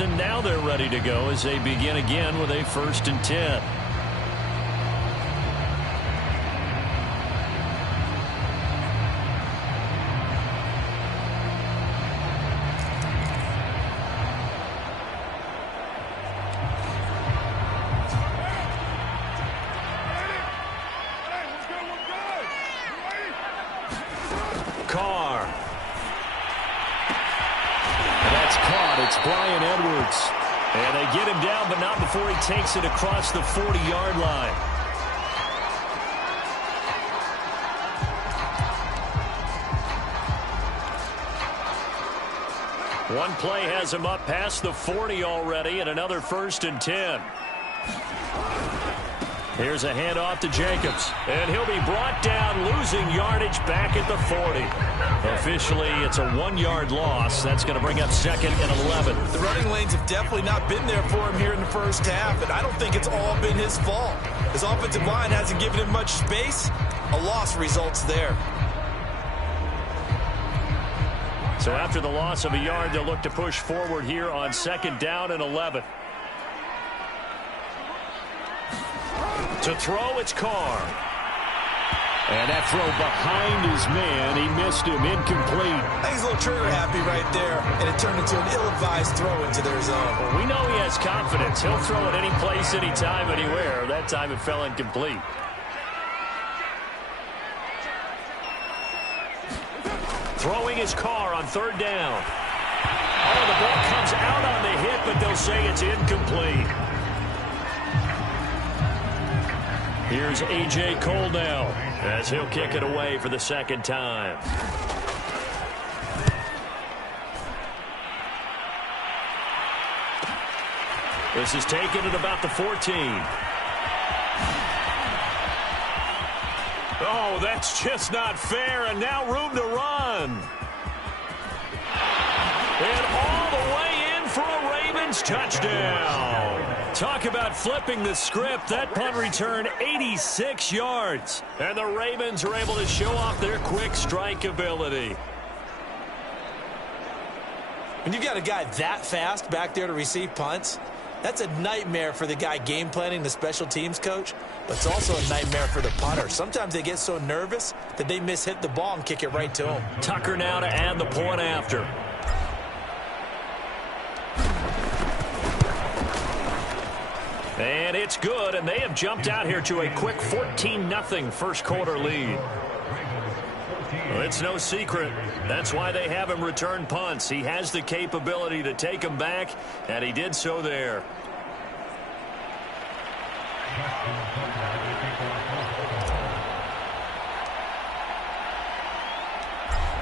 plays, and now they're ready to go as they begin again with a 1st and 10. And they get him down, but not before he takes it across the 40-yard line. One play has him up past the 40 already, and another 1st and 10. Here's a handoff to Jacobs, and he'll be brought down, losing yardage back at the 40. Officially, it's a 1-yard loss. That's going to bring up 2nd and 11. The running lanes have definitely not been there for him here in the first half, and I don't think it's all been his fault. His offensive line hasn't given him much space. A loss results there. So after the loss of a yard, they'll look to push forward here on 2nd down and 11. To throw, it's Carr. And that throw behind his man, he missed him, incomplete. I think he's a little trigger happy right there, and it turned into an ill-advised throw into their zone. Well, we know he has confidence. He'll throw it any place, anytime, anywhere. That time it fell incomplete. Throwing his Carr on 3rd down. Oh, the ball comes out on the hit, but they'll say it's incomplete. Here's A.J. Cole now as he'll kick it away for the 2nd time. This is taken at about the 14. Oh, that's just not fair, and now room to run. And all the way in for a Ravens touchdown. Talk about flipping the script. That punt return 86 yards. And the Ravens are able to show off their quick strike ability. When you've got a guy that fast back there to receive punts, that's a nightmare for the guy game planning, the special teams coach, but it's also a nightmare for the punter. Sometimes they get so nervous that they mishit the ball and kick it right to him. Tucker now to add the point after. And it's good, and they have jumped out here to a quick 14-0 first quarter lead. Well, it's no secret. That's why they have him return punts. He has the capability to take them back, and he did so there.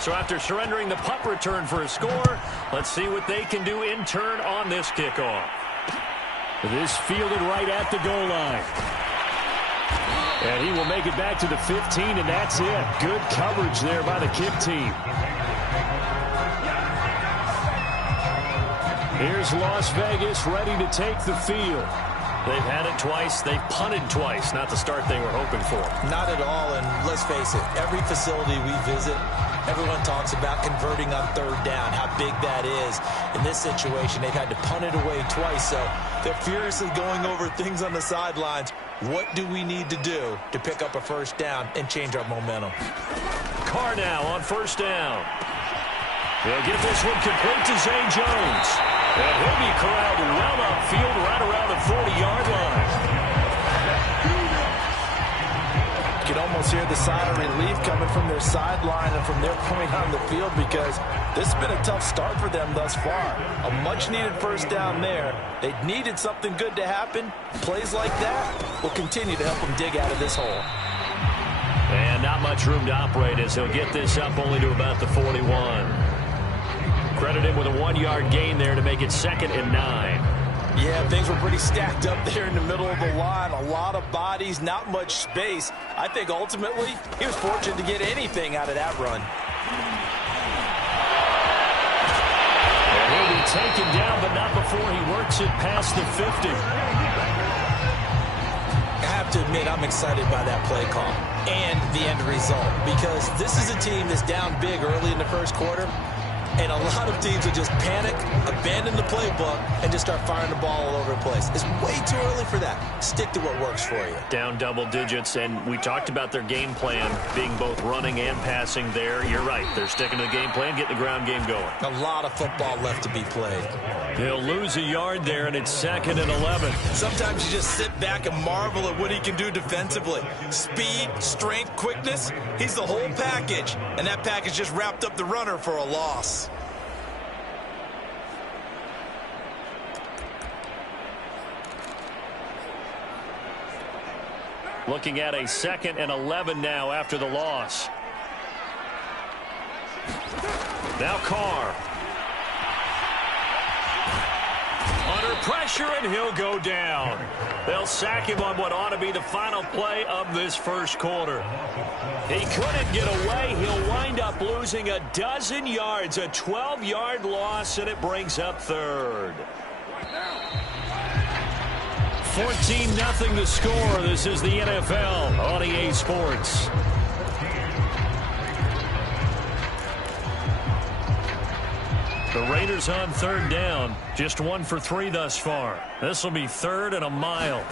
So after surrendering the punt return for a score, let's see what they can do in turn on this kickoff. This fielded right at the goal line. And he will make it back to the 15, and that's it. Good coverage there by the kick team. Here's Las Vegas ready to take the field. They've had it twice. They've punted twice. Not the start they were hoping for. Not at all, and let's face it, every facility we visit, everyone talks about converting on 3rd down, how big that is. In this situation, they've had to punt it away twice, so they're furiously going over things on the sidelines. What do we need to do to pick up a 1st down and change our momentum? Carr now on 1st down. They'll get this one complete to Zay Jones. And he'll be corralled well upfield right around the 40-yard line. You can almost hear the sigh of relief coming from their sideline and from their point on the field, because this has been a tough start for them thus far. A much-needed 1st down there. They needed something good to happen. Plays like that will continue to help them dig out of this hole. And not much room to operate as he'll get this up only to about the 41. Credit him with a 1-yard gain there to make it 2nd and 9. Yeah, things were pretty stacked up there in the middle of the line. A lot of bodies, not much space. I think ultimately he was fortunate to get anything out of that run. And he'll be taken down, but not before he works it past the 50. I have to admit, I'm excited by that play call and the end result, because this is a team that's down big early in the first quarter. And a lot of teams will just panic, abandon the playbook, and just start firing the ball all over the place. It's way too early for that. Stick to what works for you. Down double digits, and we talked about their game plan being both running and passing there. You're right. They're sticking to the game plan, getting the ground game going. A lot of football left to be played. He'll lose a yard there, and it's 2nd and 11. Sometimes you just sit back and marvel at what he can do defensively. Speed, strength, quickness, he's the whole package. And that package just wrapped up the runner for a loss. Looking at a 2nd and 11 now after the loss. Now Carr. Under pressure, and he'll go down. They'll sack him on what ought to be the final play of this first quarter. He couldn't get away. He'll wind up losing a dozen yards, a 12-yard loss, and it brings up 3rd. 14-0 the score. This is the NFL on EA Sports. The Raiders on 3rd down. Just 1 for 3 thus far. This will be 3rd and a mile.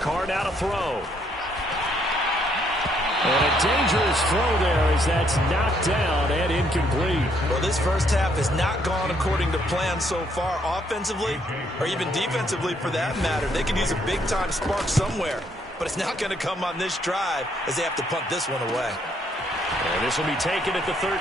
Carr out to throw. And a dangerous throw there as that's knocked down and incomplete. Well, this first half has not gone according to plan so far offensively or even defensively for that matter. They could use a big-time spark somewhere, but it's not going to come on this drive as they have to punt this one away. And this will be taken at the 13.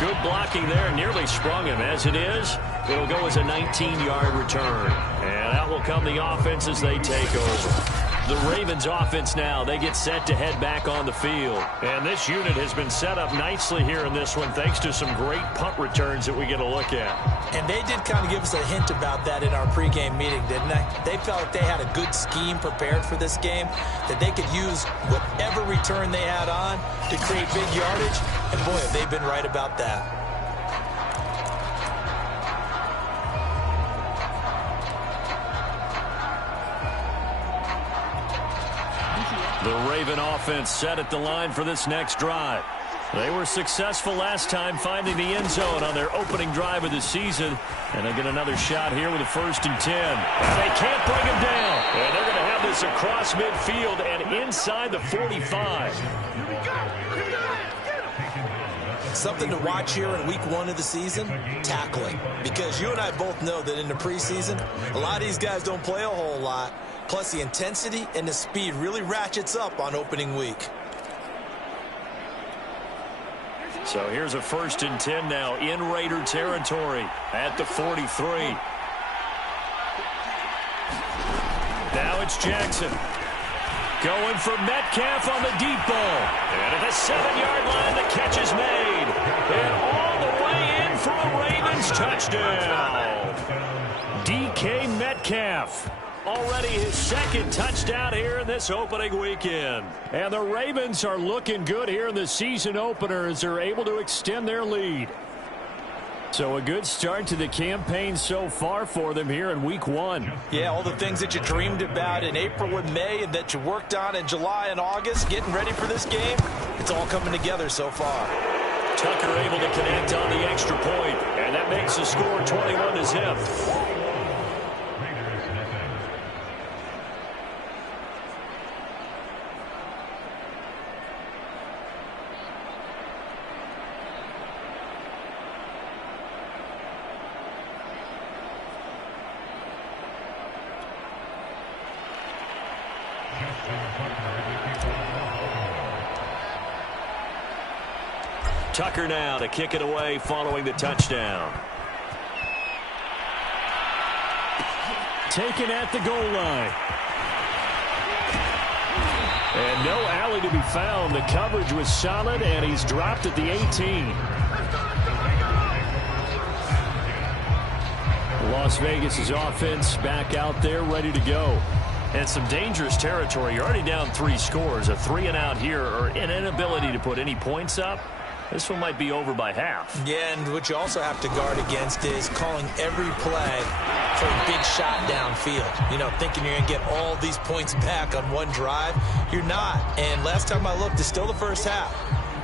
Good blocking there, nearly sprung him. As it is, it'll go as a 19-yard return. And out will come the offense as they take over. The Ravens offense now, they get set to head back on the field. And this unit has been set up nicely here in this one thanks to some great punt returns that we get a look at. And they did kind of give us a hint about that in our pregame meeting, didn't they? They felt like they had a good scheme prepared for this game, that they could use whatever return they had on to create big yardage. And boy, have they been right about that. The Raven offense set at the line for this next drive. They were successful last time finding the end zone on their opening drive of the season. And they get another shot here with a 1st and 10. And they can't bring him down. And they're going to have this across midfield and inside the 45. Something to watch here in week 1 of the season, tackling. Because you and I both know that in the preseason, a lot of these guys don't play a whole lot. Plus, the intensity and the speed really ratchets up on opening week. So here's a 1st and 10 now in Raider territory at the 43. Now it's Jackson. Going for Metcalf on the deep ball. And at the 7-yard line, the catch is made. And all the way in for a Ravens touchdown. DK Metcalf. Already his 2nd touchdown here in this opening weekend. And the Ravens are looking good here in the season opener as they're able to extend their lead. So a good start to the campaign so far for them here in week 1. Yeah, all the things that you dreamed about in April and May and that you worked on in July and August, getting ready for this game, it's all coming together so far. Tucker able to connect on the extra point, and that makes the score 21-0. Tucker now to kick it away following the touchdown. Taken at the goal line. And no alley to be found. The coverage was solid, and he's dropped at the 18. Las Vegas' offense back out there ready to go. And some dangerous territory. You're already down 3 scores. A 3-and-out here or an inability to put any points up. This one might be over by half. Yeah, and what you also have to guard against is calling every play for a big shot downfield. You know, thinking you're going to get all these points back on one drive. You're not. And last time I looked, it's still the first half.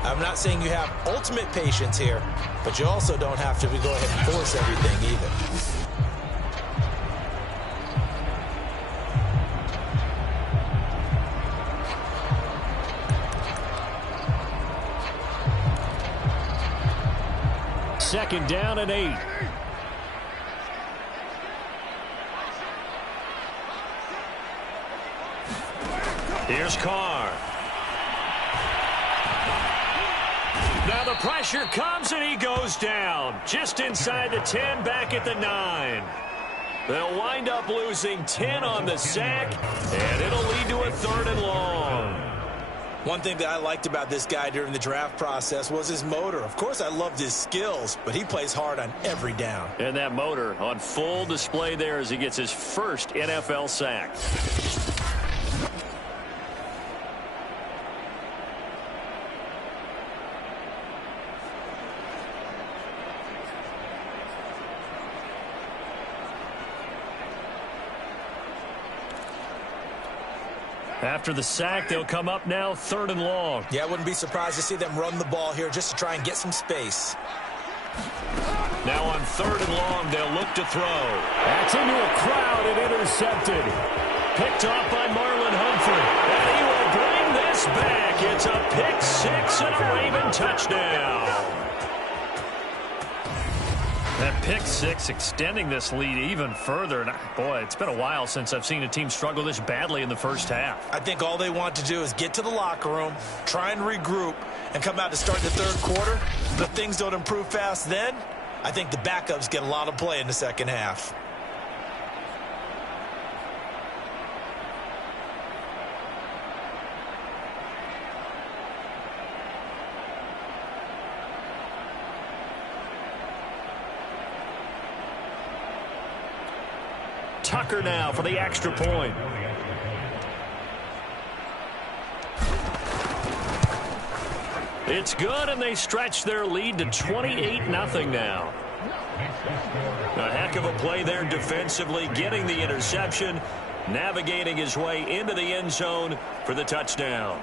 I'm not saying you have ultimate patience here, but you also don't have to go ahead and force everything either. Second down and 8. Here's Carr. Now the pressure comes and he goes down. Just inside the 10, back at the 9. They'll wind up losing 10 on the sack, and it'll lead to a 3rd and long. One thing that I liked about this guy during the draft process was his motor. Of course, I loved his skills, but he plays hard on every down. And that motor on full display there as he gets his first NFL sack. After the sack, they'll come up now 3rd and long. Yeah, I wouldn't be surprised to see them run the ball here just to try and get some space. Now on 3rd and long, they'll look to throw. That's into a crowd and intercepted. Picked off by Marlon Humphrey. And he will bring this back. It's a pick 6 and a Raven touchdown. That pick 6 extending this lead even further. And boy, it's been a while since I've seen a team struggle this badly in the first half. I think all they want to do is get to the locker room, try and regroup, and come out to start the 3rd quarter. If things don't improve fast then, I think the backups get a lot of play in the second half. Tucker now for the extra point. It's good, and they stretch their lead to 28-0 now. A heck of a play there defensively, getting the interception, navigating his way into the end zone for the touchdown.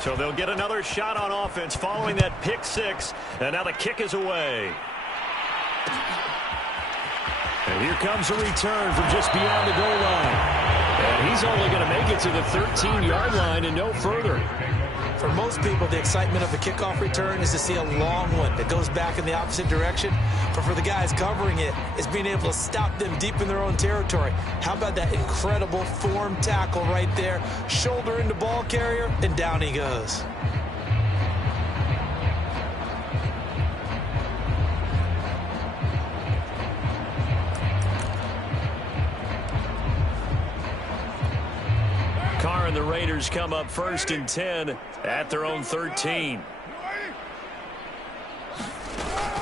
So they'll get another shot on offense following that pick 6, and now the kick is away. And here comes a return from just beyond the goal line. And he's only going to make it to the 13-yard line and no further. For most people, the excitement of a kickoff return is to see a long one that goes back in the opposite direction. But for the guys covering it, it's being able to stop them deep in their own territory. How about that incredible form tackle right there? Shoulder into ball carrier, and down he goes. And the Raiders come up 1st and 10 at their own 13.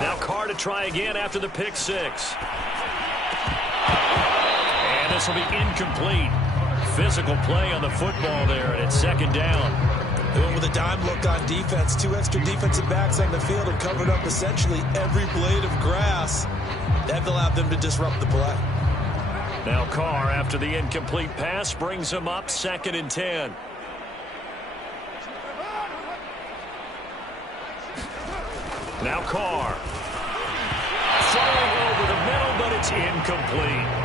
Now Carr to try again after the pick 6. And this will be incomplete. Physical play on the football there, and it's 2nd down. They went with a dime look on defense. 2 extra defensive backs on the field and covered up essentially every blade of grass. That allowed them to disrupt the play. Now Carr, after the incomplete pass, brings them up 2nd and 10. Now Carr. Throwing over the middle, but it's incomplete.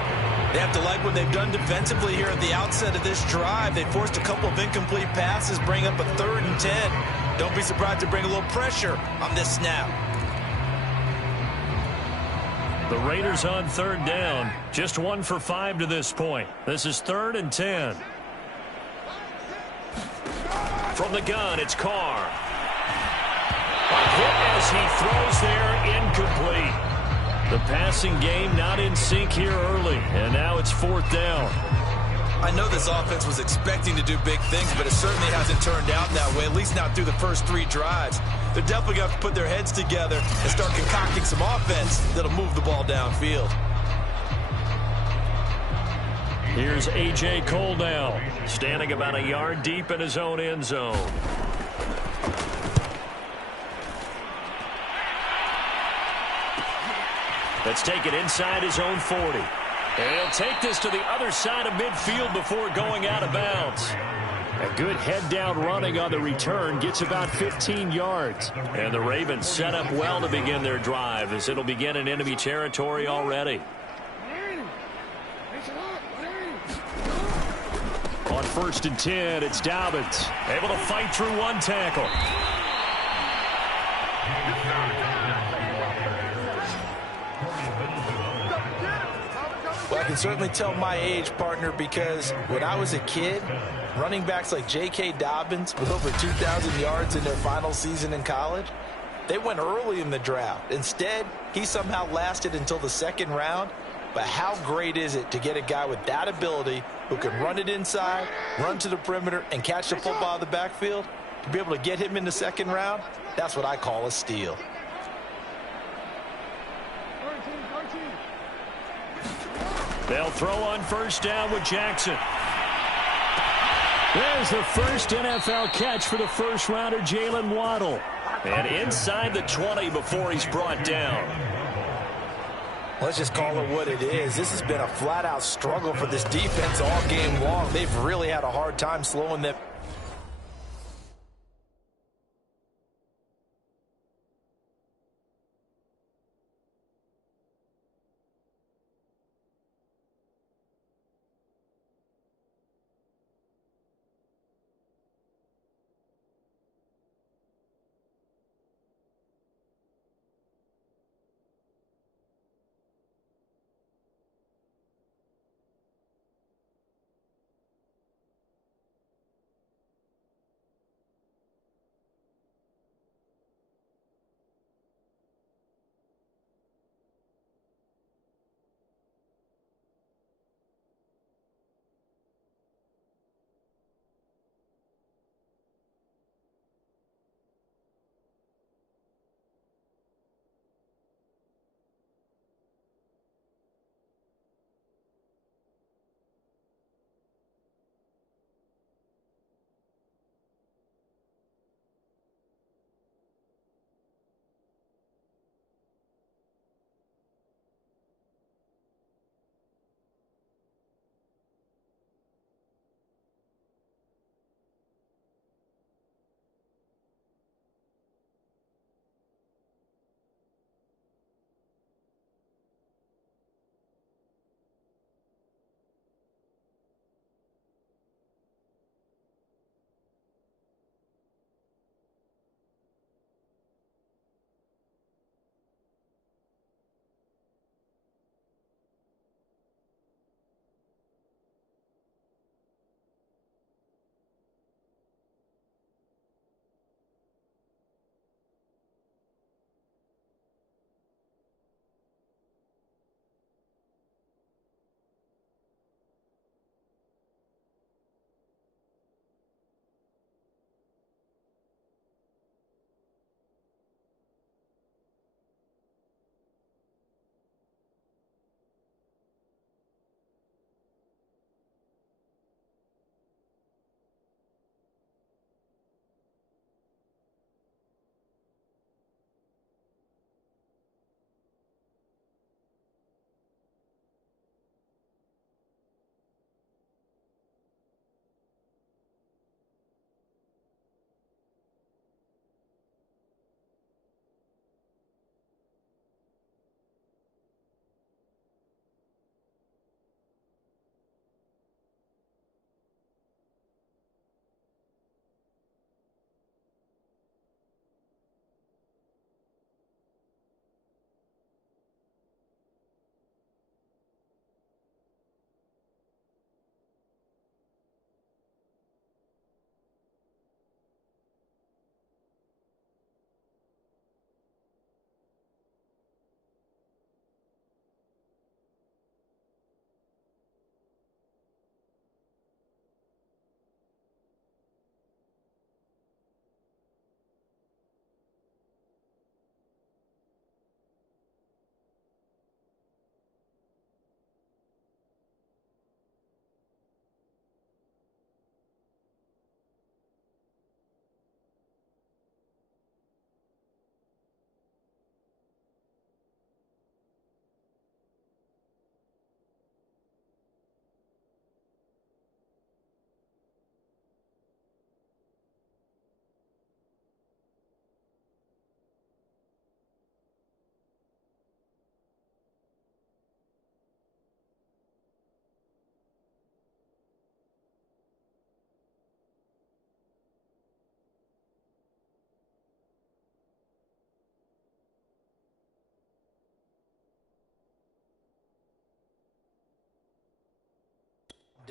They have to like what they've done defensively here at the outset of this drive. They forced a couple of incomplete passes, bring up a 3rd and 10. Don't be surprised to bring a little pressure on this snap. The Raiders on 3rd down. Just 1 for 5 to this point. This is 3rd and 10. From the gun, it's Carr. A hit as he throws there, incomplete. The passing game not in sync here early, and now it's 4th down. I know this offense was expecting to do big things, but it certainly hasn't turned out that way, at least not through the first 3 drives. They're definitely going to have to put their heads together and start concocting some offense that'll move the ball downfield. Here's A.J. Cole now, standing about a yard deep in his own end zone. Let's take it inside his own 40. And he'll take this to the other side of midfield before going out of bounds. A good head-down running on the return gets about 15 yards. And the Ravens set up well to begin their drive as it'll begin in enemy territory already. On 1st and 10, it's Dobbins, able to fight through 1 tackle. Well, I can certainly tell my age, partner, because when I was a kid, running backs like J.K. Dobbins with over 2,000 yards in their final season in college, they went early in the draft. Instead, he somehow lasted until the 2nd round. But how great is it to get a guy with that ability who can run it inside, run to the perimeter, and catch the football out of the backfield? To be able to get him in the 2nd round, that's what I call a steal. They'll throw on 1st down with Jackson. There's the first NFL catch for the first-rounder, Jalen Waddle. And inside the 20 before he's brought down. Let's just call it what it is. This has been a flat-out struggle for this defense all game long. They've really had a hard time slowing them.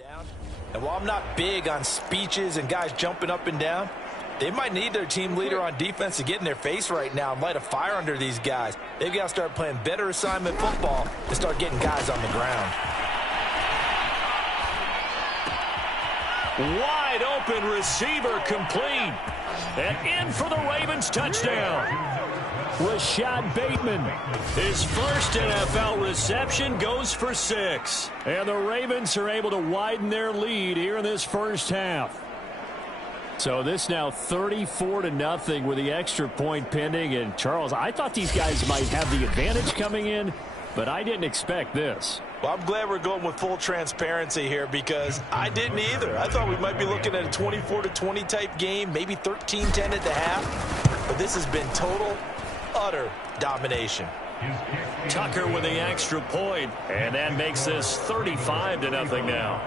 down. And while I'm not big on speeches and guys jumping up and down, they might need their team leader on defense to get in their face right now and light a fire under these guys. They've got to start playing better assignment football and start getting guys on the ground. Wide open receiver complete. And in for the Ravens touchdown. Rashad Bateman, his first NFL reception, goes for 6. And the Ravens are able to widen their lead here in this first half. So this now 34-0 with the extra point pending. And Charles, I thought these guys might have the advantage coming in, but I didn't expect this. Well, I'm glad we're going with full transparency here because I didn't either. I thought we might be looking at a 24-20 type game, maybe 13-10 at the half. But this has been total, utter domination. Tucker with the extra point, and that makes this 35-0 now.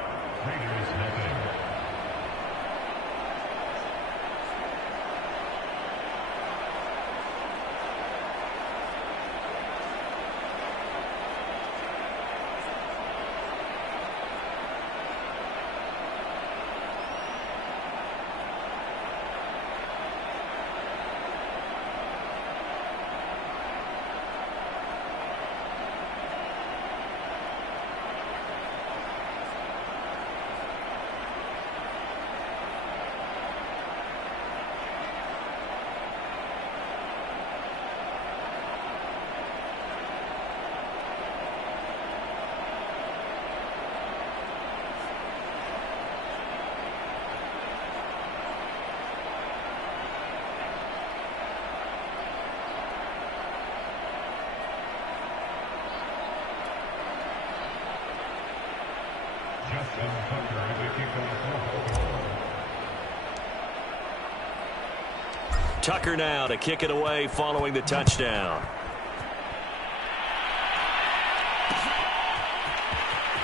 Tucker now to kick it away following the touchdown.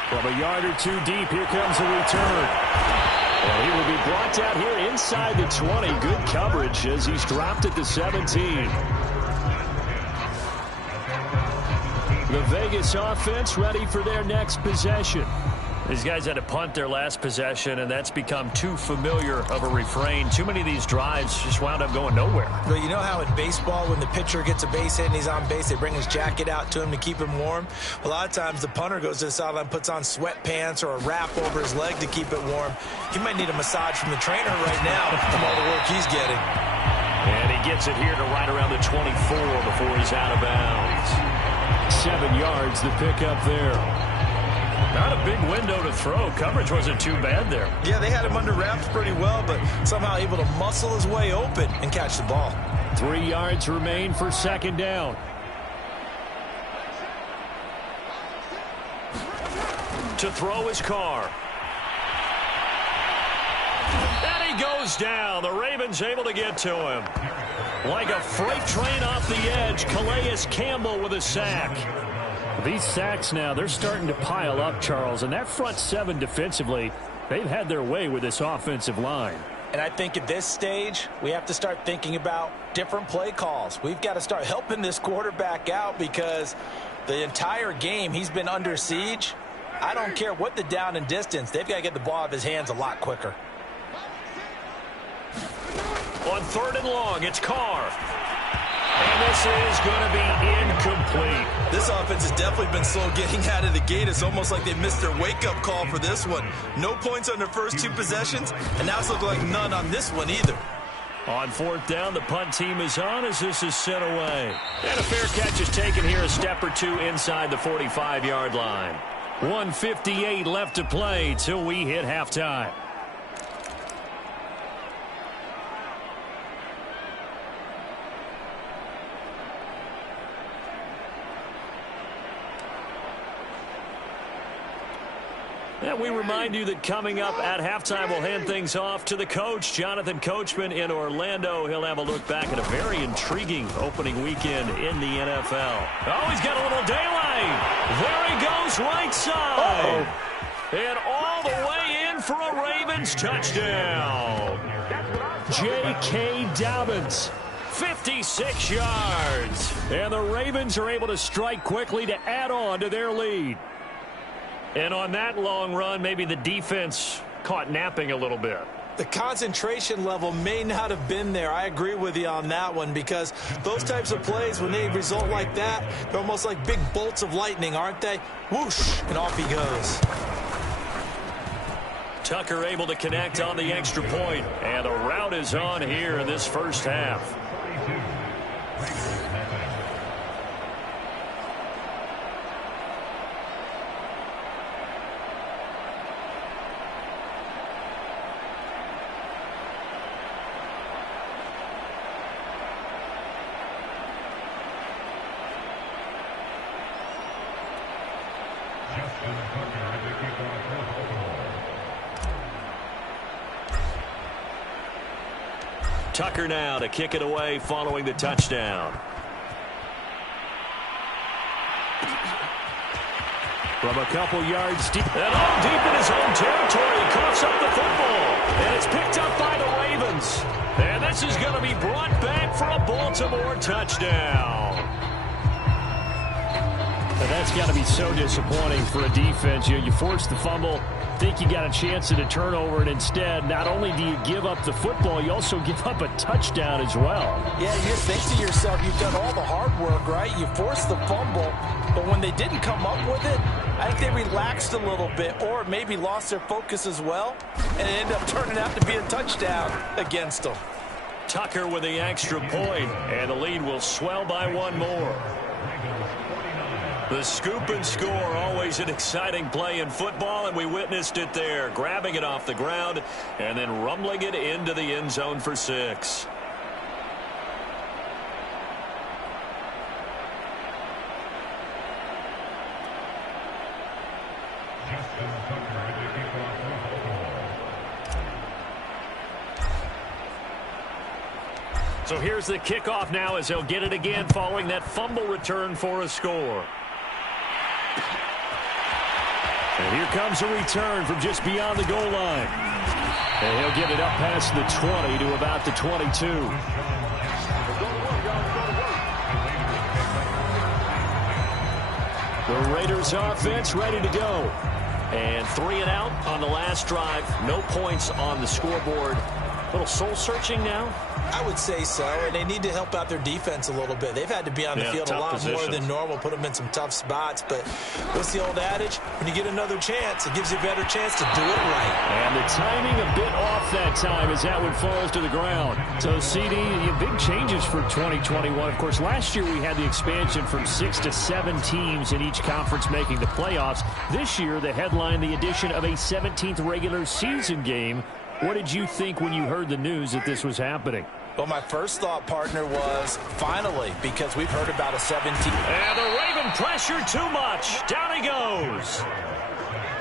From a yard or two deep, here comes the return. And he will be brought down here inside the 20. Good coverage as he's dropped at the 17. The Vegas offense ready for their next possession. These guys had to punt their last possession, and that's become too familiar of a refrain. Too many of these drives just wound up going nowhere. Well, you know how in baseball, when the pitcher gets a base hit and he's on base, they bring his jacket out to him to keep him warm? A lot of times the punter goes to the sideline, puts on sweatpants or a wrap over his leg to keep it warm. He might need a massage from the trainer right now from all the work he's getting. And he gets it here to right around the 24 before he's out of bounds. 7 yards, the pickup there. Not a big window to throw. Coverage wasn't too bad there. Yeah, they had him under wraps pretty well, but somehow able to muscle his way open and catch the ball. 3 yards remain for second down. To throw his car. And he goes down. The Ravens able to get to him. Like a freight train off the edge, Calais Campbell with a sack. These sacks now, they're starting to pile up, Charles. And that front 7 defensively, they've had their way with this offensive line. And I think at this stage, we have to start thinking about different play calls. We've got to start helping this quarterback out because the entire game he's been under siege. I don't care what the down and distance. They've got to get the ball out of his hands a lot quicker. On 3rd and long, it's Carr. And this is going to be incomplete. This offense has definitely been slow getting out of the gate. It's almost like they missed their wake-up call for this one. No points on their first 2 possessions, and now it's looking like none on this one either. On 4th down, the punt team is on as this is sent away. And a fair catch is taken here a step or two inside the 45-yard line. 1:58 left to play till we hit halftime. And we remind you that coming up at halftime, we'll hand things off to the coach, Jonathan Coachman in Orlando. He'll have a look back at a very intriguing opening weekend in the NFL. Oh, he's got a little daylight. There he goes, right side. And all the way in for a Ravens touchdown. J.K. Dobbins, 56 yards. And the Ravens are able to strike quickly to add on to their lead. And on that long run, maybe the defense caught napping a little bit. The concentration level may not have been there. I agree with you on that one, because those types of plays, when they result like that, they're almost like big bolts of lightning, aren't they? Whoosh, and off he goes. Tucker able to connect on the extra point, and a rout is on here in this first half. Tucker now to kick it away following the touchdown. From a couple yards deep. And deep in his own territory. He coughs up the football. And it's picked up by the Ravens. And this is going to be brought back for a Baltimore touchdown. And that's got to be so disappointing for a defense. You force the fumble, think you got a chance at a turnover, and instead, not only do you give up the football, you also give up a touchdown as well. Yeah, you just think to yourself, you've done all the hard work, right? You forced the fumble, but when they didn't come up with it, I think they relaxed a little bit, or maybe lost their focus as well, and it ended up turning out to be a touchdown against them. Tucker with the extra point, and the lead will swell by one more. The scoop and score, always an exciting play in football, and we witnessed it there, grabbing it off the ground and then rumbling it into the end zone for 6. So here's the kickoff now as they'll get it again following that fumble return for a score. And here comes a return from just beyond the goal line. And he'll get it up past the 20 to about the 22. The Raiders offense ready to go. And 3 and out on the last drive. No points on the scoreboard. A little soul-searching now? I would say so, and they need to help out their defense a little bit. They've had to be on the field a lot more than normal, put them in some tough spots. But what's the old adage? When you get another chance, it gives you a better chance to do it right. And the timing a bit off that time as that one falls to the ground. So, CD, big changes for 2021. Of course, last year we had the expansion from 6 to 7 teams in each conference making the playoffs. This year, the headline, the addition of a 17th regular season game. What did you think when you heard the news that this was happening? Well, my first thought, partner, was finally, because we've heard about a 17. And the Raven pressure too much. Down he goes.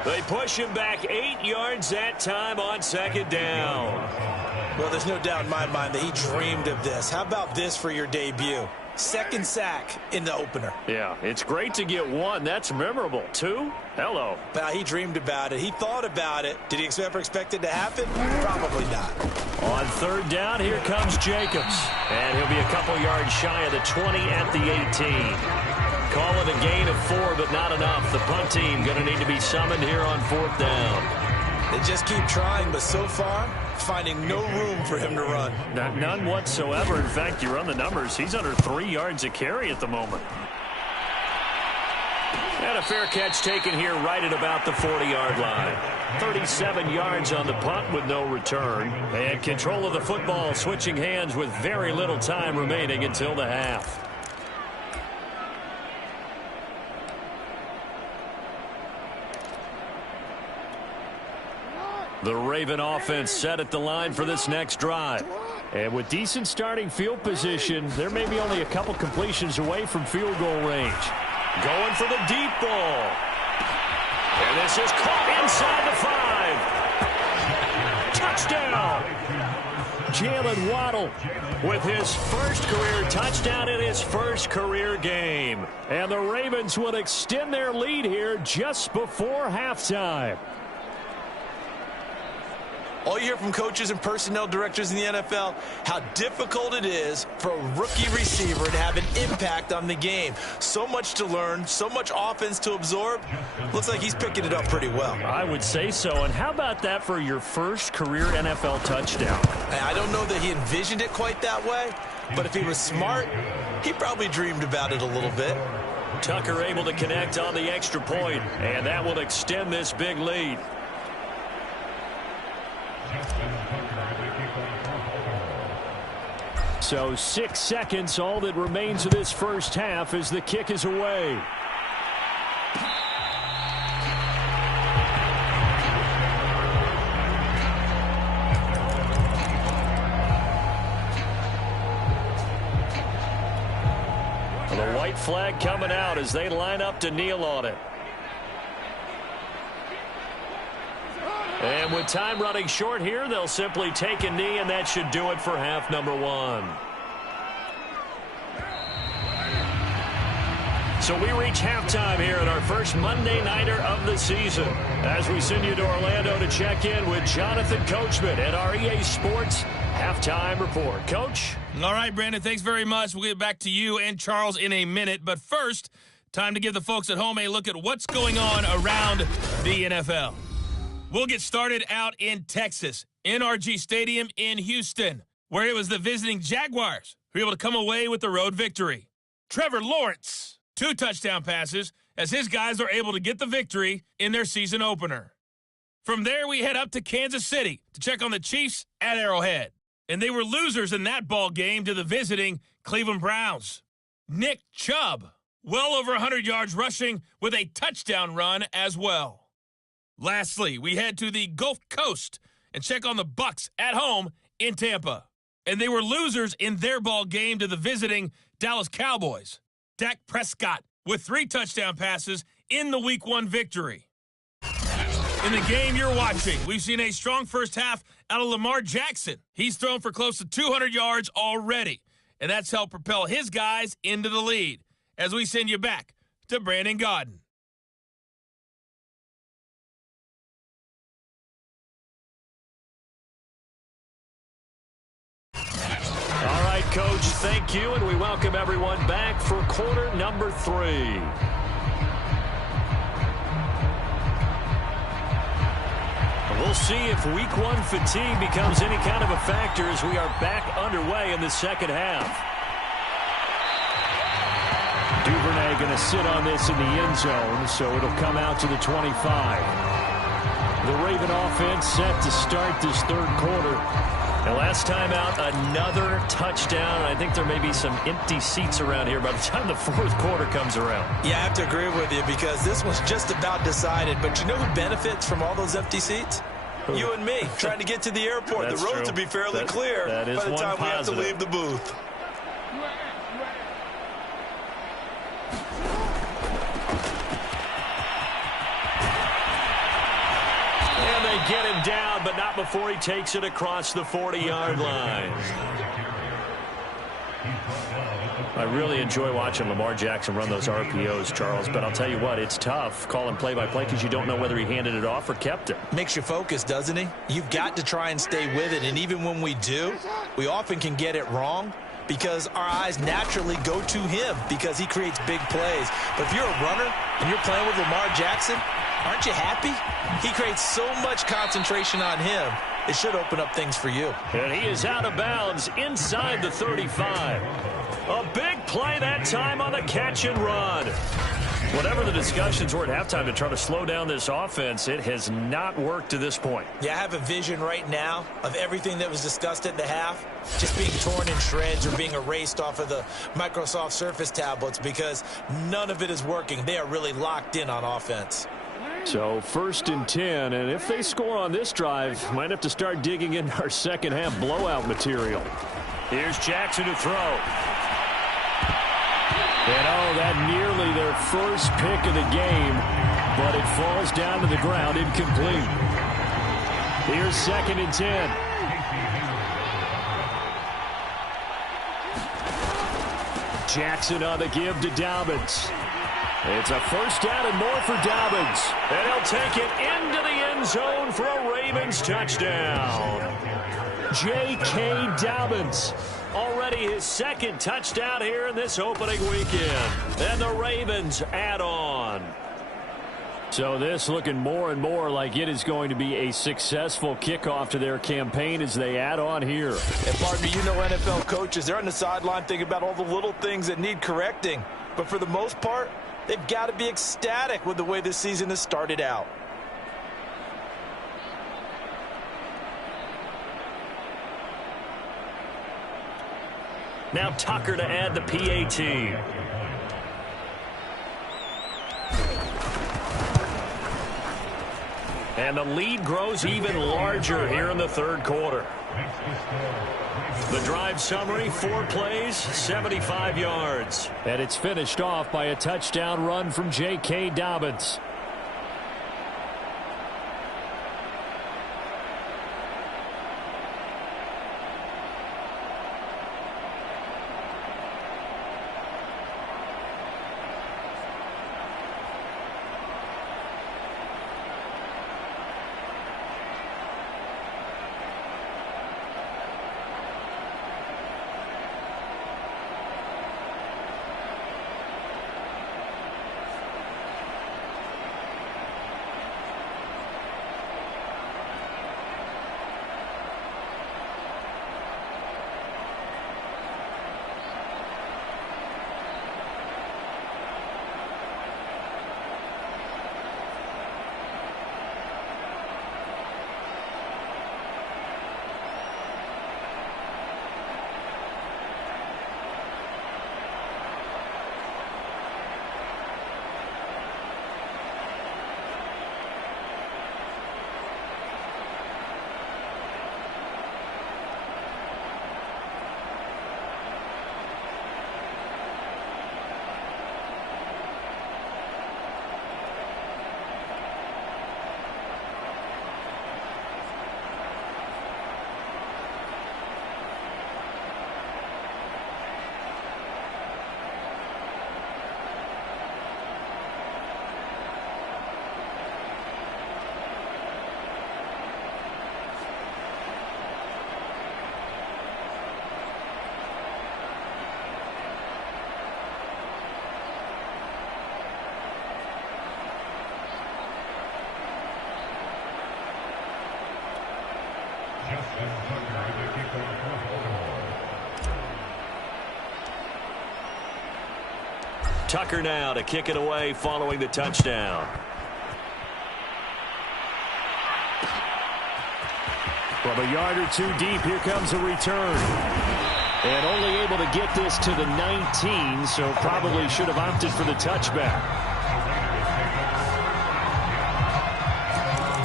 They push him back 8 yards that time on second down. Well, there's no doubt in my mind that he dreamed of this. How about this for your debut? Second sack in the opener. Yeah, it's great to get 1. That's memorable. 2? Hello. Now, he dreamed about it. He thought about it. Did he ever expect it to happen? Probably not. On third down, here comes Jacobs. And he'll be a couple yards shy of the 20 at the 18. Call it a gain of 4, but not enough. The punt team going to need to be summoned here on 4th down. They just keep trying, but so far, finding no room for him to run. None whatsoever. In fact, you run the numbers. He's under 3 yards a carry at the moment. And a fair catch taken here right at about the 40-yard line. 37 yards on the punt with no return. And control of the football switching hands with very little time remaining until the half. The Raven offense set at the line for this next drive. And with decent starting field position, there may be only a couple completions away from field goal range. Going for the deep ball. And this is caught inside the 5. Touchdown. Jalen Waddle with his first career touchdown in his first career game. And the Ravens will extend their lead here just before halftime. All you hear from coaches and personnel directors in the NFL, how difficult it is for a rookie receiver to have an impact on the game. So much to learn, so much offense to absorb. Looks like he's picking it up pretty well. I would say so. And how about that for your first career NFL touchdown? I don't know that he envisioned it quite that way, but if he was smart, he probably dreamed about it a little bit. Tucker able to connect on the extra point, and that will extend this big lead. So 6 seconds, all that remains of this first half as the kick is away. The white flag coming out as they line up to kneel on it. And with time running short here, they'll simply take a knee, and that should do it for half number one. So we reach halftime here in our first Monday Nighter of the season as we send you to Orlando to check in with Jonathan Coachman at our EA Sports Halftime Report. Coach? All right, Brandon, thanks very much. We'll get back to you and Charles in a minute. But first, time to give the folks at home a look at what's going on around the NFL. We'll get started out in Texas, NRG Stadium in Houston, where it was the visiting Jaguars who were able to come away with the road victory. Trevor Lawrence, 2 touchdown passes as his guys are able to get the victory in their season opener. From there, we head up to Kansas City to check on the Chiefs at Arrowhead. And they were losers in that ball game to the visiting Cleveland Browns. Nick Chubb, well over 100 yards rushing with a touchdown run as well. Lastly, we head to the Gulf Coast and check on the Bucs at home in Tampa. And they were losers in their ball game to the visiting Dallas Cowboys. Dak Prescott with 3 touchdown passes in the Week 1 victory. In the game you're watching, we've seen a strong first half out of Lamar Jackson. He's thrown for close to 200 yards already, and that's helped propel his guys into the lead. As we send you back to Brandon Gaudin. All right, Coach, thank you, and we welcome everyone back for quarter number 3. We'll see if Week 1 fatigue becomes any kind of a factor as we are back underway in the second half. Duvernay going to sit on this in the end zone, so it'll come out to the 25. The Raven offense set to start this third quarter. And last time out, another touchdown. I think there may be some empty seats around here by the time the fourth quarter comes around. Yeah, I have to agree with you because this one's just about decided. But you know who benefits from all those empty seats? You and me, trying to get to the airport. The roads will be fairly clear by the time we have to leave the booth. And they get him down, but not before he takes it across the 40-yard line. I really enjoy watching Lamar Jackson run those RPOs, Charles, but I'll tell you what, it's tough calling play-by-play because you don't know whether he handed it off or kept it. Makes you focus, doesn't he? You've got to try and stay with it, and even when we do, we often can get it wrong because our eyes naturally go to him because he creates big plays. But if you're a runner and you're playing with Lamar Jackson, aren't you happy? He creates so much concentration on him. It should open up things for you. And he is out of bounds inside the 35. A big play that time on the catch and run. Whatever the discussions were at halftime to try to slow down this offense, it has not worked to this point. Yeah, I have a vision right now of everything that was discussed at the half just being torn in shreds or being erased off of the Microsoft Surface tablets because none of it is working. They are really locked in on offense. So 1st and 10, and if they score on this drive, might have to start digging into our second half blowout material. Here's Jackson to throw. And oh, that nearly their first pick of the game, but it falls down to the ground incomplete. Here's 2nd and 10. Jackson on the give to Dobbins. It's a first down and more for Dobbins. And he'll take it into the end zone for a Ravens touchdown. J.K. Dobbins, already his second touchdown here in this opening weekend. And the Ravens add on. So this looking more and more like it is going to be a successful kickoff to their campaign as they add on here. And partner, you know NFL coaches, they're on the sideline thinking about all the little things that need correcting. But for the most part, they've got to be ecstatic with the way this season has started out. Now Tucker to add the PAT. And the lead grows even larger here in the third quarter. The drive summary, 4 plays, 75 yards. And it's finished off by a touchdown run from J.K. Dobbins. Tucker now to kick it away following the touchdown. From a yard or two deep, here comes a return. And only able to get this to the 19, so probably should have opted for the touchback.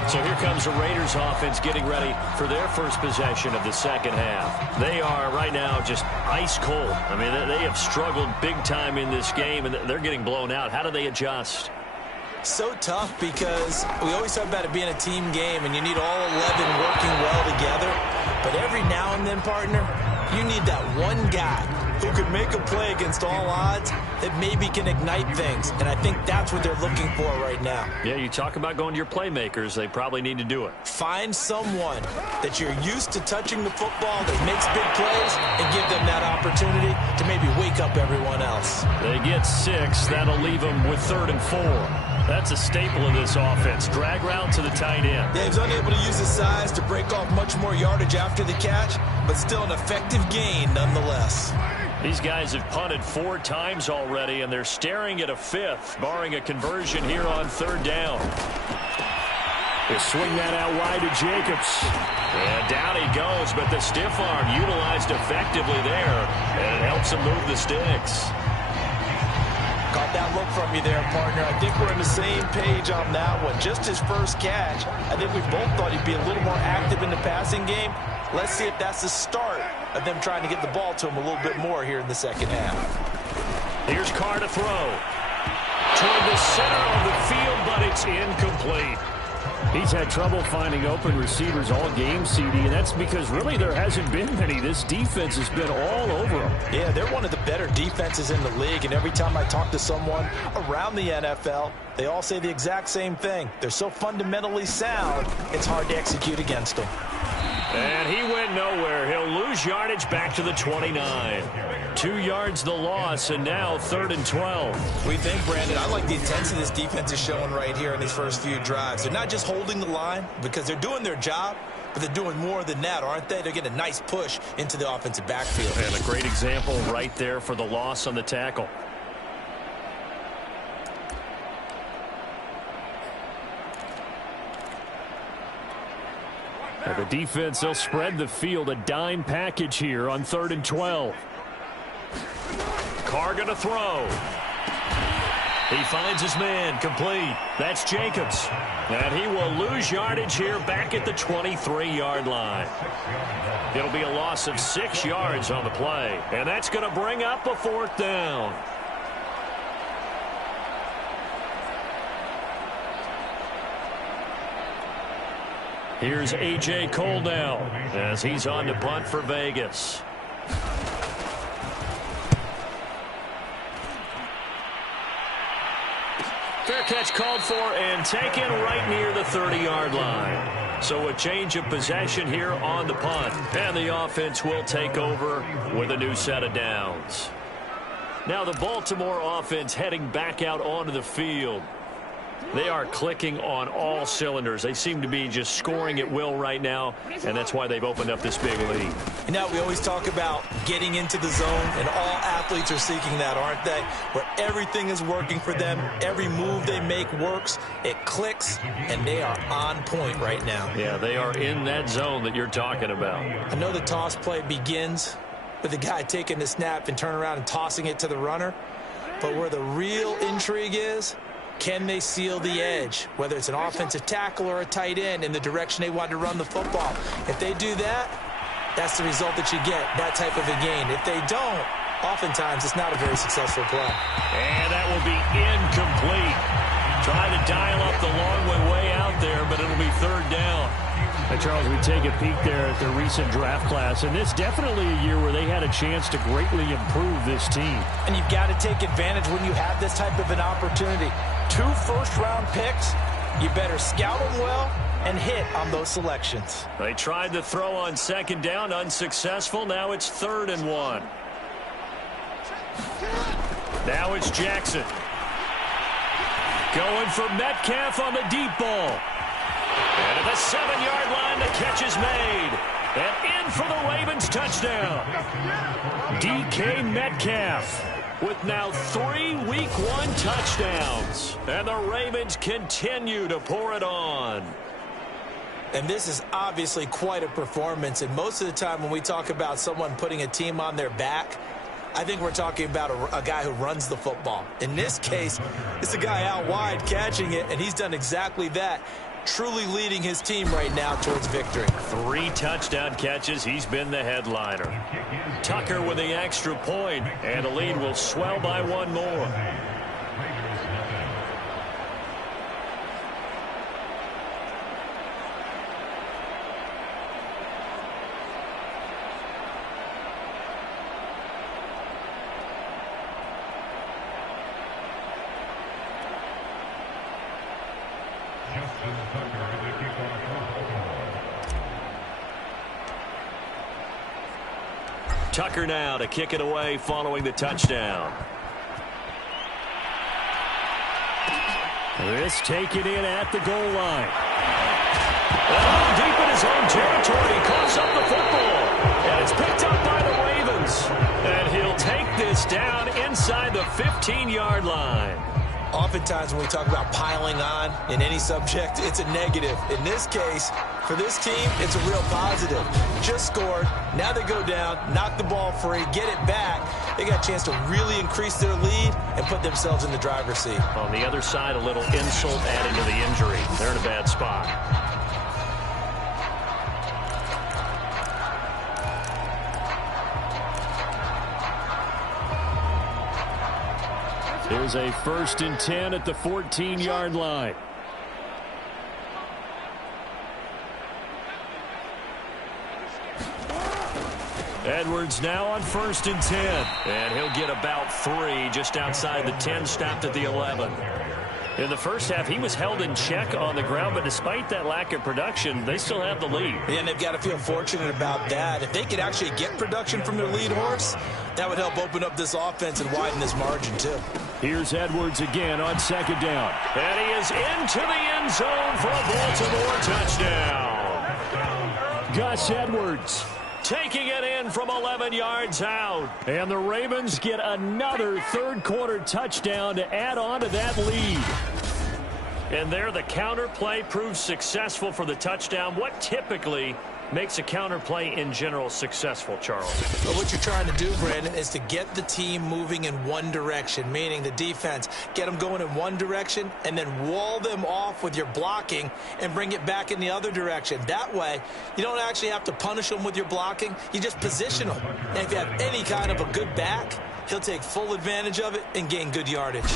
So here comes the Raiders offense getting ready for their first possession of the second half. They are right now just ice cold. I mean, they have struggled big time in this game, and they're getting blown out. How do they adjust? So tough because we always talk about it being a team game, and you need all 11 working well together. But every now and then, partner, you need that one guy who could make a play against all odds that maybe can ignite things. And I think that's what they're looking for right now. Yeah, you talk about going to your playmakers. They probably need to do it. Find someone that you're used to touching the football that makes big plays and give them that opportunity to maybe wake up everyone else. They get 6. That'll leave them with 3rd and 4. That's a staple of this offense. Drag route to the tight end. Yeah, he's unable to use his size to break off much more yardage after the catch, but still an effective gain nonetheless. These guys have punted 4 times already, and they're staring at a 5th, barring a conversion here on 3rd down. They swing that out wide to Jacobs. And down he goes, but the stiff arm utilized effectively there, and it helps him move the sticks. Caught that look from you there, partner. I think we're on the same page on that one. Just his first catch. I think we both thought he'd be a little more active in the passing game. Let's see if that's the start of them trying to get the ball to him a little bit more here in the second half. Here's Carr to throw. Toward the center of the field, but it's incomplete. He's had trouble finding open receivers all game, CD, and that's because really there hasn't been many. This defense has been all over him. Yeah, they're one of the better defenses in the league, and every time I talk to someone around the NFL, they all say the exact same thing. They're so fundamentally sound, it's hard to execute against them. And he went nowhere. He'll lose yardage back to the 29. 2 yards the loss, and now 3rd and 12. What do you think, Brandon? I like the intensity this defense is showing right here in these first few drives. They're not just holding the line because they're doing their job, but they're doing more than that, aren't they? They're getting a nice push into the offensive backfield. And a great example right there for the loss on the tackle. Now the defense, they'll spread the field, a dime package here on 3rd and 12. Carr going to throw. He finds his man, complete. That's Jacobs. And he will lose yardage here back at the 23-yard line. It'll be a loss of 6 yards on the play. And that's going to bring up a 4th down. Here's A.J. Cole now as he's on to punt for Vegas. Fair catch called for and taken right near the 30-yard line. So a change of possession here on the punt. And the offense will take over with a new set of downs. Now the Baltimore offense heading back out onto the field. They are clicking on all cylinders. They seem to be just scoring at will right now, and that's why they've opened up this big lead. You know, we always talk about getting into the zone, and all athletes are seeking that, aren't they? Where everything is working for them, every move they make works, it clicks, and they are on point right now. Yeah, they are in that zone that you're talking about. I know the toss play begins with the guy taking the snap and turning around and tossing it to the runner, but where the real intrigue is, can they seal the edge, whether it's an offensive tackle or a tight end, in the direction they want to run the football? If they do that, that's the result that you get, that type of a gain. If they don't, oftentimes it's not a very successful play. And that will be incomplete. Trying to dial up the long way out there, but it'll be 3rd down. And Charles, we take a peek there at the recent draft class, and it's definitely a year where they had a chance to greatly improve this team. And you've got to take advantage when you have this type of an opportunity. 2 first-round picks, you better scout them well and hit on those selections. They tried to throw on 2nd down, unsuccessful. Now it's 3rd and 1. Now it's Jackson. Going for Metcalf on the deep ball. And at the 7-yard line, the catch is made. And in for the Ravens touchdown. DK Metcalf with now 3 Week 1 touchdowns. And the Ravens continue to pour it on. And this is obviously quite a performance. And most of the time when we talk about someone putting a team on their back, I think we're talking about a guy who runs the football. In this case, it's a guy out wide catching it, and he's done exactly that, truly leading his team right now towards victory. 3 touchdown catches. He's been the headliner. Tucker with the extra point, and the lead will swell by 1 more. Tucker now to kick it away following the touchdown. This taken in at the goal line. Oh, deep in his own territory. He coughs up the football. And it's picked up by the Ravens. And he'll take this down inside the 15-yard line. Oftentimes when we talk about piling on in any subject, it's a negative. In this case, for this team, it's a real positive. Just scored. Now they go down, knock the ball free, get it back. They got a chance to really increase their lead and put themselves in the driver's seat. On the other side, a little insult added to the injury. They're in a bad spot. There's a 1st and 10 at the 14-yard line. Edwards now on 1st and 10. And he'll get about 3 just outside the 10, stopped at the 11. In the first half, he was held in check on the ground, but despite that lack of production, they still have the lead. And they've got to feel fortunate about that. If they could actually get production from their lead horse, that would help open up this offense and widen this margin, too. Here's Edwards again on 2nd down. And he is into the end zone for a Baltimore touchdown. Gus Edwards taking it in from 11 yards out. And the Ravens get another third-quarter touchdown to add on to that lead. And there, the counter play proves successful for the touchdown. What typically makes a counter play in general successful, Charles? Well, what you're trying to do, Brandon, is to get the team moving in one direction, meaning the defense. Get them going in one direction and then wall them off with your blocking and bring it back in the other direction. That way, you don't actually have to punish them with your blocking. You just position them. And if you have any kind of a good back, he'll take full advantage of it and gain good yardage.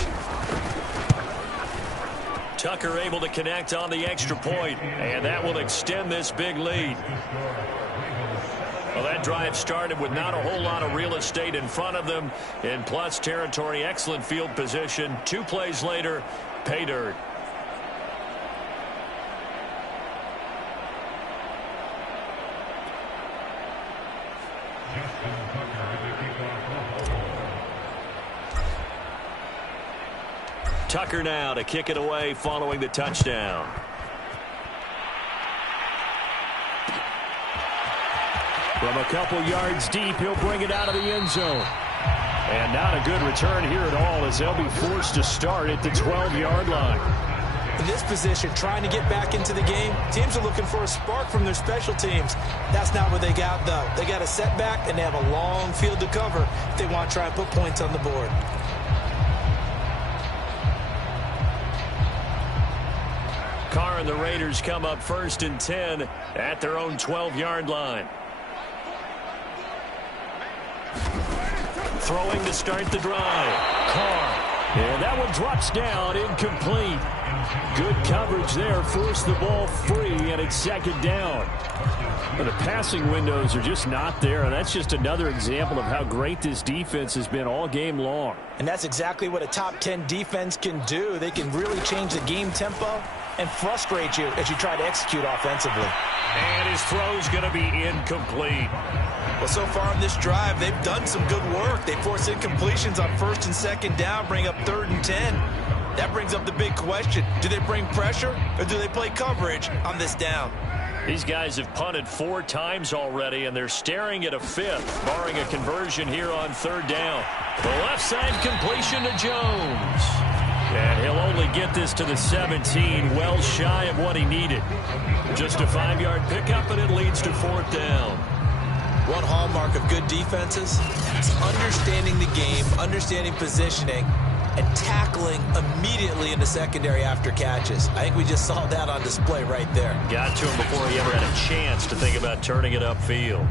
Tucker able to connect on the extra point, and that will extend this big lead. Well, that drive started with not a whole lot of real estate in front of them in plus territory. Excellent field position. 2 plays later, pay dirt. Tucker now to kick it away following the touchdown. From a couple yards deep, he'll bring it out of the end zone. And not a good return here at all as they'll be forced to start at the 12-yard line. In this position, trying to get back into the game, teams are looking for a spark from their special teams. That's not what they got, though. They got a setback, and they have a long field to cover if they want to try and put points on the board. Carr and the Raiders come up 1st and 10 at their own 12-yard line. Throwing to start the drive. Carr. And that one drops down, incomplete. Good coverage there, forced the ball free, and it's 2nd down. Well, the passing windows are just not there, and that's just another example of how great this defense has been all game long. And that's exactly what a top 10 defense can do. They can really change the game tempo and frustrate you as you try to execute offensively. And his throw's going to be incomplete. Well, so far on this drive, they've done some good work. They force incompletions on 1st and 2nd down, bring up 3rd and 10. That brings up the big question. Do they bring pressure or do they play coverage on this down? These guys have punted 4 times already, and they're staring at a 5th, barring a conversion here on 3rd down. The left side completion to Jones. And he'll only get this to the 17, well shy of what he needed. Just a 5-yard pickup, and it leads to 4th down. One hallmark of good defenses is understanding the game, understanding positioning, and tackling immediately in the secondary after catches. I think we just saw that on display right there. Got to him before he ever had a chance to think about turning it upfield.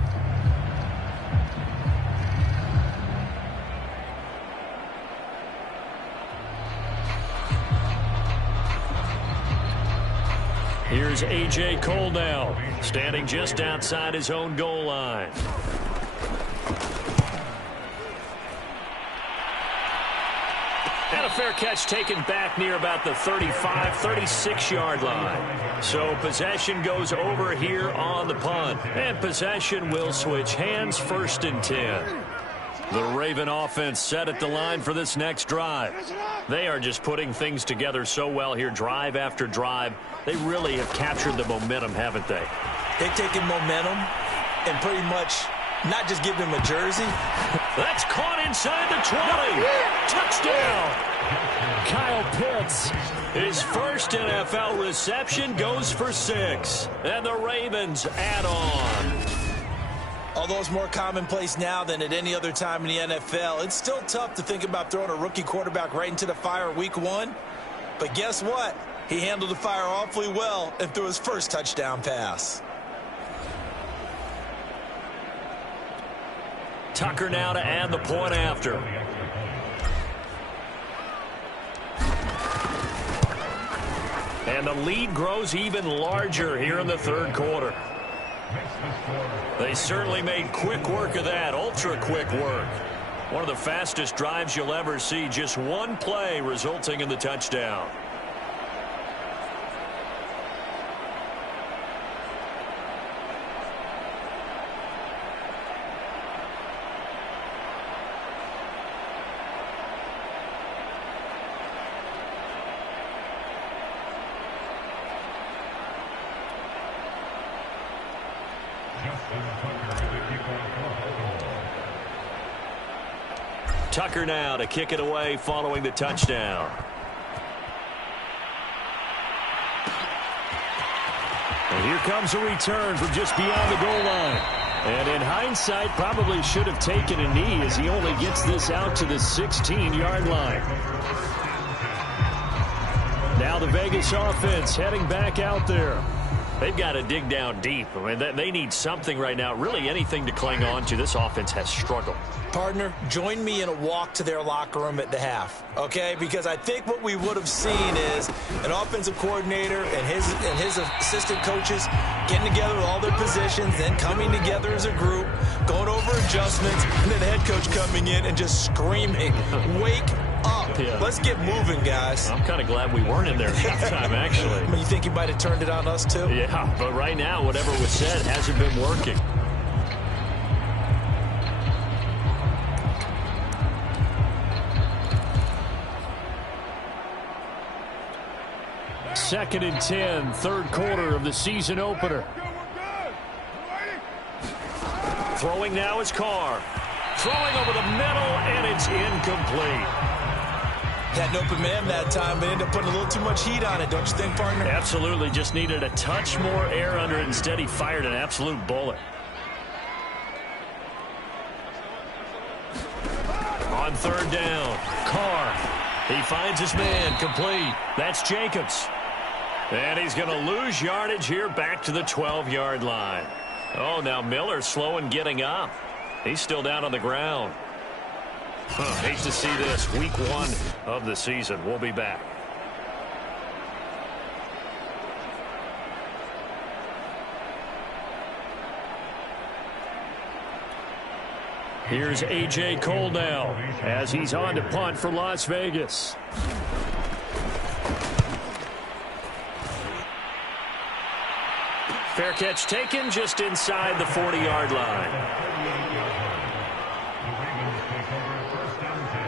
Here's A.J. Cole now, standing just outside his own goal line. And a fair catch taken back near about the 35, 36-yard line. So possession goes over here on the punt. And possession will switch hands, 1st and 10. The Raven offense set at the line for this next drive. They are just putting things together so well here, drive after drive. They really have captured the momentum, haven't they? They've taken momentum and pretty much not just give them a jersey. That's caught inside the 20. Touchdown. Kyle Pitts. His first NFL reception goes for 6. And the Ravens add on. Although it's more commonplace now than at any other time in the NFL, it's still tough to think about throwing a rookie quarterback right into the fire week 1. But guess what? He handled the fire awfully well and threw his first touchdown pass. Tucker now to add the point after. And the lead grows even larger here in the 3rd quarter. They certainly made quick work of that, ultra-quick work. One of the fastest drives you'll ever see, just one play resulting in the touchdown. Tucker now to kick it away following the touchdown. And here comes a return from just beyond the goal line. And in hindsight, probably should have taken a knee as he only gets this out to the 16-yard line. Now the Vegas offense heading back out there. They've got to dig down deep. I mean, they need something right now, really anything to cling on to. This offense has struggled. Partner, join me in a walk to their locker room at the half, okay? Because I think what we would have seen is an offensive coordinator and his assistant coaches getting together with all their positions, then coming together as a group, going over adjustments, and then the head coach coming in and just screaming, wake up. Yeah. Let's get moving, guys. I'm kind of glad we weren't in there at halftime, actually. I mean, you think he might have turned it on us, too? Yeah, but right now, whatever was said hasn't been working. Second and 10, third quarter of the season opener. Throwing now is Carr. Throwing over the middle, and it's incomplete. Had an open man that time, but ended up putting a little too much heat on it, don't you think, partner? Absolutely. Just needed a touch more air under it. Instead, he fired an absolute bullet. On third down, Carr. He finds his man, complete. That's Jacobs. And he's going to lose yardage here back to the 12-yard line. Oh, now Miller slow in getting up. He's still down on the ground. Hate to see this. Week 1 of the season. We'll be back. Here's A.J. Cole now as he's on to punt for Las Vegas. Fair catch taken just inside the 40-yard line.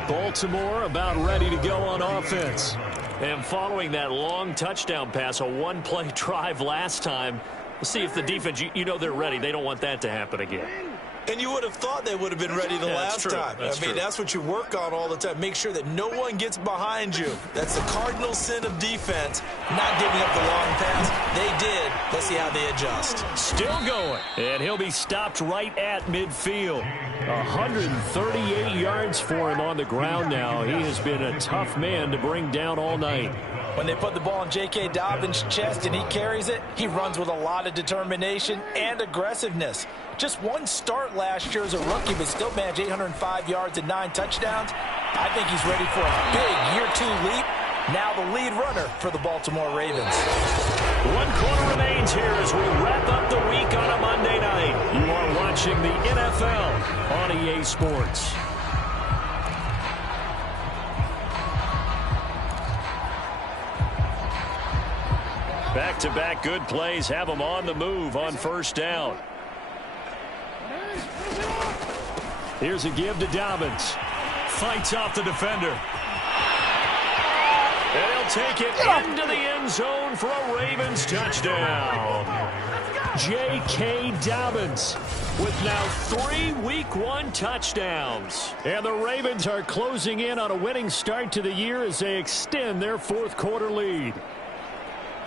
Baltimore about ready to go on offense. And following that long touchdown pass, a one-play drive last time, we'll see if the defense, you know they're ready. They don't want that to happen again. And you would have thought they would have been ready the last time. I mean, that's what you work on all the time. Make sure that no one gets behind you. That's the cardinal sin of defense, not giving up the long pass. They did. Let's see how they adjust. Still going. And he'll be stopped right at midfield. 138 yards for him on the ground now. He has been a tough man to bring down all night. When they put the ball in J.K. Dobbins' chest and he carries it, he runs with a lot of determination and aggressiveness. Just one start last year as a rookie, but still managed 805 yards and 9 touchdowns. I think he's ready for a big year 2 leap. Now the lead runner for the Baltimore Ravens. 1 quarter remains here as we wrap up the week on a Monday night. You are watching the NFL on EA Sports. Back-to-back good plays have them on the move on first down. Here's a give to Dobbins. Fights off the defender. And he'll take it into the end zone for a Ravens touchdown. J.K. Dobbins with now 3 Week 1 touchdowns. And the Ravens are closing in on a winning start to the year as they extend their fourth quarter lead.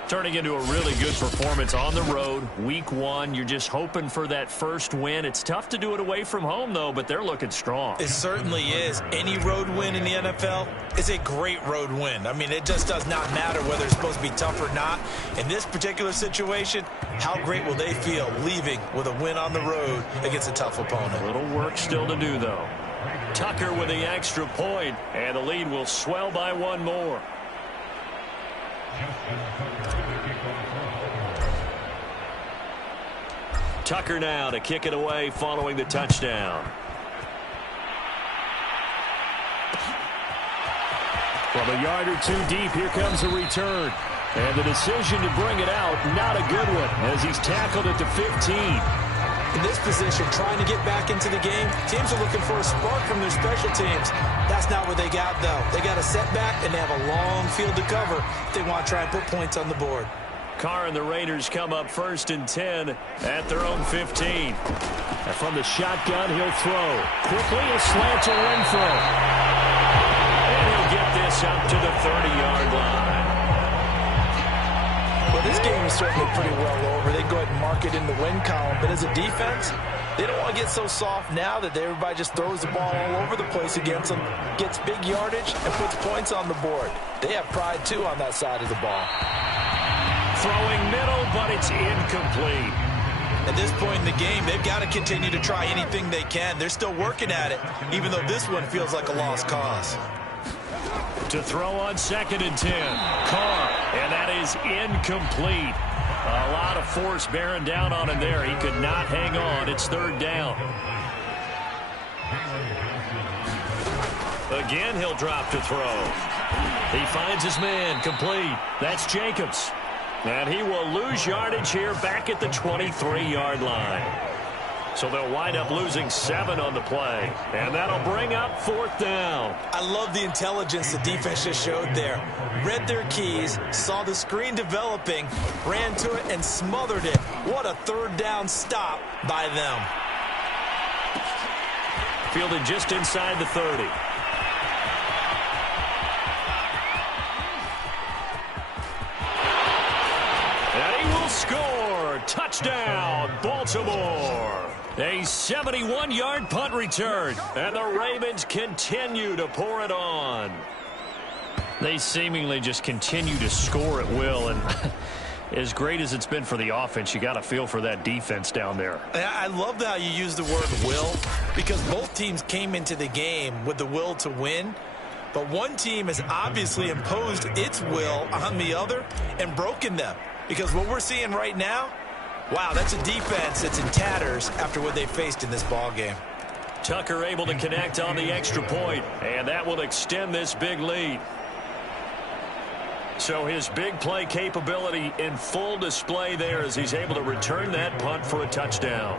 Turning into a really good performance on the road. Week 1, you're just hoping for that first win. It's tough to do it away from home, though, but they're looking strong. It certainly is. Any road win in the NFL is a great road win. I mean, it just does not matter whether it's supposed to be tough or not. In this particular situation, how great will they feel leaving with a win on the road against a tough opponent? A little work still to do, though. Tucker with the extra point, and the lead will swell by 1 more. Tucker now to kick it away following the touchdown. From a yard or two deep, here comes a return. And the decision to bring it out, not a good one, as he's tackled at the 15. In this position, trying to get back into the game, teams are looking for a spark from their special teams. That's not what they got, though. They got a setback, and they have a long field to cover if they want to try and put points on the board. Carr and the Raiders come up 1st and 10 at their own 15. And from the shotgun, he'll throw. Quickly, a slant to Renfro. And he'll get this up to the 30-yard line. Well, this game is certainly pretty well over. They go ahead and mark it in the win column. But as a defense, they don't want to get so soft now that everybody just throws the ball all over the place against them, gets big yardage, and puts points on the board. They have pride, too, on that side of the ball. Throwing middle, but it's incomplete. At this point in the game, they've got to continue to try anything they can. They're still working at it, even though this one feels like a lost cause. To throw on 2nd and 10. Carr, and that is incomplete. A lot of force bearing down on him there. He could not hang on. It's 3rd down. Again, he'll drop to throw. He finds his man, complete. That's Jacobs. And he will lose yardage here back at the 23-yard line. So they'll wind up losing 7 on the play. And that'll bring up 4th down. I love the intelligence the defense just showed there. Read their keys, saw the screen developing, ran to it, and smothered it. What a 3rd down stop by them. Fielded just inside the 30. And he will score. Touchdown, Baltimore. A 71-yard punt return, and the Ravens continue to pour it on. They seemingly just continue to score at will, and as great as it's been for the offense, you got to feel for that defense down there. I love how you use the word will, because both teams came into the game with the will to win, but one team has obviously imposed its will on the other and broken them, because what we're seeing right now, wow, that's a defense that's in tatters after what they faced in this ball game. Tucker able to connect on the extra point, and that will extend this big lead. So his big play capability in full display there as he's able to return that punt for a touchdown.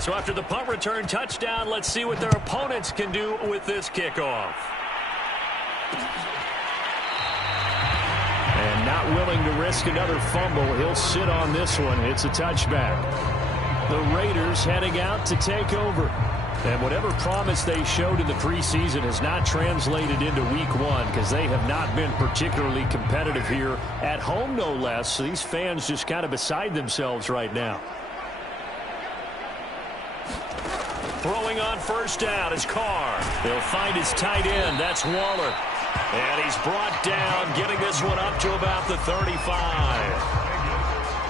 So after the punt return touchdown, let's see what their opponents can do with this kickoff. And not willing to risk another fumble, he'll sit on this one. It's a touchback. The Raiders heading out to take over. And whatever promise they showed in the preseason has not translated into week 1 because they have not been particularly competitive here at home, no less. So these fans just kind of beside themselves right now. Throwing on 1st down is Carr. They'll find his tight end. That's Waller. And he's brought down, getting this one up to about the 35.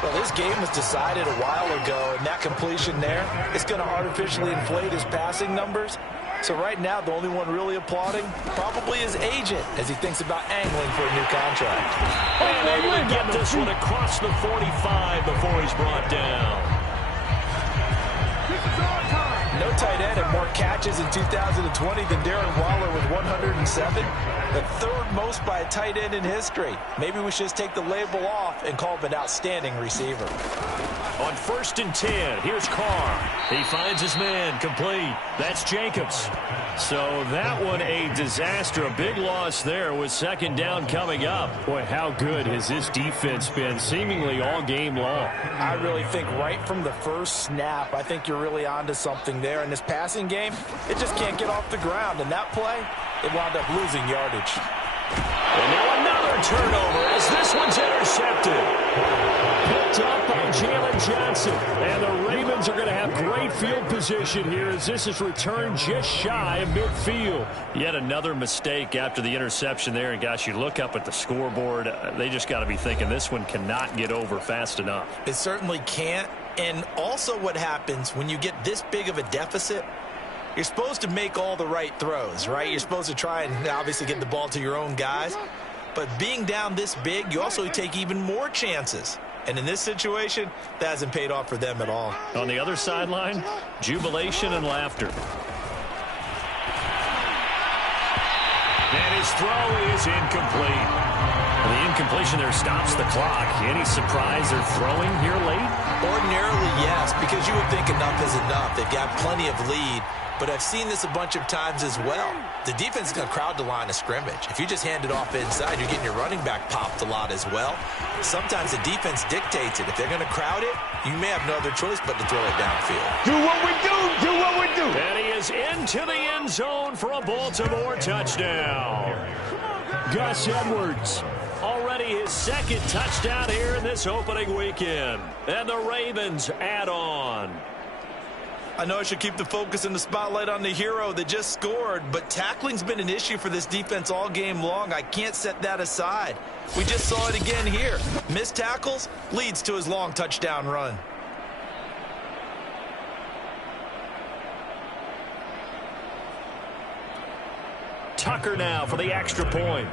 Well, this game was decided a while ago, and that completion there is going to artificially inflate his passing numbers. So right now, the only one really applauding probably his agent as he thinks about angling for a new contract. And able to get this one across the 45 before he's brought down. No tight end had more catches in 2020 than Darren Waller with 107. The 3rd most by a tight end in history. Maybe we should just take the label off and call him an outstanding receiver. On 1st and 10, here's Carr. He finds his man, complete. That's Jacobs. So that one a disaster. A big loss there with 2nd down coming up. Boy, how good has this defense been seemingly all game long? I really think right from the first snap, I think you're really onto something there. In this passing game, it just can't get off the ground. And that play, it wound up losing yardage. And now another turnover as this one's intercepted. Picked up by Jalen Johnson. And the Ravens are going to have great field position here as this is returned just shy of midfield. Yet another mistake after the interception there. And, gosh, you look up at the scoreboard, they just got to be thinking this one cannot get over fast enough. It certainly can't. And also what happens when you get this big of a deficit, you're supposed to make all the right throws, right? You're supposed to try and obviously get the ball to your own guys. But being down this big, you also take even more chances. And in this situation, that hasn't paid off for them at all. On the other sideline, jubilation and laughter. And his throw is incomplete. The incompletion there stops the clock. Any surprise they're throwing here late? Ordinarily, yes, because you would think enough is enough. They've got plenty of lead, but I've seen this a bunch of times as well. The defense is going to crowd the line of scrimmage. If you just hand it off inside, you're getting your running back popped a lot as well. Sometimes the defense dictates it. If they're going to crowd it, you may have no other choice but to throw it downfield. Do what we do! Do what we do! And he is into the end zone for a Baltimore touchdown. Gus Edwards. Already his second touchdown here in this opening weekend. And the Ravens add on. I know I should keep the focus and the spotlight on the hero that just scored, but tackling's been an issue for this defense all game long. I can't set that aside. We just saw it again here. Missed tackles leads to his long touchdown run. Tucker now for the extra point.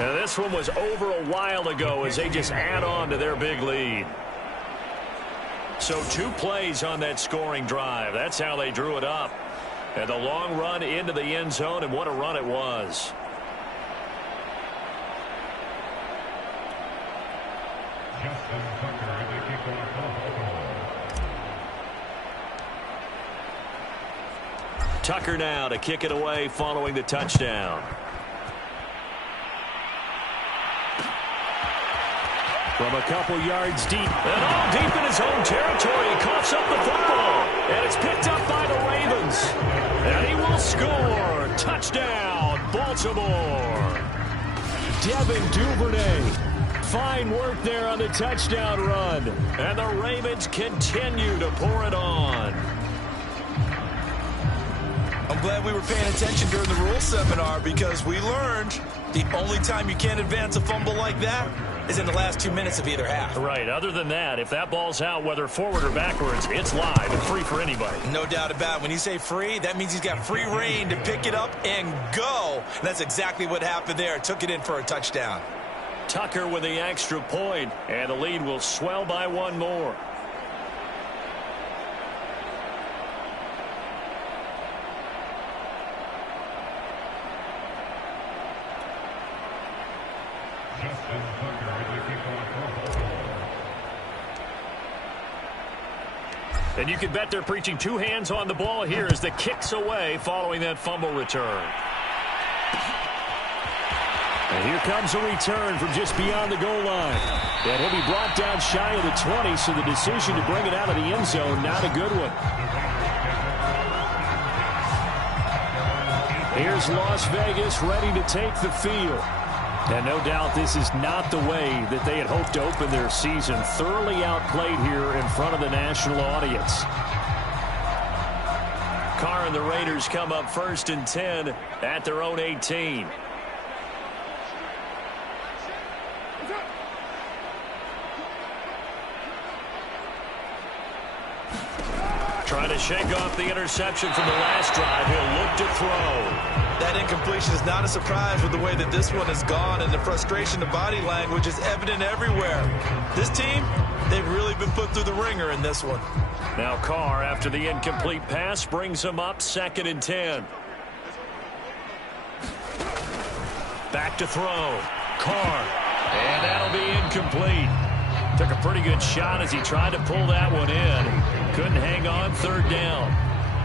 And this one was over a while ago as they just add on to their big lead. So 2 plays on that scoring drive. That's how they drew it up. And the long run into the end zone, and what a run it was. Tucker now to kick it away following the touchdown. From a couple yards deep. And all deep in his own territory. He coughs up the football. And it's picked up by the Ravens. And he will score. Touchdown, Baltimore. Devin Duvernay. Fine work there on the touchdown run. And the Ravens continue to pour it on. I'm glad we were paying attention during the rules seminar because we learned the only time you can't advance a fumble like that is in the last 2 minutes of either half. Right. Other than that, if that ball's out, whether forward or backwards, it's live and free for anybody. No doubt about it. When you say free, that means he's got free reign to pick it up and go. And that's exactly what happened there. Took it in for a touchdown. Tucker with the extra point, and the lead will swell by 1 more. And you can bet they're preaching 2 hands on the ball here as the kick's away following that fumble return. And here comes a return from just beyond the goal line. And he'll be brought down shy of the 20, so the decision to bring it out of the end zone, not a good one. Here's Las Vegas ready to take the field. And no doubt this is not the way that they had hoped to open their season. Thoroughly outplayed here in front of the national audience. Carr and the Raiders come up 1st and 10 at their own 18. Trying to shake off the interception from the last drive. He'll look to throw. That incompletion is not a surprise with the way that this one has gone, and the frustration, the body language is evident everywhere. This team, they've really been put through the ringer in this one. Now Carr, after the incomplete pass, brings him up 2nd and 10. Back to throw. Carr. And that'll be incomplete. Took a pretty good shot as he tried to pull that one in. Couldn't hang on 3rd down.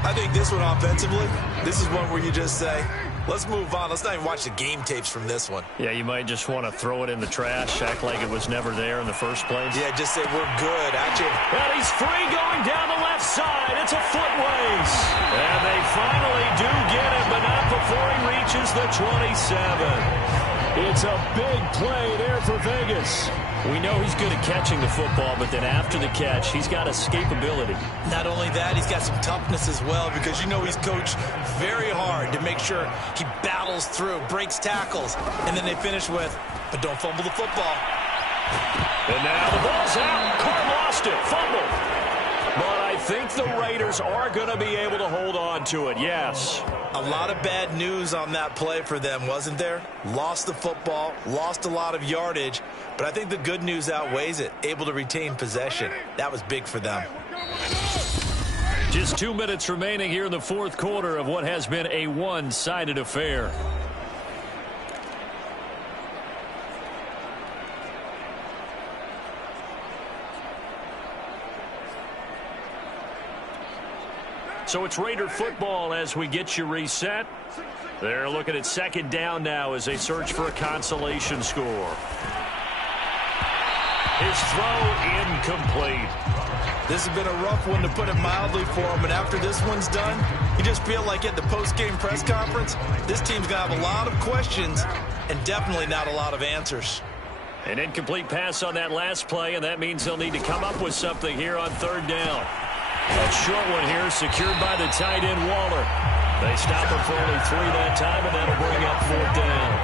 I think this one offensively, this is one where you just say, let's move on. Let's not even watch the game tapes from this one. Yeah, you might just want to throw it in the trash, act like it was never there in the first place. Yeah, just say we're good. Actually, and he's free going down the left side. It's a foot race. And they finally do get him, but not before he reaches the 27. It's a big play there for Vegas. We know he's good at catching the football, but then after the catch, he's got escapability. Not only that, he's got some toughness as well, because you know he's coached very hard to make sure he battles through, breaks tackles, and then they finish with, but don't fumble the football. And now the ball's out. Carr lost it. Fumble. But I think the Raiders are going to be able to hold on to it, yes. A lot of bad news on that play for them, wasn't there? Lost the football, lost a lot of yardage, but I think the good news outweighs it. Able to retain possession. That was big for them. Just 2 minutes remaining here in the fourth quarter of what has been a one-sided affair. So it's Raider football as we get you reset. They're looking at second down now as they search for a consolation score. His throw incomplete. This has been a rough one, to put it mildly, for him. And after this one's done, you just feel like at the post-game press conference, this team's going to have a lot of questions and definitely not a lot of answers. An incomplete pass on that last play, and that means they'll need to come up with something here on third down. A short one here, secured by the tight end, Waller. They stop him for only 3 that time, and that'll bring up fourth down.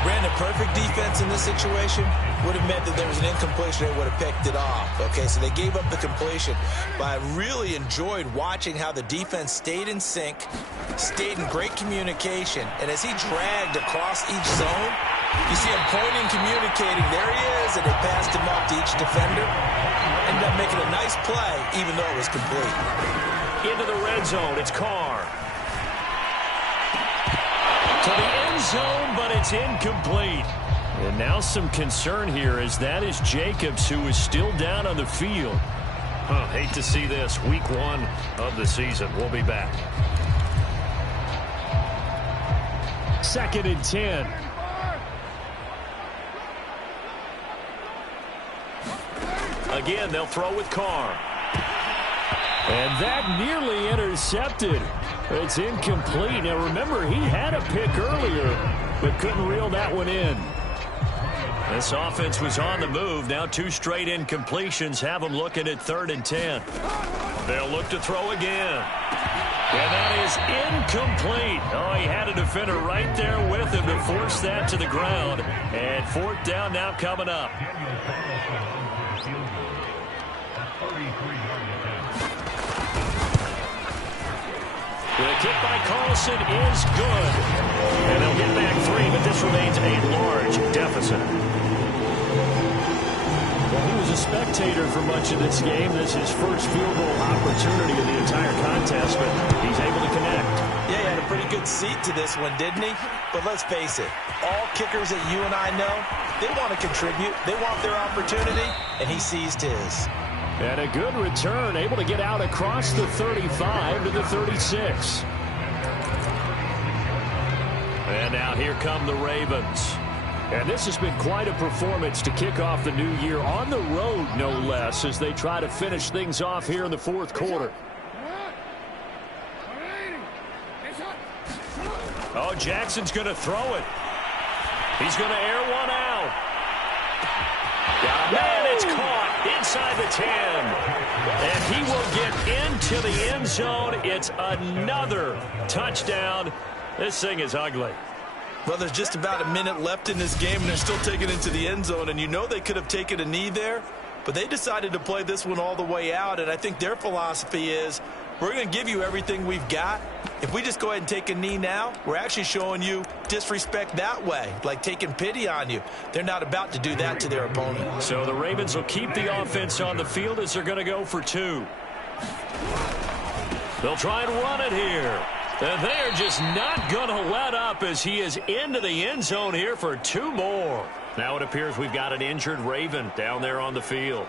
Brandon, perfect defense in this situation would have meant that there was an incompletion. They would have picked it off. Okay, so they gave up the completion. But I really enjoyed watching how the defense stayed in sync, stayed in great communication. And as he dragged across each zone, you see him pointing, communicating. There he is, and they passed him off to each defender. Ended up making a nice play, even though it was complete. Into the red zone, it's Carr. To the end zone, but it's incomplete. And now some concern here, as that is Jacobs, who is still down on the field. Hate to see this. Week 1 of the season. We'll be back. 2nd and 10. Again, they'll throw with Carr. And that nearly intercepted. It's incomplete. Now, remember, he had a pick earlier, but couldn't reel that one in. This offense was on the move. Now 2 straight incompletions have them looking at 3rd and 10. They'll look to throw again. And that is incomplete. Oh, he had a defender right there with him to force that to the ground. And 4th down now coming up. The kick by Carlson is good. And they'll get back 3, but this remains a large deficit. Well, he was a spectator for much of this game. This is his first field goal opportunity of the entire contest, but he's able to connect. Yeah, he had a pretty good seat to this one, didn't he? But let's face it, all kickers that you and I know, they want to contribute. They want their opportunity, and he seized his. And a good return, able to get out across the 35 to the 36. And now here come the Ravens. And this has been quite a performance to kick off the new year on the road, no less, as they try to finish things off here in the fourth quarter. Oh, Jackson's going to throw it. He's going to air one out. Man, it's caught inside the 10. And he will get into the end zone. It's another touchdown. This thing is ugly. Well, there's just about a minute left in this game, and they're still taking it into the end zone. And you know they could have taken a knee there, but they decided to play this one all the way out. And I think their philosophy is, we're going to give you everything we've got. If we just go ahead and take a knee now, we're actually showing you disrespect that way, like taking pity on you. They're not about to do that to their opponent. So the Ravens will keep the offense on the field as they're going to go for 2. They'll try and run it here. And they're just not going to let up as he is into the end zone here for 2 more. Now it appears we've got an injured Raven down there on the field.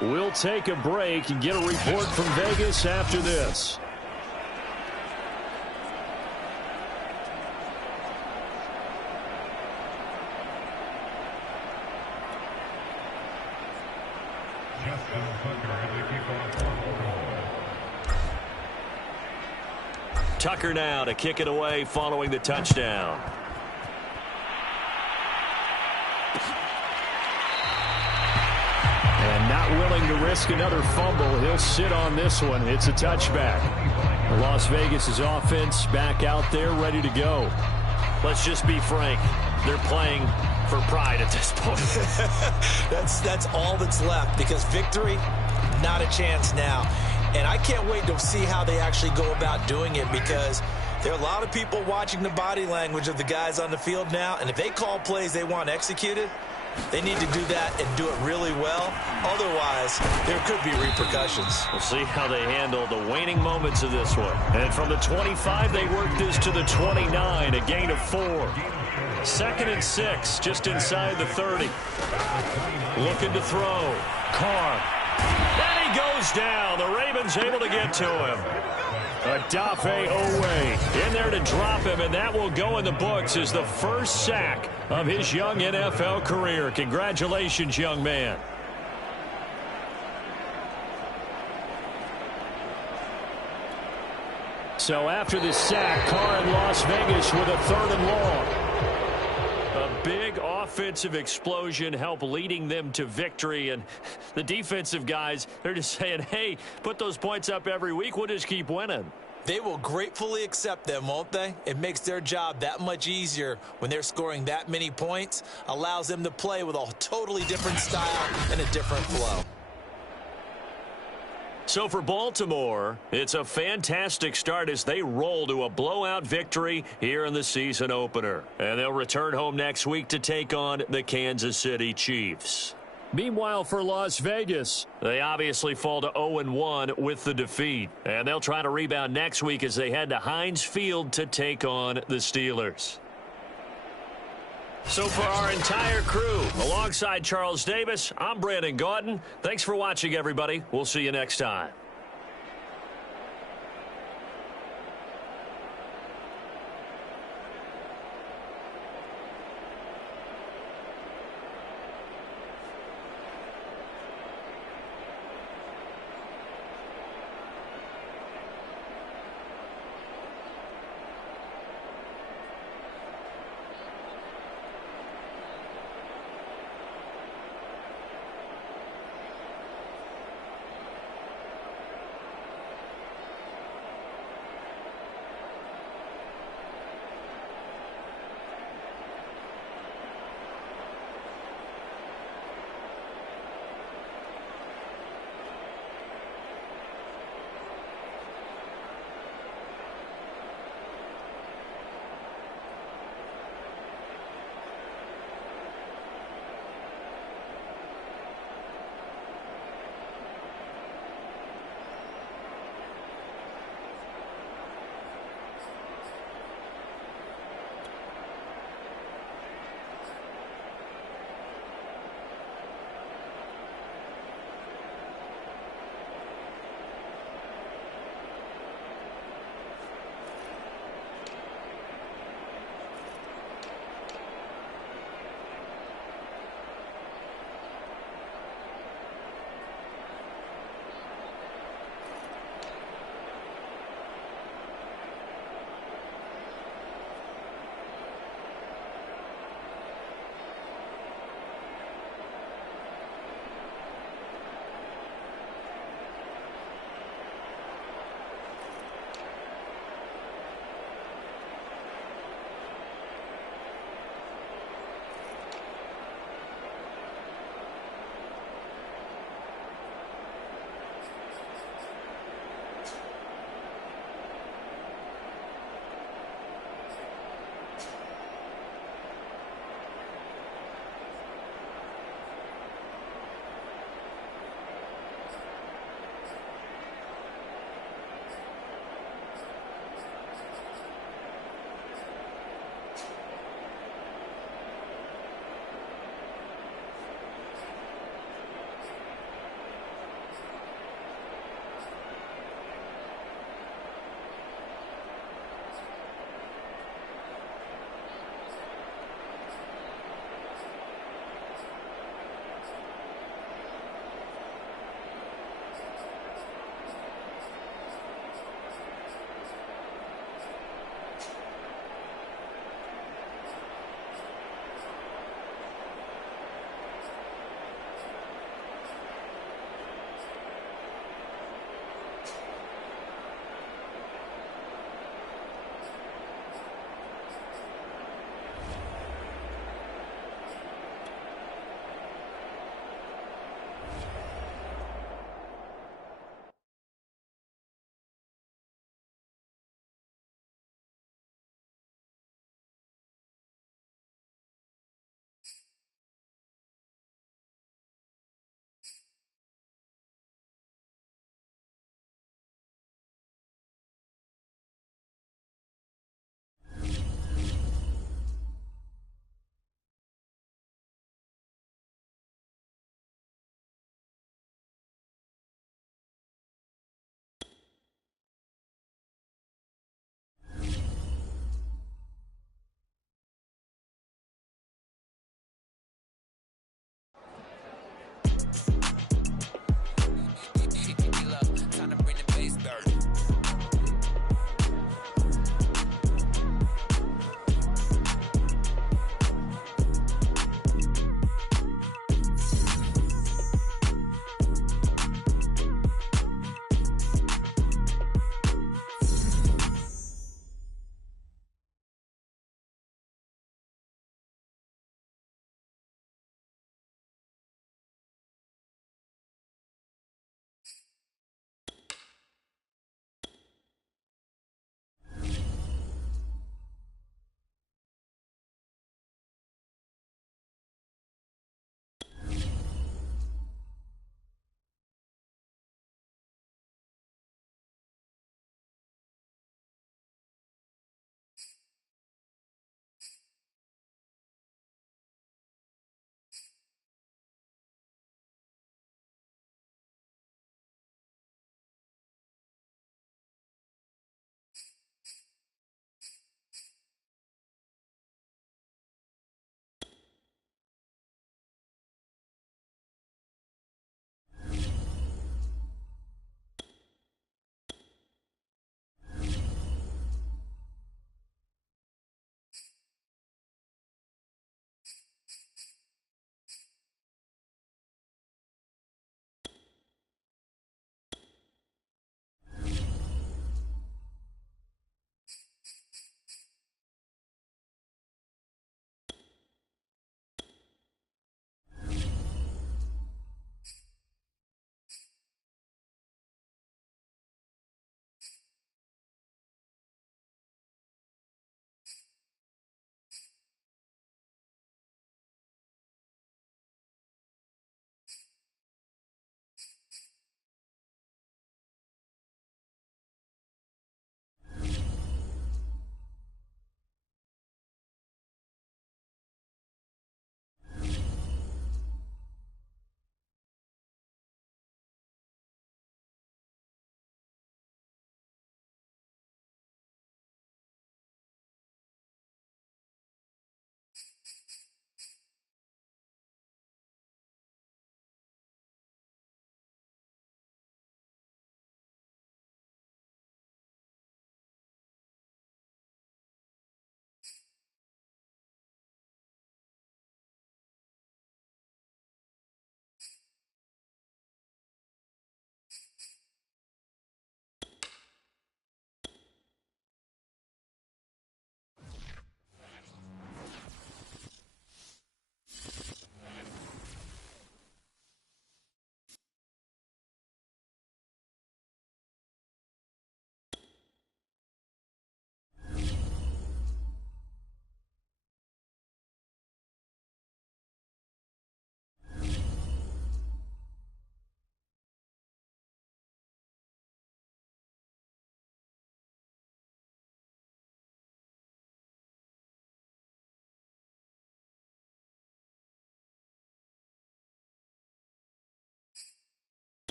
We'll take a break and get a report from Vegas after this. Tucker now to kick it away following the touchdown. And not willing to risk another fumble. He'll sit on this one. It's a touchback. The Las Vegas' offense back out there ready to go. Let's just be frank. They're playing for pride at this point. That's all that's left, because victory, not a chance now. And I can't wait to see how they actually go about doing it, because there are a lot of people watching the body language of the guys on the field now, and if they call plays they want executed, they need to do that and do it really well. Otherwise, there could be repercussions. We'll see how they handle the waning moments of this one. And from the 25, they work this to the 29, a gain of 4. 2nd and 6, just inside the 30. Looking to throw. Carr. And he goes down. The Ravens able to get to him. Odafe Owe in there to drop him, and that will go in the books as the first sack of his young NFL career. Congratulations, young man. So after this sack, Carr in Las Vegas with a 3rd and long. A big offensive explosion helped leading them to victory, and the defensive guys, they're just saying, hey, put those points up every week, we'll just keep winning. They will gratefully accept them, won't they? It makes their job that much easier when they're scoring that many points, allows them to play with a totally different style and a different flow. So for Baltimore, it's a fantastic start as they roll to a blowout victory here in the season opener. And they'll return home next week to take on the Kansas City Chiefs. Meanwhile, for Las Vegas, they obviously fall to 0-1 with the defeat. And they'll try to rebound next week as they head to Heinz Field to take on the Steelers. So for our entire crew, alongside Charles Davis, I'm Brandon Gaudin. Thanks for watching, everybody. We'll see you next time.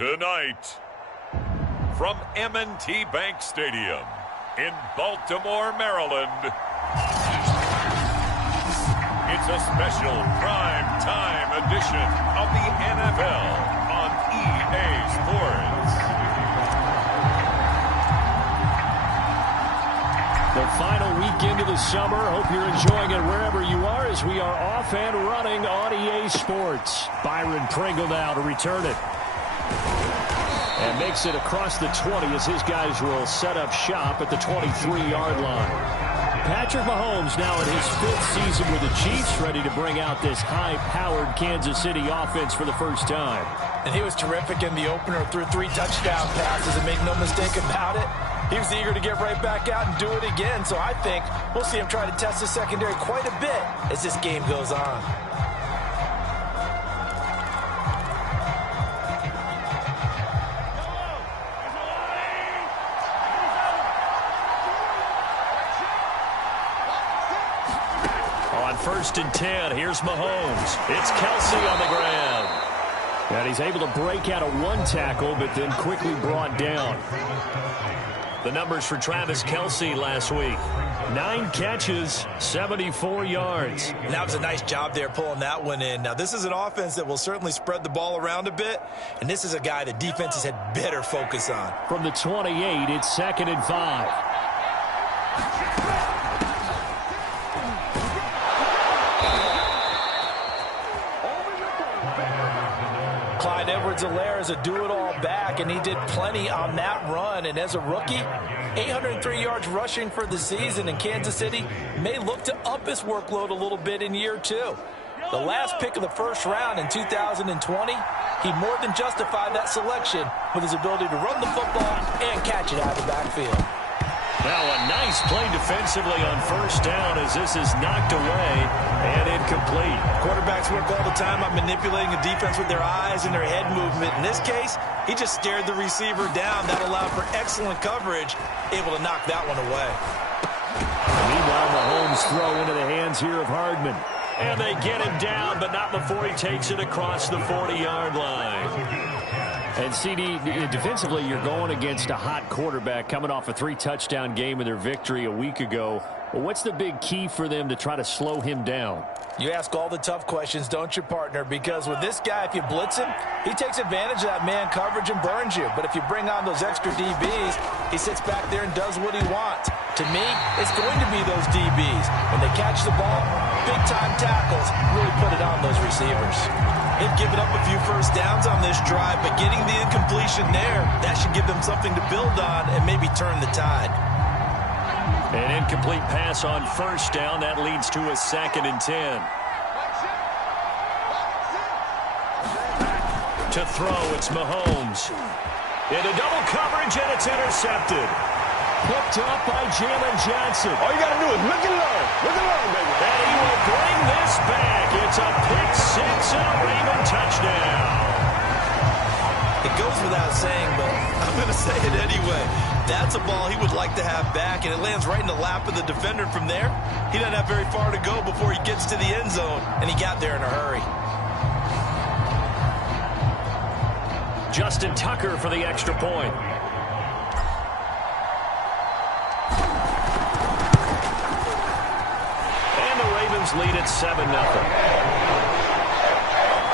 Tonight, from M&T Bank Stadium in Baltimore, Maryland, it's a special prime time edition of the NFL on EA Sports. The final weekend of the summer. Hope you're enjoying it wherever you are as we are off and running on EA Sports. Byron Pringle now to return it. And makes it across the 20 as his guys will set up shop at the 23-yard line. Patrick Mahomes now in his 5th season with the Chiefs, ready to bring out this high-powered Kansas City offense for the first time. And he was terrific in the opener, threw 3 touchdown passes, and make no mistake about it, he was eager to get right back out and do it again. So I think we'll see him try to test the secondary quite a bit as this game goes on. On 1st and 10, here's Mahomes. It's Kelsey on the ground. And he's able to break out of 1 tackle, but then quickly brought down. The numbers for Travis Kelsey last week. 9 catches, 74 yards. And that was a nice job there pulling that one in. Now, this is an offense that will certainly spread the ball around a bit, and this is a guy that defenses had better focus on. From the 28, it's 2nd and 5. Clyde Edwards-Helaire is a do-it-all back, and he did plenty on that run. And as a rookie, 803 yards rushing for the season, and Kansas City may look to up his workload a little bit in year 2. The last pick of the 1st round in 2020, he more than justified that selection with his ability to run the football and catch it out of the backfield. Now a nice play defensively on 1st down as this is knocked away and incomplete. Quarterbacks work all the time on manipulating a defense with their eyes and their head movement. In this case, he just stared the receiver down. That allowed for excellent coverage, able to knock that one away. Meanwhile, Mahomes throw into the hands here of Hardman. And they get him down, but not before he takes it across the 40-yard line. And, CD, defensively, you're going against a hot quarterback coming off a 3-touchdown game in their victory a week ago. Well, what's the big key for them to try to slow him down? You ask all the tough questions, don't you, partner? Because with this guy, if you blitz him, he takes advantage of that man coverage and burns you. But if you bring on those extra DBs, he sits back there and does what he wants. To me, it's going to be those DBs. When they catch the ball, big-time tackles really put it on those receivers. They've given up a few 1st downs on this drive, but getting the incompletion there, that should give them something to build on and maybe turn the tide. An incomplete pass on 1st down. That leads to a 2nd and 10. To throw, it's Mahomes. Into double coverage, and it's intercepted. Picked up by Jalen Johnson. All you got to do is look and learn. Look and learn, baby. And he will bring this back. It's a pick 6 and a Raven touchdown. It goes without saying, but I'm going to say it anyway. That's a ball he would like to have back, and it lands right in the lap of the defender. From there, he doesn't have very far to go before he gets to the end zone, and he got there in a hurry. Justin Tucker for the extra point. And the Ravens lead at 7-0.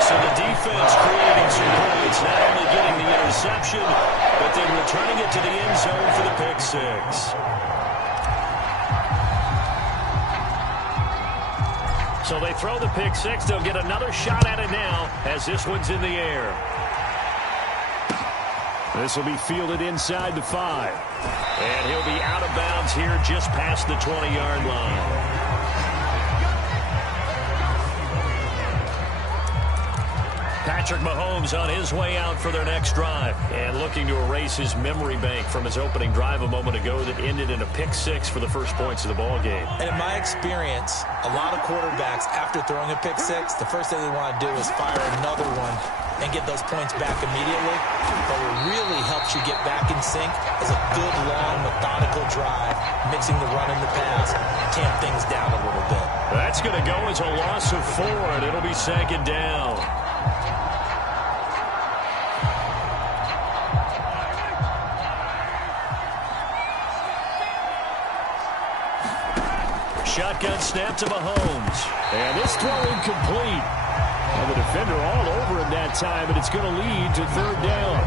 So the defense creating some points, not only getting the interception, but then returning it to the end zone for the pick 6. So they throw the pick 6. They'll get another shot at it now as this one's in the air. This will be fielded inside the 5. And he'll be out of bounds here just past the 20-yard line. Patrick Mahomes on his way out for their next drive and looking to erase his memory bank from his opening drive a moment ago that ended in a pick 6 for the first points of the ball game. And in my experience, a lot of quarterbacks, after throwing a pick 6, the first thing they want to do is fire another one and get those points back immediately. But what really helps you get back in sync is a good, long, methodical drive, mixing the run and the pass, tamp things down a little bit. That's going to go as a loss of 4, and it'll be 2nd down. shotgun snap to Mahomes. And this throw incomplete. And the defender all over him that time, and it's going to lead to third down.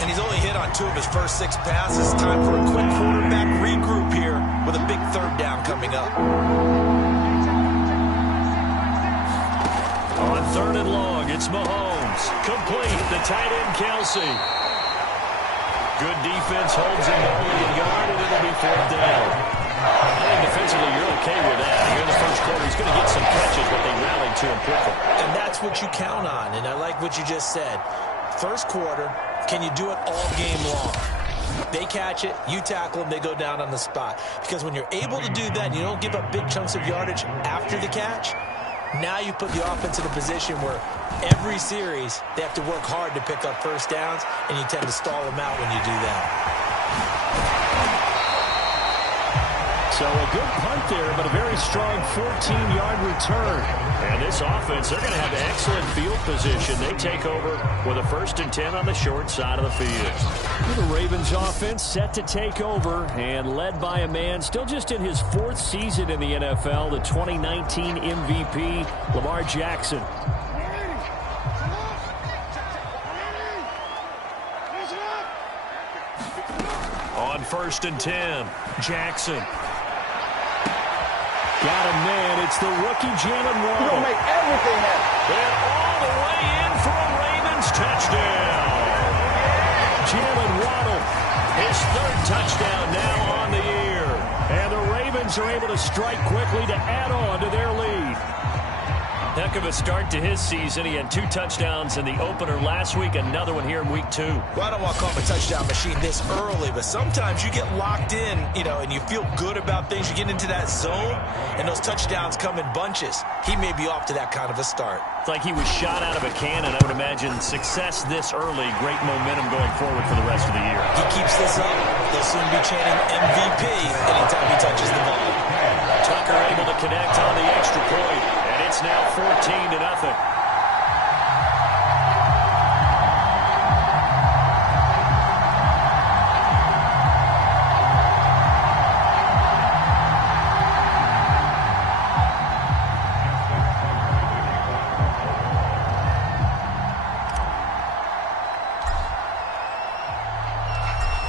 And he's only hit on 2 of his first 6 passes. Time for a quick quarterback regroup here with a big third down coming up. On third and long, it's Mahomes. Complete, the tight end Kelsey. Good defense holds him only a yard, and it'll be fourth down. I think defensively you're okay with that. Here in the first quarter, he's going to get some catches, but they rallied to him quickly. And that's what you count on, and I like what you just said. First quarter, can you do it all game long? They catch it, you tackle them, they go down on the spot. Because when you're able to do that and you don't give up big chunks of yardage after the catch, now you put the offense in a position where every series they have to work hard to pick up first downs, and you tend to stall them out when you do that. So a good punt there, but a very strong 14-yard return. And this offense, they're going to have excellent field position. They take over with a 1st and 10 on the short side of the field. The Ravens offense set to take over and led by a man still just in his 4th season in the NFL, the 2019 MVP, Lamar Jackson. On 1st and 10, Jackson. Got him, man. It's the rookie Jalen Waddle. You're going to make everything happen. And all the way in for a Ravens touchdown. Jalen Waddle, his 3rd touchdown now on the year. And the Ravens are able to strike quickly to add on to their lead. Heck of a start to his season. He had 2 touchdowns in the opener last week, another one here in week 2. Well, I don't want to call him a touchdown machine this early, but sometimes you get locked in, and you feel good about things. You get into that zone, and those touchdowns come in bunches. He may be off to that kind of a start. It's like he was shot out of a cannon. I would imagine success this early, great momentum going forward for the rest of the year. He keeps this up, they'll soon be chanting MVP anytime he touches the ball. Tucker able to connect on the extra point, and it's now 14-0.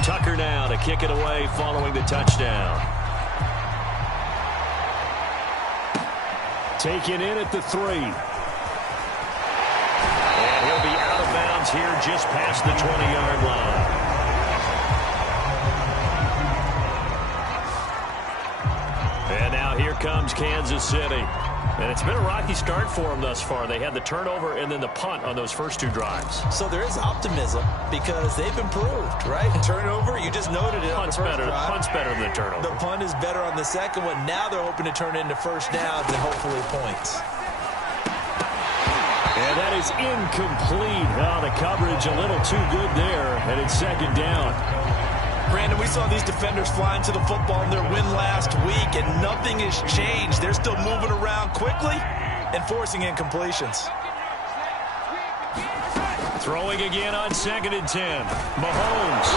Tucker now to kick it away following the touchdown. Taken in at the 3. And he'll be out of bounds here just past the 20-yard line. And now here comes Kansas City. And it's been a rocky start for them thus far. They had the turnover and then the punt on those first 2 drives. So there is optimism because they've improved, right? Turnover, you just noted it. Punt's better than the turnover. The punt is better on the second one. Now they're hoping to turn into first downs and hopefully points. And that is incomplete. Oh, the coverage a little too good there, and it's 2nd down. Brandon, we saw these defenders flying to the football in their win last week, and nothing has changed. They're still moving around quickly and forcing incompletions. Throwing again on 2nd and 10. Mahomes.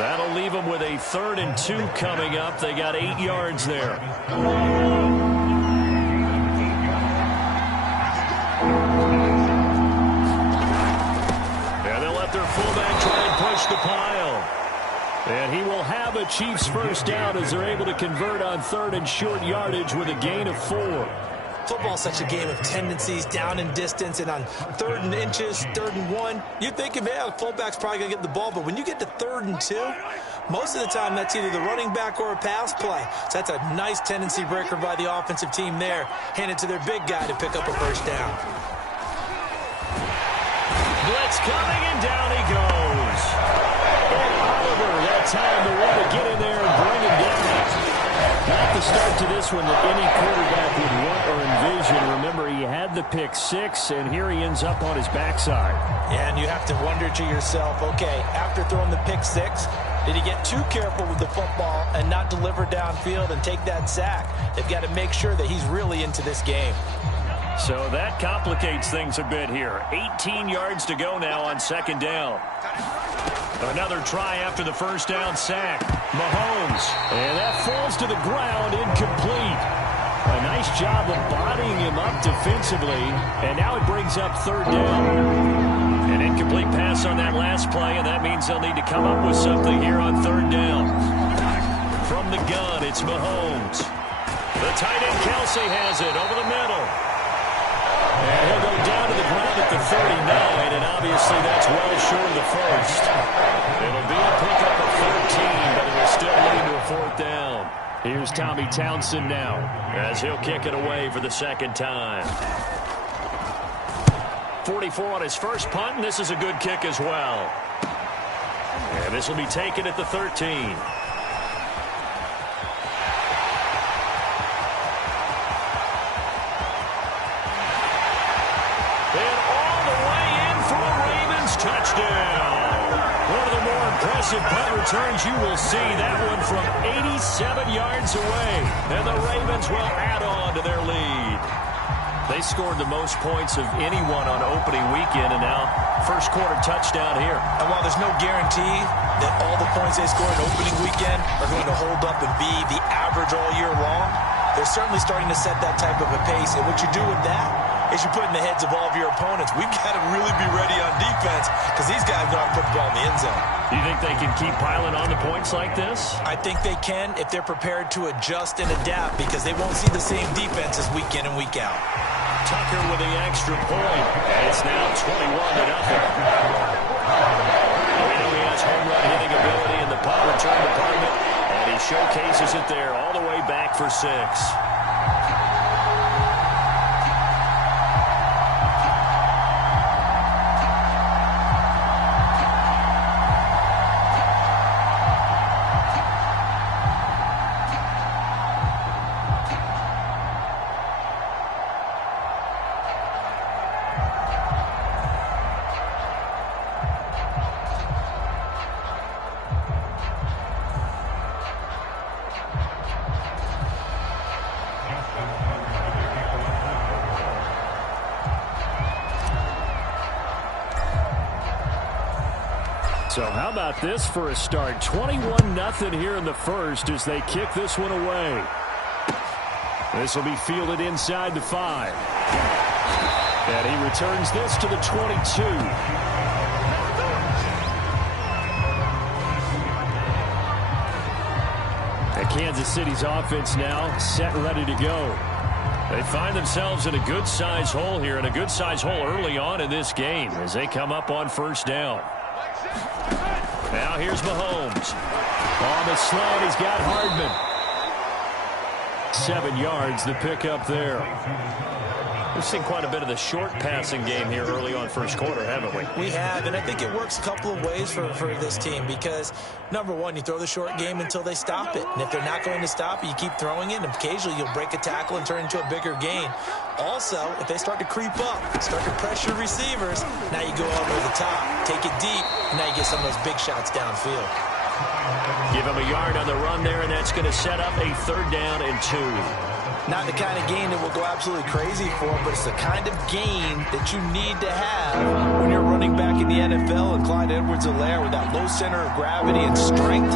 That'll leave them with a 3rd and 2 coming up. They got 8 yards there. And they'll let their fullback try and push the pile. And he will have a Chiefs first down as they're able to convert on 3rd and short yardage with a gain of 4. Football's such a game of tendencies, down in distance, and on 3rd and inches, 3rd and 1, you're thinking, man, the fullback's probably going to get the ball. But when you get to 3rd and 2, most of the time that's either the running back or a pass play. So that's a nice tendency breaker by the offensive team there. Hand it to their big guy to pick up a first down. Blitz coming, and down he goes. And Oliver, that time the one to get in there and bring him down. Not the start to this one that any quarterback would want or envision. Remember, he had the pick 6, and here he ends up on his backside. Yeah, and you have to wonder to yourself, okay, after throwing the pick 6, did he get too careful with the football and not deliver downfield and take that sack? They've got to make sure that he's really into this game. So that complicates things a bit here. 18 yards to go now on 2nd down. Another try after the first down sack. Mahomes. And that falls to the ground, incomplete. A nice job of bodying him up defensively. And now it brings up third down. An incomplete pass on that last play, and that means they'll need to come up with something here on third down. From the gun, it's Mahomes. The tight end Kelsey has it over the middle. And he'll go down to the ground at the 39, and obviously that's well short of the first. It'll be a pickup of 13, but it will still lead to a fourth down. Here's Tommy Townsend now, as he'll kick it away for the second time. 44 on his first punt, and this is a good kick as well. And this will be taken at the 13. Touchdown. One of the more impressive punt returns you will see. That one from 87 yards away. And the Ravens will add on to their lead. They scored the most points of anyone on opening weekend, and now first quarter touchdown here. And while there's no guarantee that all the points they scored opening weekend are going to hold up and be the average all year long, they're certainly starting to set that type of a pace. And what you do with that is you put in the heads of all of your opponents, we've got to really be ready on defense because these guys know how to put the ball in the end zone. Do you think they can keep piling on the points like this? I think they can if they're prepared to adjust and adapt because they won't see the same defenses week in and week out. Tucker with the extra point, and it's now 21-0. We know he has home run hitting ability in the punt return department, and he showcases it there all the way back for 6. So how about this for a start? 21-0 here in the first as they kick this one away. This will be fielded inside the 5. And he returns this to the 22. And Kansas City's offense now set and ready to go. They find themselves in a good-size hole here, and a good-size hole early on in this game as they come up on first down. Now here's Mahomes. On the slant, he's got Hardman. 7 yards, the pickup there. We've seen quite a bit of the short passing game here early on first quarter, haven't we? We have, and I think it works a couple of ways for this team because, number one, you throw the short game until they stop it. And if they're not going to stop it, you keep throwing it, and occasionally you'll break a tackle and turn into a bigger gain. Also, if they start to creep up, start to pressure receivers, now you go over the top, take it deep, and now you get some of those big shots downfield. Give him a yard on the run there, and that's going to set up a 3rd down and 2. Not the kind of game that we'll go absolutely crazy for, but it's the kind of game that you need to have when you're running back in the NFL. And Clyde Edwards-Helaire with that low center of gravity and strength,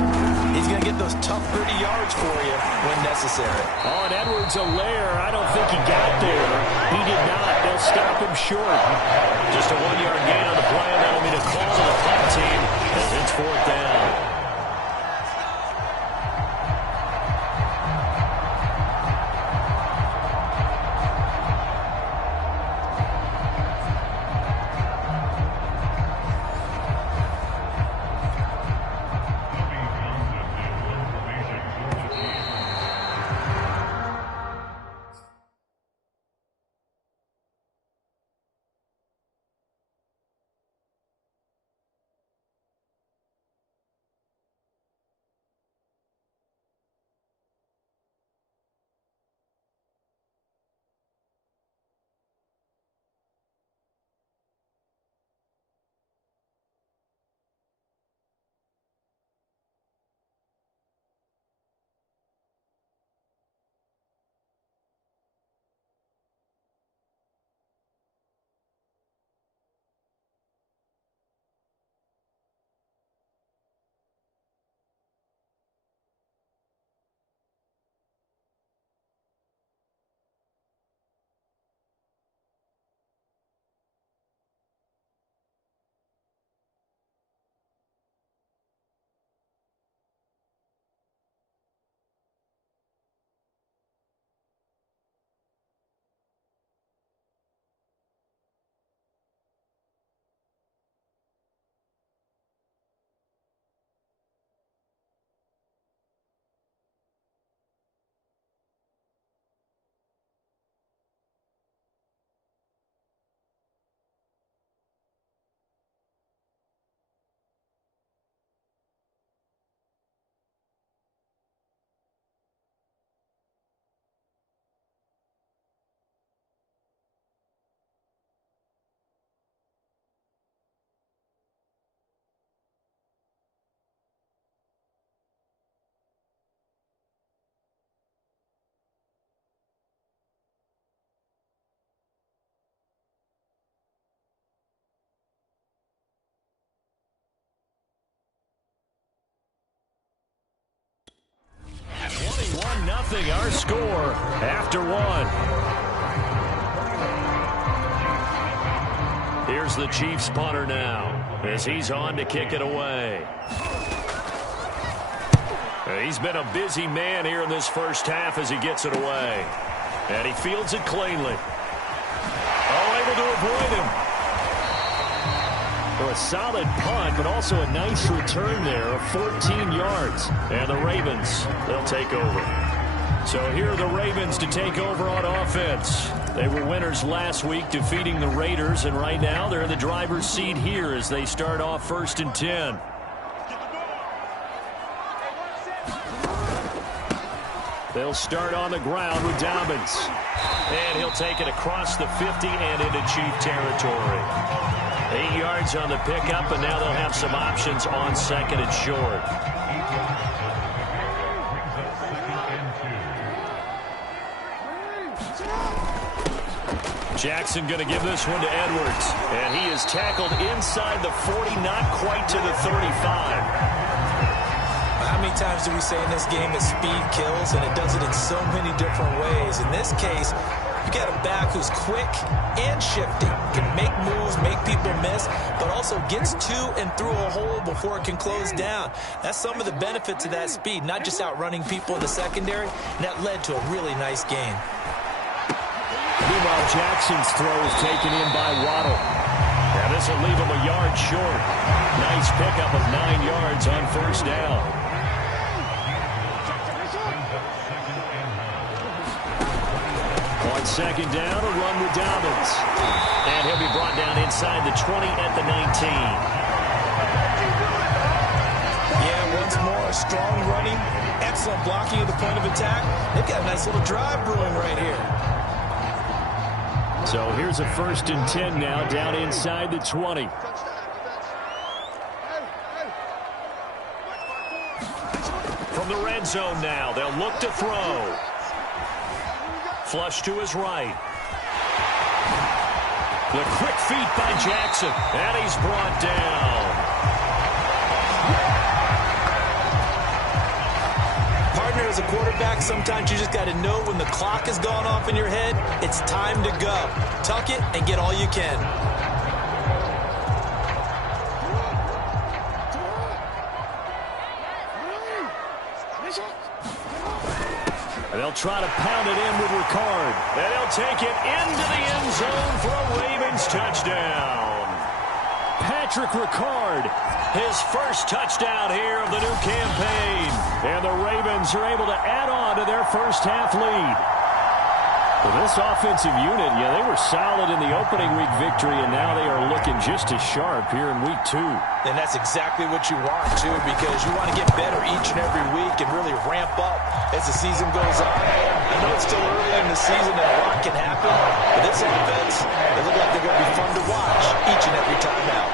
he's going to get those tough, gritty yards for you when necessary. Oh, and Edwards-Helaire, I don't think he got there. He did not. They'll stop him short. Just a 1-yard gain on the play, and that'll be the call to the punt team as it's 4th down. 0-0 our score after one. Here's the Chiefs punter now as he's on to kick it away. He's been a busy man here in this first half as he gets it away. And he fields it cleanly. Oh, able to avoid him. A solid punt, but also a nice return there of 14 yards. And the Ravens, they'll take over. So here are the Ravens to take over on offense. They were winners last week, defeating the Raiders, and right now they're in the driver's seat here as they start off 1st and 10. They'll start on the ground with Dobbins. And he'll take it across the 50 and into Chief territory. 8 yards on the pickup, and now they'll have some options on 2nd and short. Jackson going to give this one to Edwards. And he is tackled inside the 40, not quite to the 35. How many times do we say in this game that speed kills, and it does it in so many different ways? In this case, you got a back who's quick and shifting, can make moves, make people miss, but also gets to and through a hole before it can close down. That's some of the benefits of that speed, not just outrunning people in the secondary, and that led to a really nice game. Meanwhile, Jackson's throw is taken in by Waddle. And this will leave him a yard short. Nice pickup of 9 yards on 1st down. On 2nd down, a run with Dobbins. And he'll be brought down inside the 20 at the 19. Yeah, once more, strong running, excellent blocking at the point of attack. They've got a nice little drive brewing right here. So here's a 1st and 10 now, down inside the 20. From the red zone now, they'll look to throw. Flush to his right. The quick feet by Jackson, and he's brought down. Partner, as a quarterback, sometimes you just got to know when the clock has gone off in your head, it's time to go. Tuck it and get all you can. They'll try to pound it in with Ricard. And they'll take it into the end zone for a Ravens touchdown. Patrick Ricard, his first touchdown here of the new campaign. And the Ravens are able to add on to their first half lead. Well, this offensive unit, they were solid in the opening week victory, and now they are looking just as sharp here in week 2. And that's exactly what you want, too, because you want to get better each and every week and really ramp up as the season goes on. I know it's still early in the season and a lot can happen, but this offense, they look like they're going to be fun to watch each and every time out.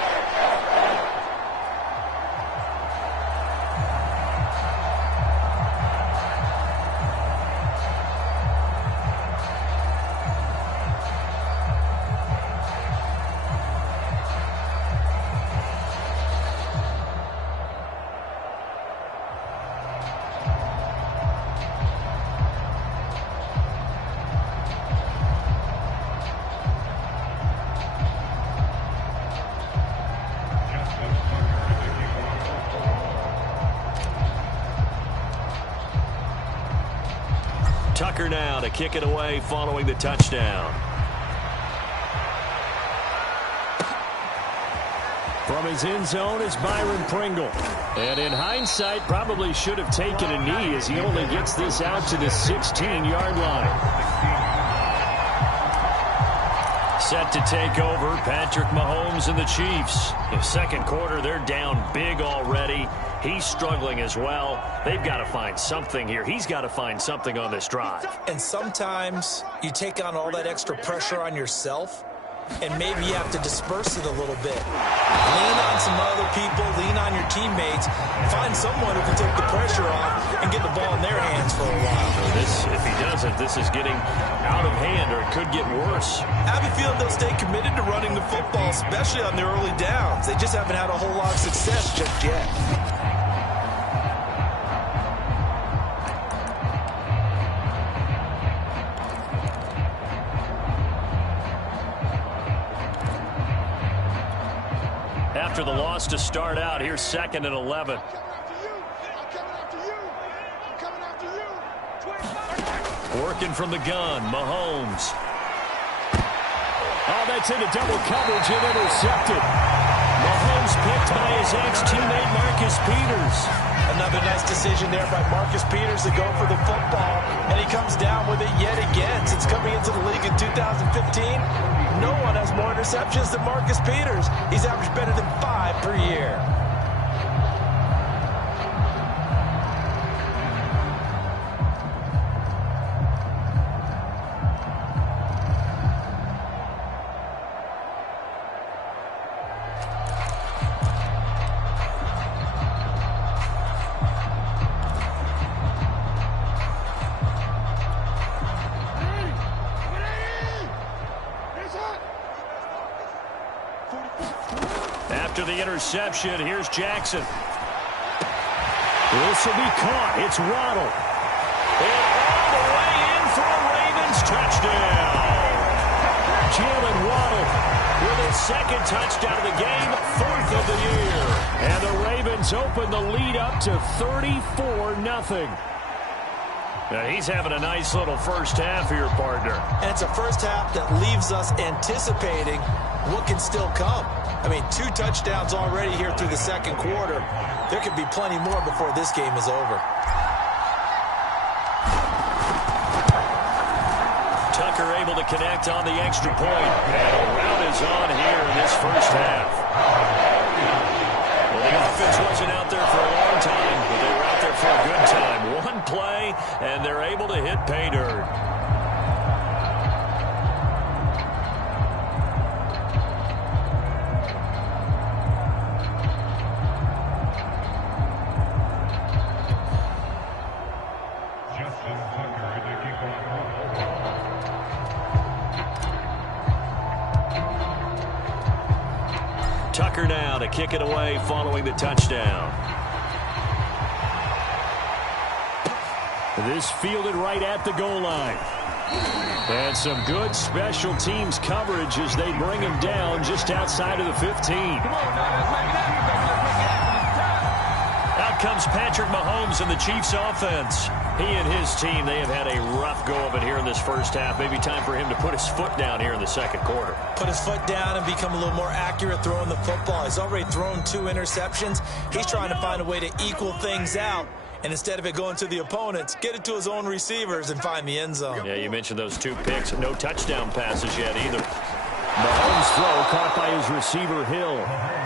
Tucker now to kick it away following the touchdown. From his end zone is Byron Pringle. And in hindsight, probably should have taken a knee as he only gets this out to the 16-yard line. Set to take over, Patrick Mahomes and the Chiefs. In the second quarter, they're down big already. He's struggling as well. They've got to find something here. He's got to find something on this drive. And sometimes you take on all that extra pressure on yourself, and maybe you have to disperse it a little bit. Lean on some other people, lean on your teammates, find someone who can take the pressure off and get the ball in their hands for a while. If he doesn't, this is getting out of hand, or it could get worse. I have a feeling they'll stay committed to running the football, especially on their early downs. They just haven't had a whole lot of success just yet. After the loss to start out, here's 2nd and 11. Working from the gun, Mahomes. Oh, that's into double coverage and intercepted. Mahomes picked by his ex-teammate Marcus Peters. Another nice decision there by Marcus Peters to go for the football, and he comes down with it yet again. Since coming into the league in 2015, no one has more interceptions than Marcus Peters. He's averaged better than 5 per year. After the interception, here's Jackson. This will be caught. It's Waddle. And all the way in for a Ravens touchdown. Jalen Waddle with his 2nd touchdown of the game, 4th of the year. And the Ravens open the lead up to 34-0. He's having a nice little first half here, partner. And it's a first half that leaves us anticipating what can still come. I mean, 2 touchdowns already here through the 2nd quarter. There could be plenty more before this game is over. Tucker able to connect on the extra point. And a rout is on here in this first half. Well, the offense wasn't out there for a long time, but they were out there for a good time. One play, and they're able to hit pay dirt. Tucker now to kick it away following the touchdown. This fielded right at the goal line. And some good special teams coverage as they bring him down just outside of the 15. Out comes Patrick Mahomes and the Chiefs offense. He and his team, they have had a rough go of it here in this first half. Maybe time for him to put his foot down here in the 2nd quarter. Put his foot down and become a little more accurate throwing the football. He's already thrown 2 interceptions. He's trying to find a way to equal things out. And instead of it going to the opponents, get it to his own receivers and find the end zone. Yeah, you mentioned those 2 picks. No touchdown passes yet either. Mahomes' throw caught by his receiver, Hill.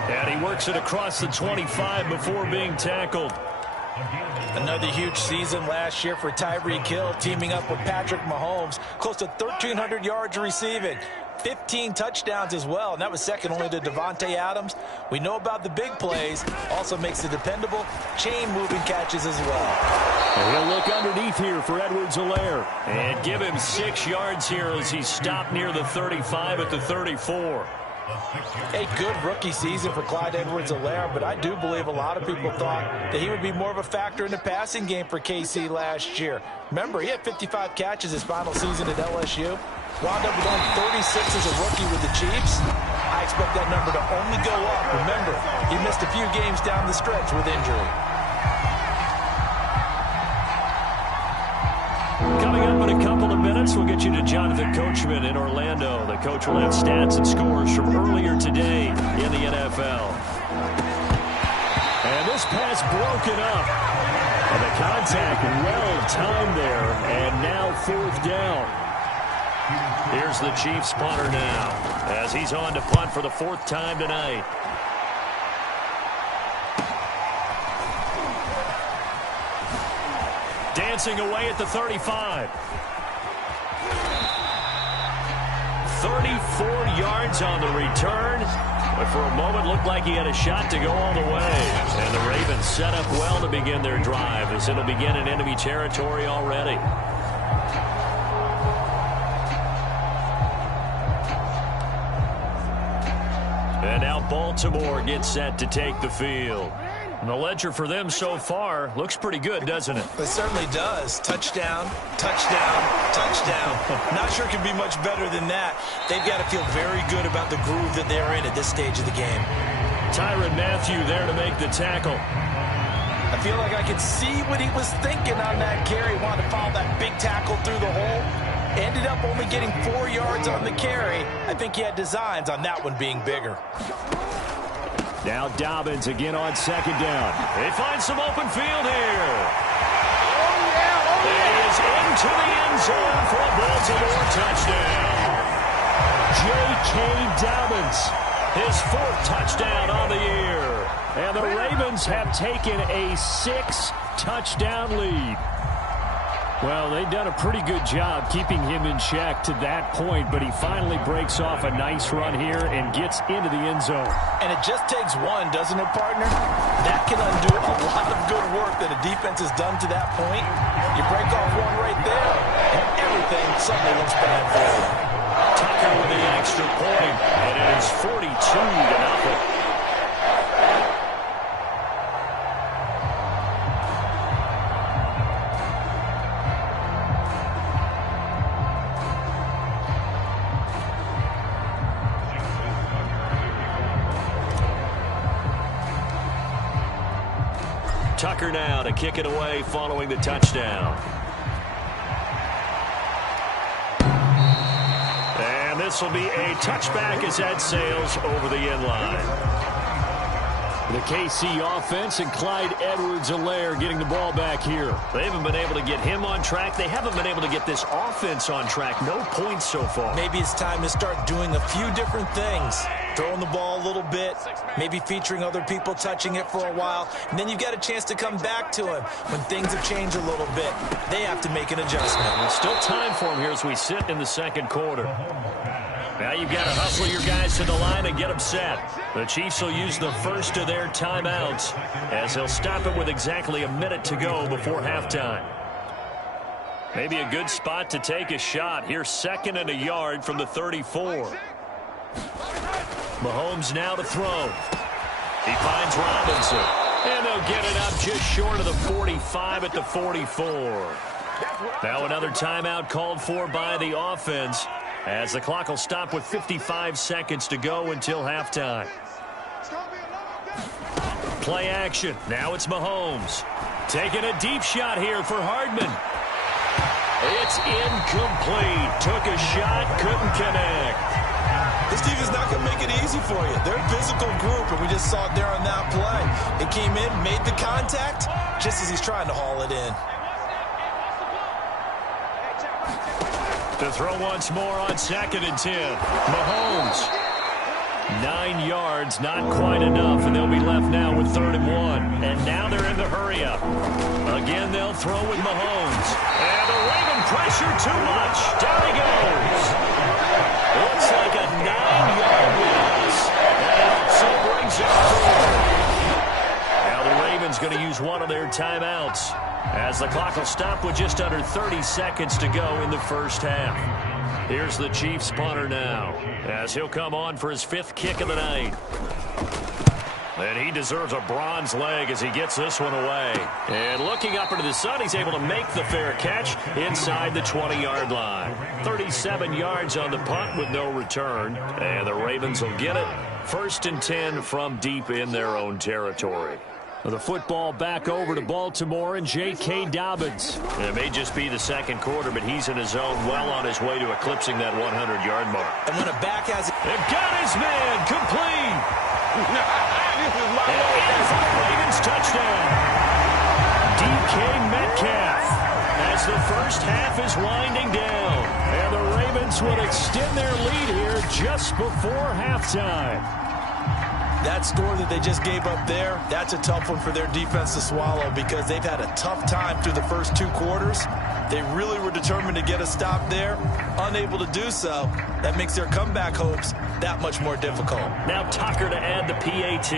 And he works it across the 25 before being tackled. Another huge season last year for Tyreek Hill, teaming up with Patrick Mahomes. Close to 1,300 yards receiving. 15 touchdowns as well, and that was second only to Devontae Adams. We know about the big plays. Also makes the dependable chain-moving catches as well. And he'll look underneath here for Edwards-Helaire. And give him 6 yards here as he's stopped near the 35 at the 34. A good rookie season for Clyde Edwards-Helaire, but I do believe a lot of people thought that he would be more of a factor in the passing game for KC last year. Remember, he had 55 catches his final season at LSU. Wound up with only 36 as a rookie with the Chiefs. I expect that number to only go up. Remember, he missed a few games down the stretch with injury. Coming up in a couple of minutes, we'll get you to Jonathan Coachman in Orlando. The coach will have stats and scores from earlier today in the NFL. And this pass broken up. And the contact well timed there, and now 4th down. Here's the Chiefs punter now as he's on to punt for the 4th time tonight. Dancing away at the 35. 34 yards on the return. But for a moment, looked like he had a shot to go all the way. And the Ravens set up well to begin their drive as it'll begin in enemy territory already. And now Baltimore gets set to take the field. And the ledger for them so far looks pretty good, doesn't it? It certainly does. Touchdown, touchdown, touchdown. Not sure it can be much better than that. They've got to feel very good about the groove that they're in at this stage of the game. Tyrann Mathieu there to make the tackle. I feel like I could see what he was thinking on that carry. Wanted to follow that big tackle through the hole. Ended up only getting 4 yards on the carry. I think he had designs on that one being bigger. Now Dobbins again on second down. They find some open field here. He is into the end zone for a Baltimore touchdown. J.K. Dobbins, his 4th touchdown on the year. And the Ravens have taken a 6-touchdown lead. Well, they've done a pretty good job keeping him in check to that point, but he finally breaks off a nice run here and gets into the end zone. And it just takes one, doesn't it, partner? That can undo a lot of good work that a defense has done to that point. You break off one right there, and everything suddenly looks bad for you. Tucker with the extra point, and it is 42-0. Tucker now to kick it away following the touchdown. And this will be a touchback as that sails over the end line. The KC offense and Clyde Edwards-Helaire getting the ball back here. They haven't been able to get him on track. They haven't been able to get this offense on track. No points so far. Maybe it's time to start doing a few different things. Throwing the ball a little bit, maybe featuring other people touching it for a while, and then you've got a chance to come back to him when things have changed a little bit. They have to make an adjustment. There's still time for him here as we sit in the second quarter. Now you've got to hustle your guys to the line and get them set. The Chiefs will use the first of their timeouts as they'll stop it with exactly a minute to go before halftime. Maybe a good spot to take a shot. Here's 2nd and a yard from the 34. Mahomes now to throw. He finds Robinson. And they'll get it up just short of the 45 at the 44. Now another timeout called for by the offense as the clock will stop with 55 seconds to go until halftime. Play action. Now it's Mahomes. Taking a deep shot here for Hardman. It's incomplete. Took a shot, couldn't connect. This team is not going to make it easy for you. They're a physical group, and we just saw it there on that play. It came in, made the contact, just as he's trying to haul it in. To throw once more on 2nd and 10. Mahomes. 9 yards, not quite enough, and they'll be left now with 3rd and 1. And now they're in the hurry-up. Again, they'll throw with Mahomes. And the Raven pressure too much. Down he goes. Looks like a 9-yard loss. And it also brings up 4. Now the Ravens going to use one of their timeouts as the clock will stop with just under 30 seconds to go in the first half. Here's the Chiefs punter now as he'll come on for his 5th kick of the night. And he deserves a bronze leg as he gets this one away. And looking up into the sun, he's able to make the fair catch inside the 20-yard line. 37 yards on the punt with no return. And the Ravens will get it. 1st and 10 from deep in their own territory. The football back over to Baltimore and J.K. Dobbins. It may just be the second quarter, but he's in his zone, well on his way to eclipsing that 100-yard mark. And when a back has it, they've got his man complete. It is a Ravens touchdown. DK Metcalf as the first half is winding down. And the Ravens would extend their lead here just before halftime. That score that they just gave up there, that's a tough one for their defense to swallow because they've had a tough time through the first 2 quarters. They really were determined to get a stop there, unable to do so. That makes their comeback hopes that much more difficult. Now Tucker to add the PAT.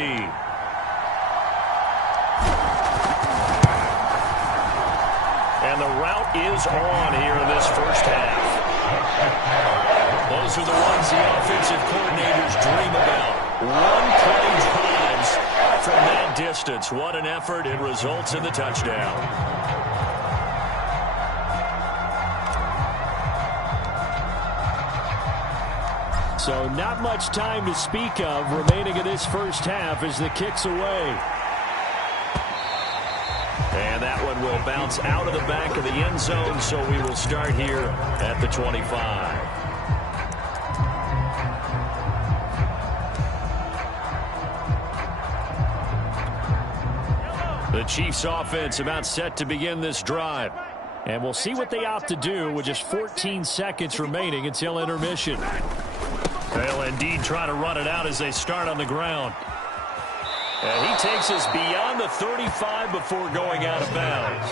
And the route is on here in this first half. Those are the ones the offensive coordinators dream about. One-play drives from that distance. What an effort. It results in the touchdown. So not much time to speak of remaining in this first half as the kick's away. And that one will bounce out of the back of the end zone, so we will start here at the 25. The Chiefs offense about set to begin this drive. And we'll see what they opt to do with just 14 seconds remaining until intermission. They'll indeed try to run it out as they start on the ground. And he takes us beyond the 35 before going out of bounds.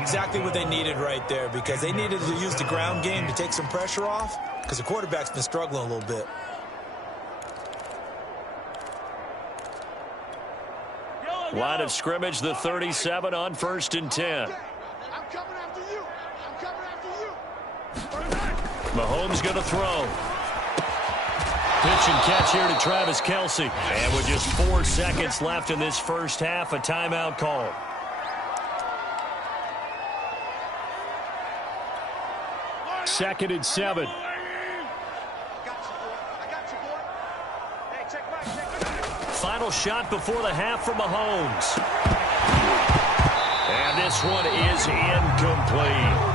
Exactly what they needed right there, because they needed to use the ground game to take some pressure off, because the quarterback's been struggling a little bit. Line of scrimmage, the 37 on 1st and 10. I'm coming after you. I'm coming after you. Mahomes going to throw. Pitch and catch here to Travis Kelce. And with just 4 seconds left in this first half, a timeout call. Second and 7. Final shot before the half from Mahomes. And this one is incomplete.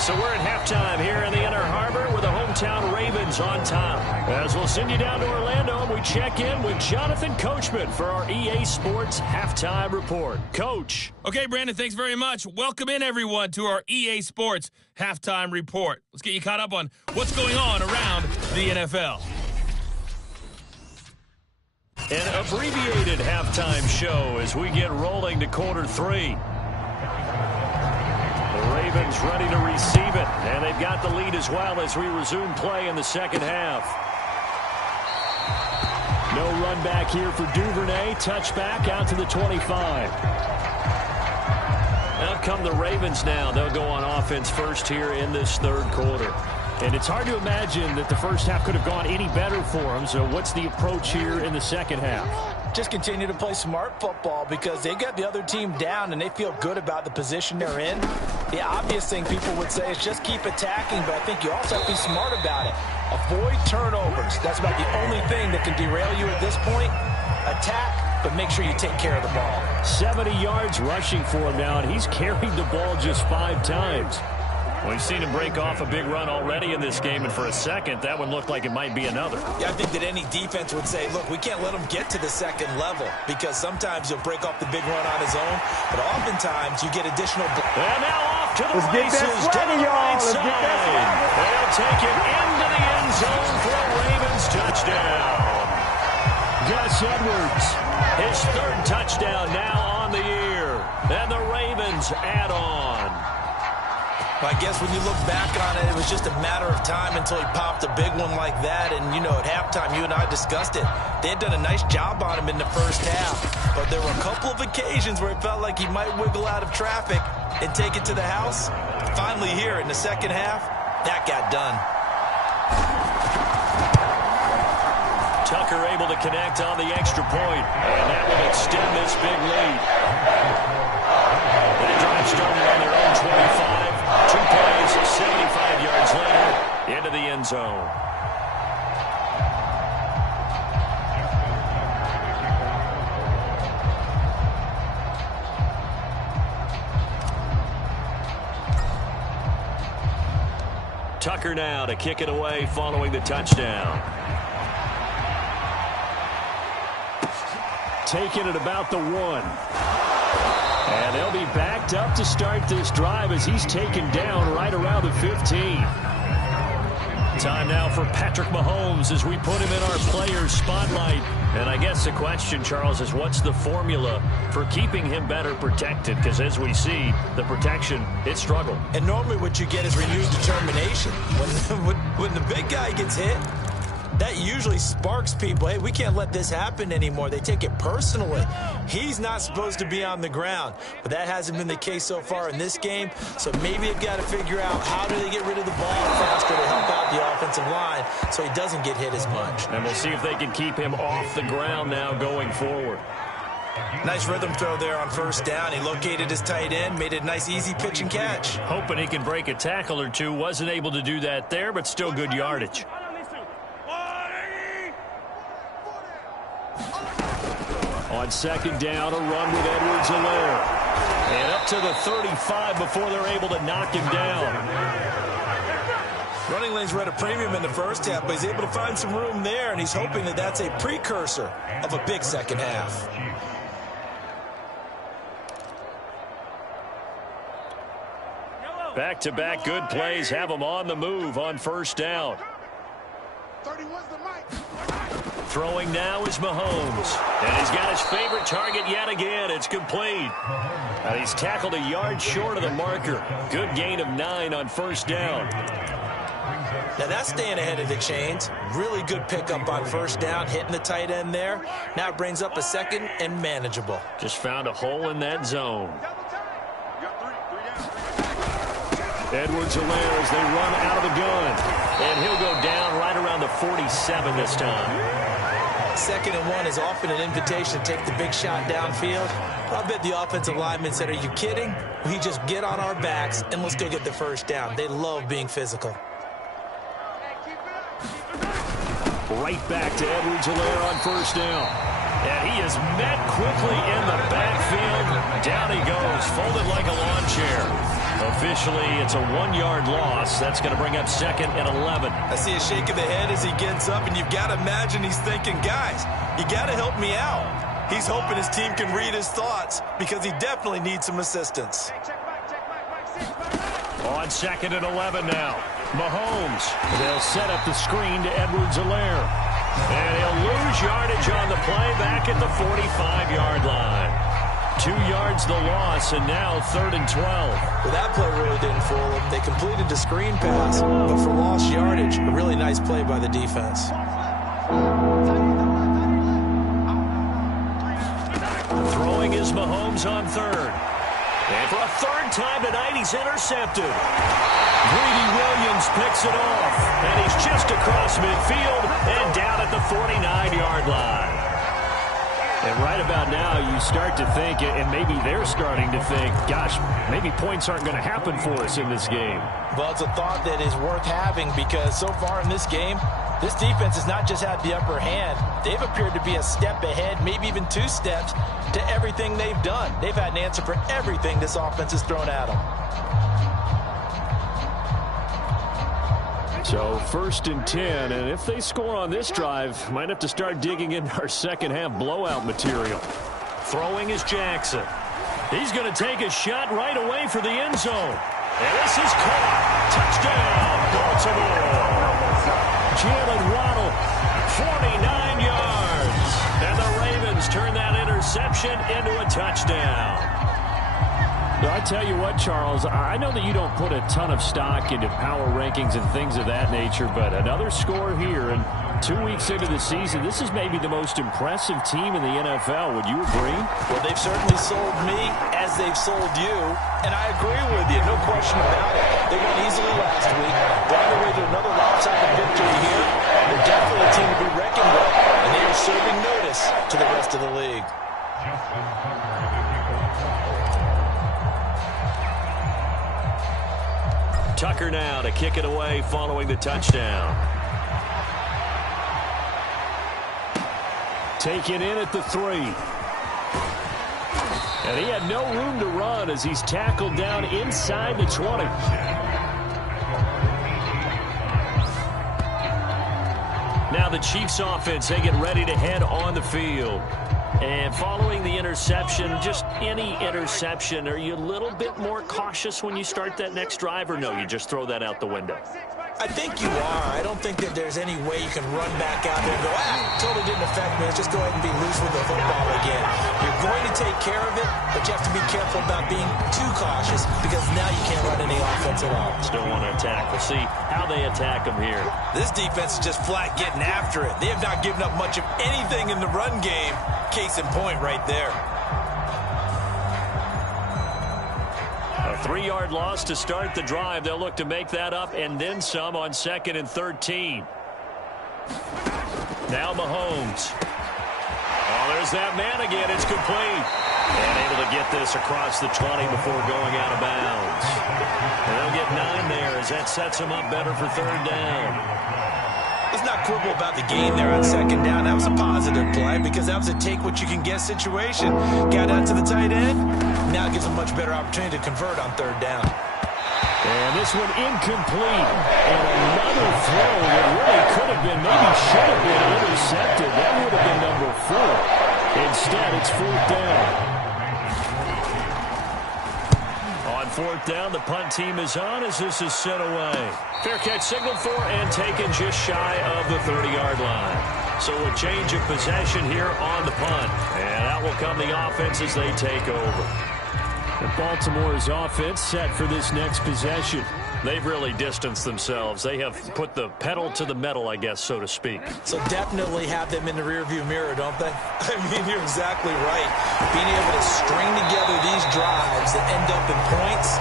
So we're at halftime here in the Inner Harbor with the hometown Ravens on top. As we'll send you down to Orlando, and we check in with Jonathan Coachman for our EA Sports Halftime Report. Coach. Okay, Brandon, thanks very much. Welcome in, everyone, to our EA Sports Halftime Report. Let's get you caught up on what's going on around the NFL. An abbreviated halftime show as we get rolling to quarter 3. The Ravens ready to receive it, and they've got the lead as well as we resume play in the second half. No run back here for Duvernay. Touchback out to the 25. Out come the Ravens now. They'll go on offense first here in this third quarter. And it's hard to imagine that the first half could have gone any better for them. So what's the approach here in the second half? Just continue to play smart football, because they got the other team down and they feel good about the position they're in. The obvious thing people would say is just keep attacking, but I think you also have to be smart about it. Avoid turnovers. That's about the only thing that can derail you at this point. Attack, but make sure you take care of the ball. 70 yards rushing for him now, and he's carried the ball just 5 times. We've seen him break off a big run already in this game, and for a second, that one looked like it might be another. Yeah, I think that any defense would say, look, we can't let him get to the second level, because sometimes he'll break off the big run on his own, but oftentimes you get additional. And now off to the races to the swagger, right y'all. side. They'll take it into the end zone for a Ravens touchdown. Gus Edwards. His 3rd touchdown now on the year. And the Ravens add on. I guess when you look back on it, it was just a matter of time until he popped a big one like that. And, you know, at halftime, you and I discussed it. They had done a nice job on him in the first half. But there were a couple of occasions where it felt like he might wiggle out of traffic and take it to the house. Finally here in the second half, that got done. Tucker able to connect on the extra point. And that will extend this big lead. That drive started on their own 25. 2 plays, 75 yards later, into the end zone. Tucker now to kick it away following the touchdown. Taking it about the 1. And they'll be backed up to start this drive as he's taken down right around the 15. Time now for Patrick Mahomes as we put him in our players' spotlight. And I guess the question, Charles, is what's the formula for keeping him better protected? Because as we see, the protection, it struggled. And normally what you get is renewed determination. When the big guy gets hit, that usually sparks people. Hey, we can't let this happen anymore. They take it personally. He's not supposed to be on the ground, but that hasn't been the case so far in this game. So maybe they've got to figure out how do they get rid of the ball faster to help out the offensive line so he doesn't get hit as much. And we'll see if they can keep him off the ground now going forward. Nice rhythm throw there on first down. He located his tight end, made it a nice, easy pitch and catch. Hoping he can break a tackle or two. Wasn't able to do that there, but still good yardage. On second down, a run with Edwards-Helaire. And up to the 35 before they're able to knock him down. Running lanes were at a premium in the first half, but he's able to find some room there, and he's hoping that that's a precursor of a big second half. Back-to-back good plays have him on the move on first down. 31's the mic. Throwing now is Mahomes. And he's got his favorite target yet again. It's complete. And he's tackled a yard short of the marker. Good gain of 9 on first down. Now that's staying ahead of the chains. Really good pickup on first down, hitting the tight end there. Now it brings up a second and manageable. Just found a hole in that zone. Edwards-Helaire as they run out of the gun. And he'll go down right around the 47 this time. Second and 1 is often an invitation to take the big shot downfield. I bet the offensive lineman said, are you kidding? We just get on our backs and let's go get the first down. They love being physical. Right back to Edwards-Helaire on first down. And he is met quickly in the backfield. Down he goes, folded like a lawn chair. Officially, it's a 1-yard loss. That's going to bring up second and 11. I see a shake of the head as he gets up, and you've got to imagine he's thinking, guys, you got to help me out. He's hoping his team can read his thoughts because he definitely needs some assistance. On second and 11 now. Mahomes. They'll set up the screen to Edwards-Helaire. And he'll lose yardage on the play back at the 45-yard line. 2 yards the loss, and now third and 12. Well, that play really didn't fool them. They completed the screen pass, but for lost yardage, a really nice play by the defense. Throwing is Mahomes on third. And for a third time tonight, he's intercepted. Greedy Williams picks it off. And he's just across midfield and down at the 49-yard line. And right about now, you start to think, and maybe they're starting to think, gosh, maybe points aren't going to happen for us in this game. Well, it's a thought that is worth having because so far in this game, this defense has not just had the upper hand. They've appeared to be a step ahead, maybe even 2 steps to everything they've done. They've had an answer for everything this offense has thrown at them. So first and 10, and if they score on this drive, might have to start digging in our second half blowout material. Throwing is Jackson. He's going to take a shot right away for the end zone. And this is caught. Touchdown, Baltimore. Jalen Waddle, 49 yards. And the Ravens turn that interception into a touchdown. I tell you what, Charles, I know that you don't put a ton of stock into power rankings and things of that nature, but another score here, and 2 weeks into the season, this is maybe the most impressive team in the NFL. Would you agree? Well, they've certainly sold me as they've sold you, and I agree with you, no question about it. They won easily last week. They're on their way to another lopsided victory here. They're definitely a team to be reckoned with, and they are serving notice to the rest of the league. Tucker now to kick it away following the touchdown. Taken in at the 3. And he had no room to run as he's tackled down inside the 20. Now the Chiefs offense, they get ready to head on the field. And following the interception, just any interception, are you a little bit more cautious when you start that next drive, or no, you just throw that out the window? I think you are. I don't think that there's any way you can run back out there and go, totally didn't affect me. Let's just go ahead and be loose with the football again. You're going to take care of it, but you have to be careful about being too cautious because now you can't run any offense at all. Still want to attack. We'll see how they attack them here. This defense is just flat getting after it. They have not given up much of anything in the run game. Case in point right there. A 3-yard loss to start the drive. They'll look to make that up and then some on 2nd and 13. Now Mahomes. Oh, there's that man again. It's complete. And able to get this across the 20 before going out of bounds. And they'll get 9 there as that sets them up better for 3rd down. Let's not quibble about the gain there on 2nd down. That was a positive play because that was a take-what-you-can-get situation. Got out to the tight end. Now it gives a much better opportunity to convert on 3rd down. And this one incomplete. And another throw that really could have been, maybe should have been intercepted. That would have been number 4. Instead, it's 4th down. On 4th down, the punt team is on as this is sent away. Fair catch signaled for and taken just shy of the 30-yard line. So a change of possession here on the punt. And out will come the offense as they take over. And Baltimore's offense set for this next possession. They've really distanced themselves. They have put the pedal to the metal, I guess, so to speak. So definitely have them in the rearview mirror, don't they? I mean, you're exactly right. Being able to string together these drives that end up in points,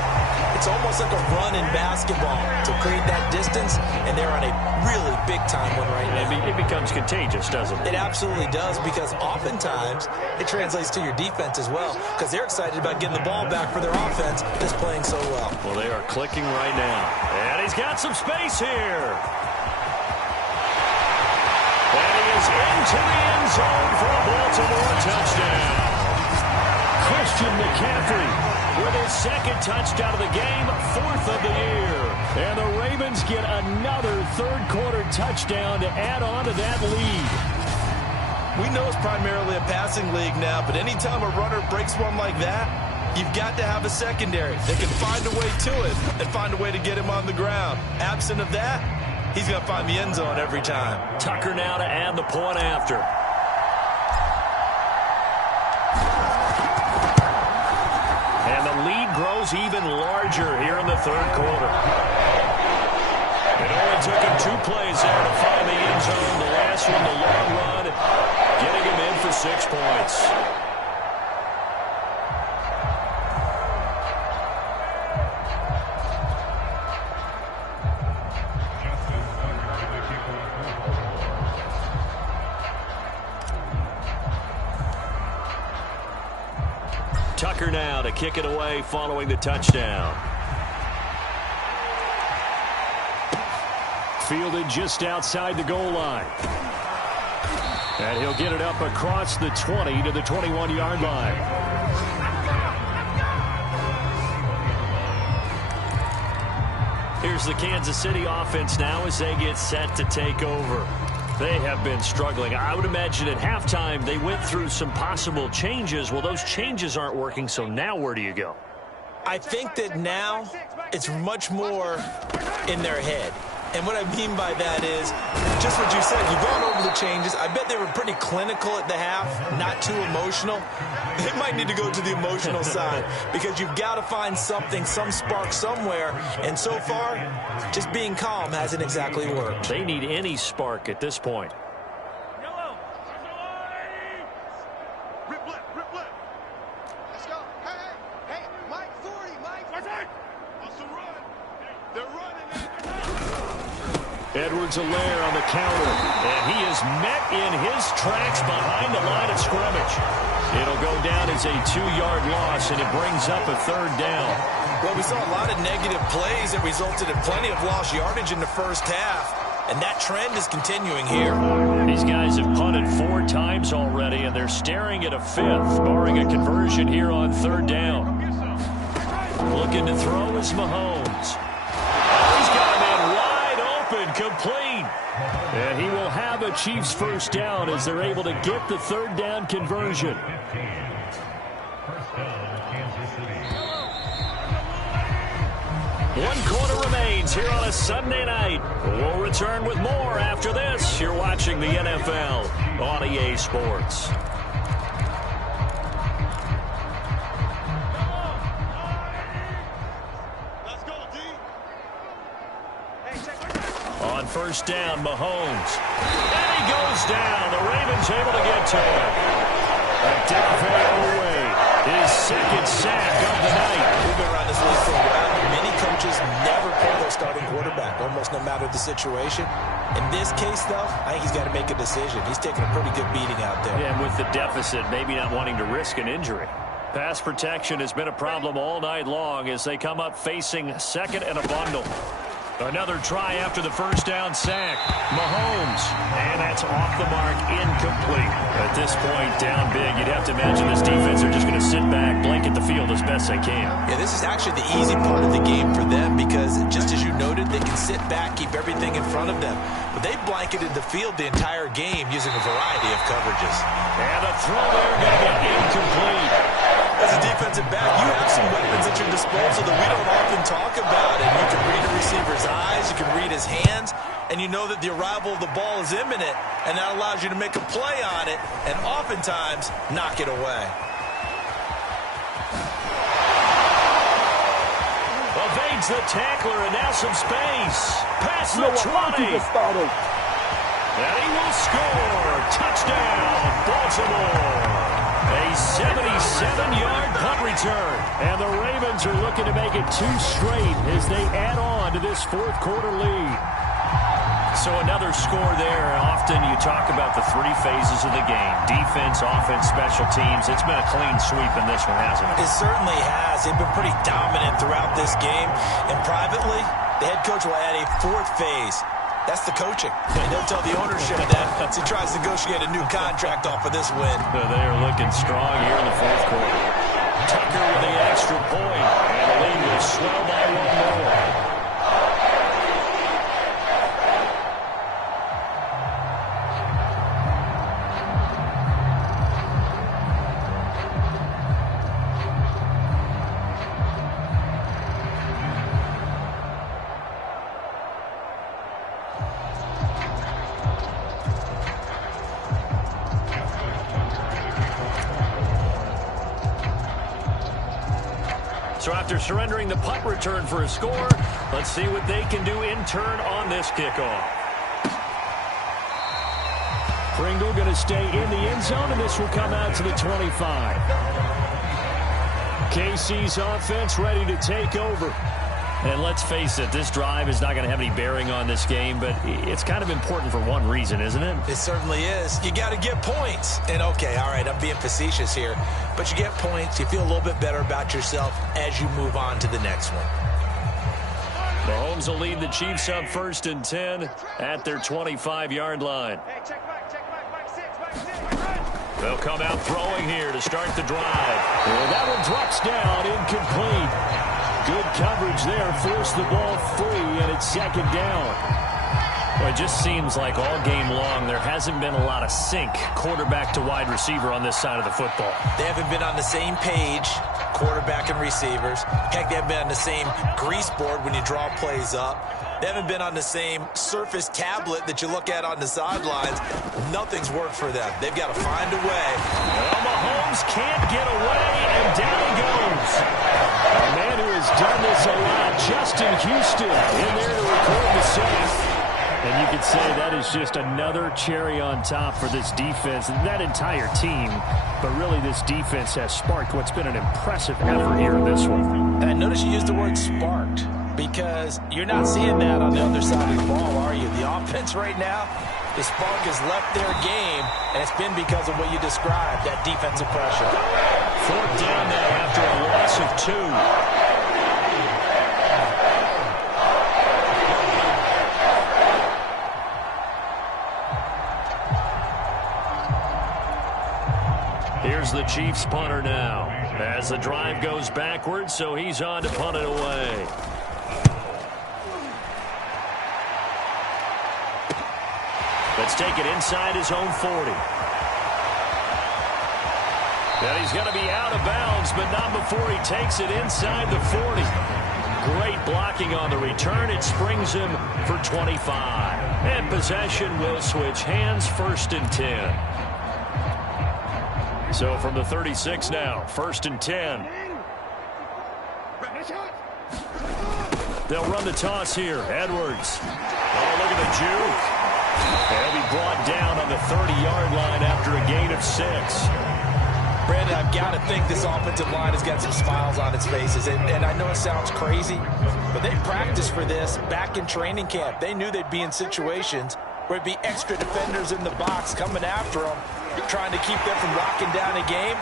it's almost like a run in basketball to create that distance, and they're on a really big-time one right now. It becomes contagious, doesn't it? It absolutely does, because oftentimes it translates to your defense as well, because they're excited about getting the ball back for their offense that's playing so well. Well, they are clicking right now. And he's got some space here. And he is into the end zone for a Baltimore touchdown. Christian McCaffrey with his 2nd touchdown of the game, 4th of the year. And the Ravens get another 3rd-quarter touchdown to add on to that lead. We know it's primarily a passing league now, but anytime a runner breaks one like that, you've got to have a secondary that can find a way to it and find a way to get him on the ground. Absent of that, he's going to find the end zone every time. Tucker now to add the point after. And the lead grows even larger here in the 3rd quarter. It only took him 2 plays there to find the end zone. The last one, the long run, getting him in for 6 points. Tucker now to kick it away following the touchdown. Fielded just outside the goal line. And he'll get it up across the 20 to the 21-yard line. Here's the Kansas City offense now as they get set to take over. They have been struggling. I would imagine at halftime they went through some possible changes. Well, those changes aren't working, so now where do you go? I think that now it's much more in their head. And what I mean by that is just what you said. You've gone over the changes. I bet they were pretty clinical at the half, not too emotional. They might need to go to the emotional side because you've got to find something, some spark somewhere. And so far, just being calm hasn't exactly worked. They need any spark at this point. Rip left. Let's go. Hey, Mike 40, Mike. What's the run? They're running. Edwards-Helaire on the counter, and he is met in his tracks behind the line of scrimmage. It'll go down as a 2-yard loss, and it brings up a 3rd down. Well, we saw a lot of negative plays that resulted in plenty of lost yardage in the first half, and that trend is continuing here. These guys have punted 4 times already, and they're staring at a 5th, barring a conversion here on 3rd down. Looking to throw is Mahomes. He's got a man wide open, complete. And he will have a Chiefs 1st down as they're able to get the 3rd down conversion. One quarter remains here on a Sunday night. We'll return with more after this. You're watching the NFL on EA Sports. On first down, Mahomes. And he goes down. The Ravens able to get to him. Owe, his second sack of the night. We've been around this league for a while. Many coaches never pull their starting quarterback, almost no matter the situation. In this case, though, I think he's got to make a decision. He's taking a pretty good beating out there. Yeah, and with the deficit, maybe not wanting to risk an injury. Pass protection has been a problem all night long as they come up facing second and a bundle. Another try after the first down sack. Mahomes. And that's off the mark, incomplete. At this point, down big, you'd have to imagine this defense are just going to sit back, blanket the field as best they can. Yeah, this is actually the easy part of the game for them because, just as you noted, they can sit back, keep everything in front of them. But they blanketed the field the entire game using a variety of coverages. And a throw there going to be incomplete. As a defensive back, you have some weapons at your disposal that we don't often talk about. And you can read a receiver's eyes, you can read his hands, and you know that the arrival of the ball is imminent, and that allows you to make a play on it and oftentimes knock it away. Evades the tackler, and now some space. Past the 20. And he will score. Touchdown, Baltimore. A 77-yard punt return. And the Ravens are looking to make it 2 straight as they add on to this fourth quarter lead. So another score there. Often you talk about the 3 phases of the game. Defense, offense, special teams. It's been a clean sweep in this one, hasn't it? It certainly has. They've been pretty dominant throughout this game. And privately, the head coach will add a 4th phase. That's the coaching. And he'll tell the ownership that as he tries to negotiate a new contract off of this win. They are looking strong here in the fourth quarter. Tucker with the extra point. And the lead will swell by 1 more. So after surrendering the punt return for a score, let's see what they can do in turn on this kickoff. Pringle going to stay in the end zone, and this will come out to the 25. KC's offense ready to take over. And let's face it, this drive is not going to have any bearing on this game, but it's kind of important for one reason, isn't it? It certainly is. You got to get points. And okay, all right, I'm being facetious here, but you get points, you feel a little bit better about yourself as you move on to the next one. Mahomes will lead the Chiefs up 1st and 10 at their 25-yard line. They'll come out throwing here to start the drive. And that one drops down, incomplete. Good coverage there, forced the ball free, and it's 2nd down. Well, it just seems like all game long there hasn't been a lot of sync quarterback to wide receiver on this side of the football. They haven't been on the same page, quarterback and receivers. Heck, they haven't been on the same grease board when you draw plays up. They haven't been on the same surface tablet that you look at on the sidelines. Nothing's worked for them. They've got to find a way. Well, Mahomes can't get away, and down he goes. A man who has done this a lot, Justin Houston, in there to record the save. And you could say that is just another cherry on top for this defense and that entire team. But really, this defense has sparked what's been an impressive effort here in this one. And notice you used the word sparked, because you're not seeing that on the other side of the ball, are you? The offense right now, the spark has left their game, and it's been because of what you described, that defensive pressure. 4th down now after a loss of 2. Here's the Chiefs punter now as the drive goes backwards, so he's on to punt it away. Let's take it inside his own 40. And he's going to be out of bounds, but not before he takes it inside the 40. great blocking on the return. It springs him for 25. And possession will switch hands, 1st and 10. So from the 36 now, 1st and 10. They'll run the toss here. Edwards. Oh, look at the juke. They'll be brought down on the 30-yard line after a gain of 6. Brandon, I've got to think this offensive line has got some smiles on its faces. And I know it sounds crazy, but they practiced for this back in training camp. They knew they'd be in situations where it'd be extra defenders in the box coming after them, trying to keep them from locking down a game.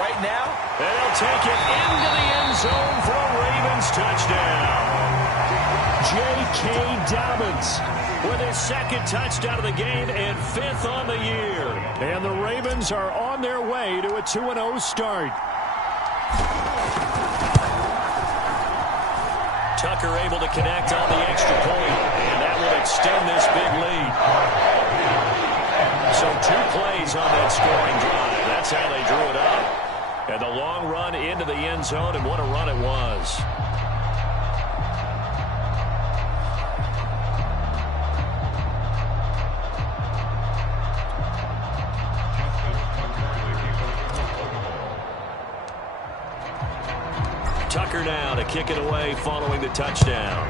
Right now, they'll take it into the end zone for a Ravens touchdown. J.K. Dobbins with his 2nd touchdown of the game and 5th on the year. And the Ravens are on their way to a 2-0 start. Tucker able to connect on the extra point, and that will extend this big lead. So 2 plays on that scoring drive. That's how they drew it up. And the long run into the end zone, and what a run it was. Tucker now to kick it away following the touchdown.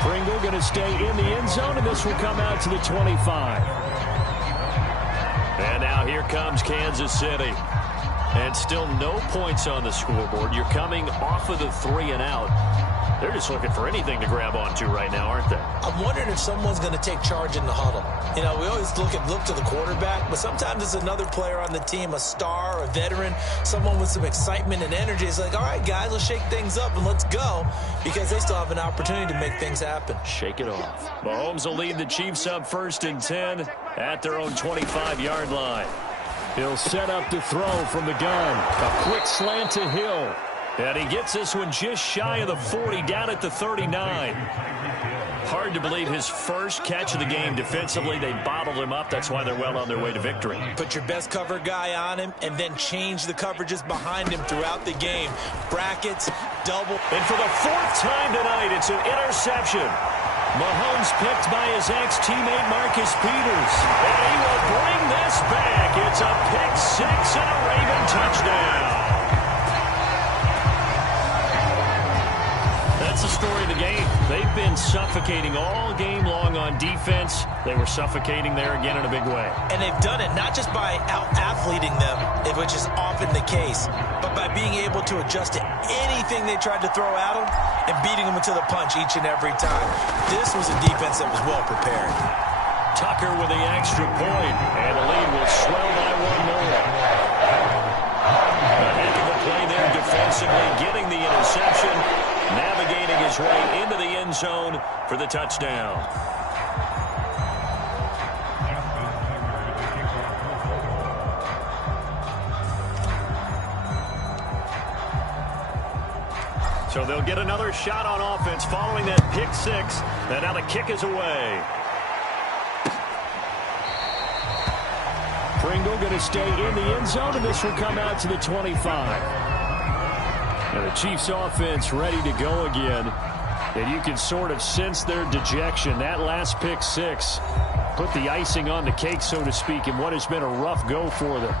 Pringle going to stay in the end zone, and this will come out to the 25. And now here comes Kansas City. And still no points on the scoreboard. You're coming off of the 3 and out. They're just looking for anything to grab onto right now, aren't they? I'm wondering if someone's going to take charge in the huddle. You know, we always look to the quarterback, but sometimes it's another player on the team, a star, a veteran, someone with some excitement and energy. It's like, all right, guys, let's shake things up and let's go, because they still have an opportunity to make things happen. Shake it off. Mahomes will lead the Chiefs up 1st and 10 at their own 25-yard line. He'll set up to throw from the gun. A quick slant to Hill. And he gets this one just shy of the 40, down at the 39. Hard to believe his first catch of the game defensively. They bottled him up. That's why they're well on their way to victory. Put your best cover guy on him and then change the coverages behind him throughout the game. Brackets, double. And for the 4th time tonight, it's an interception. Mahomes picked by his ex-teammate Marcus Peters. And he will bring this back. It's a pick 6 and a Raven touchdown. That's the story of the game. They've been suffocating all game long on defense. They were suffocating there again in a big way. And they've done it not just by out-athleting them, which is often the case, but by being able to adjust to anything they tried to throw at them and beating them into the punch each and every time. This was a defense that was well prepared. Tucker with the extra point, and the lead will swell by 1 more. A heck of a play there defensively, getting the interception, navigating his way into the end zone for the touchdown. So they'll get another shot on offense following that pick 6. And now the kick is away. Pringle going to stay in the end zone, and this will come out to the 25. And the Chiefs offense ready to go again. And you can sort of sense their dejection. That last pick 6 put the icing on the cake, so to speak, in what has been a rough go for them.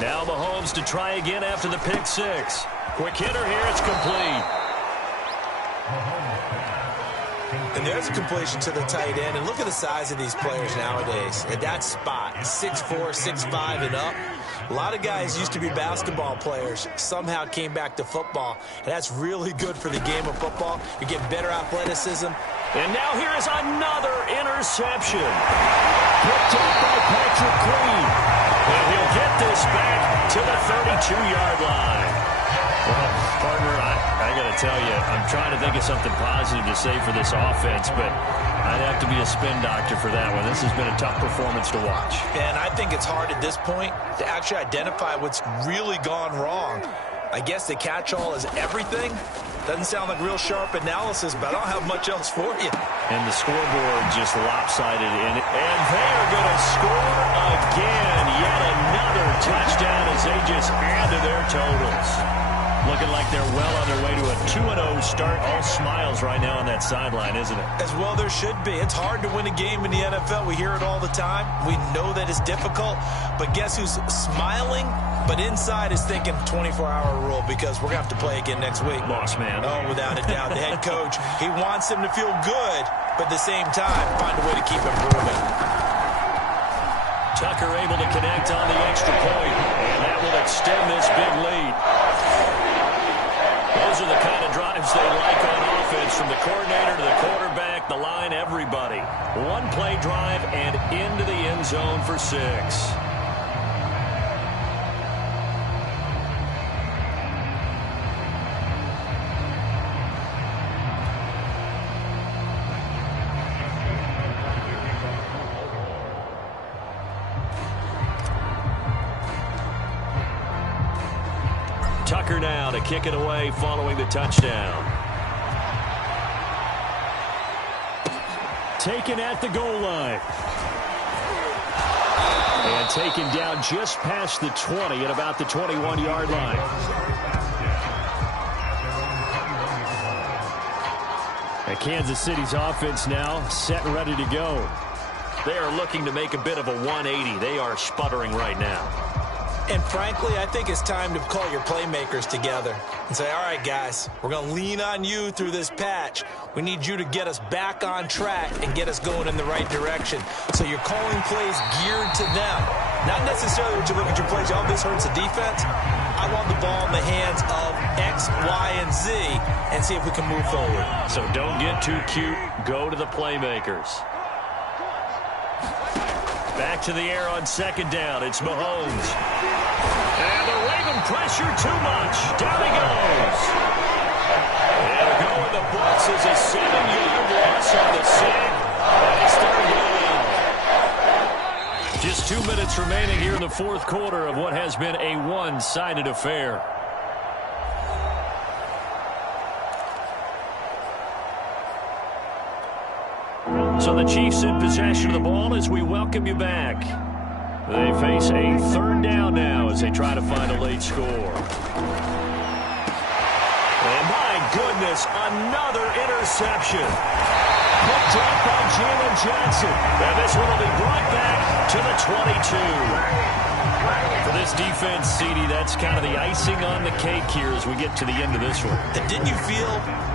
Now Mahomes to try again after the pick 6. Quick hitter here, it's complete. And there's a completion to the tight end. And look at the size of these players nowadays. At that spot, 6'4", 6'5", and up. A lot of guys used to be basketball players, somehow came back to football. And that's really good for the game of football. You get better athleticism. And now here is another interception. Picked up by Patrick Queen. And he'll get this back to the 32-yard line. Well, partner, I got to tell you, I'm trying to think of something positive to say for this offense, but I'd have to be a spin doctor for that one. This has been a tough performance to watch. And I think it's hard at this point to actually identify what's really gone wrong. I guess the catch-all is everything. Doesn't sound like real sharp analysis, but I don't have much else for you. And the scoreboard just lopsided in it. And they are going to score again. Yet another touchdown as they just add to their totals. Looking like they're well on their way to a 2-0 start. All smiles right now on that sideline, isn't it? As well there should be. It's hard to win a game in the NFL. We hear it all the time. We know that it's difficult. But guess who's smiling? But inside is thinking 24-hour rule because we're going to have to play again next week. Boss man. Oh, without a doubt. The head coach, he wants them to feel good, but at the same time, find a way to keep improving. Tucker able to connect on the extra point, and that will extend this big lead. Those are the kind of drives they like on offense, from the coordinator to the quarterback, the line, everybody. One play drive and into the end zone for 6. Tucker now to kick it away following the touchdown. Taken at the goal line. And taken down just past the 20 at about the 21-yard line. And Kansas City's offense now set and ready to go. They are looking to make a bit of a 180. They are sputtering right now. And frankly, I think it's time to call your playmakers together and say, all right, guys, we're going to lean on you through this patch. We need you to get us back on track and get us going in the right direction. So you're calling plays geared to them. Not necessarily what you look at your plays, oh, this hurts the defense. I want the ball in the hands of X, Y, and Z and see if we can move forward. So don't get too cute. Go to the playmakers. Back to the air on second down. It's Mahomes. And the Raven pressure too much. Down he goes. And it'll go in the books as a 7-yard loss on the sack. And it's third down. Just 2 minutes remaining here in the fourth quarter of what has been a one-sided affair. So the Chiefs in possession of the ball as we welcome you back. They face a third down now as they try to find a late score. And my goodness, another interception. Picked up by Jalen Johnson. And this one will be brought back to the 22. For this defense, CD, that's kind of the icing on the cake here as we get to the end of this one. And didn't you feel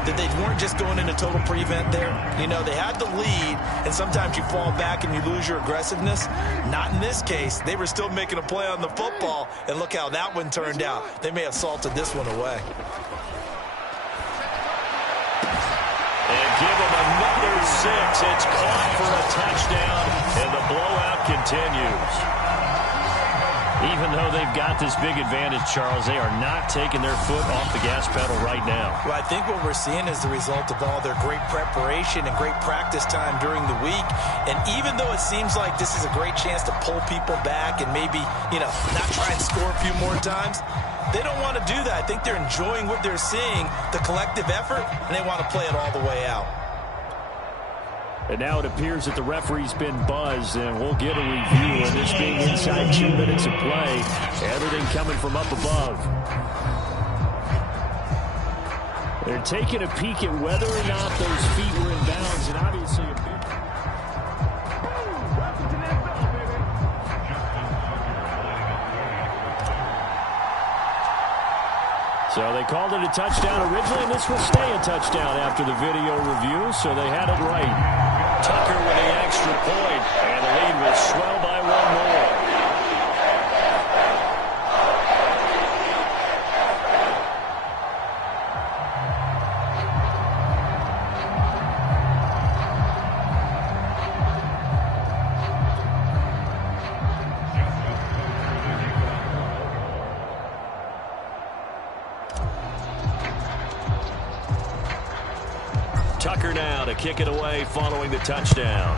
that they weren't just going into total prevent there? You know, they had the lead, and sometimes you fall back and you lose your aggressiveness. Not in this case. They were still making a play on the football, and look how that one turned out. They may have salted this one away. And give them another 6. It's caught for a touchdown, and the blowout continues. Even though they've got this big advantage, Charles, they are not taking their foot off the gas pedal right now. Well, I think what we're seeing is the result of all their great preparation and great practice time during the week. And even though it seems like this is a great chance to pull people back and maybe, you know, not try and score a few more times, they don't want to do that. I think they're enjoying what they're seeing, the collective effort, and they want to play it all the way out. And now it appears that the referee's been buzzed, and we'll get a review of this being inside 2 minutes of play. Everything coming from up above. They're taking a peek at whether or not those feet were in bounds, and obviously a big... So they called it a touchdown originally, and this will stay a touchdown after the video review, so they had it right. Tucker with the extra point, and the lead will swell by one more. Tucker now to kick it away following the touchdown.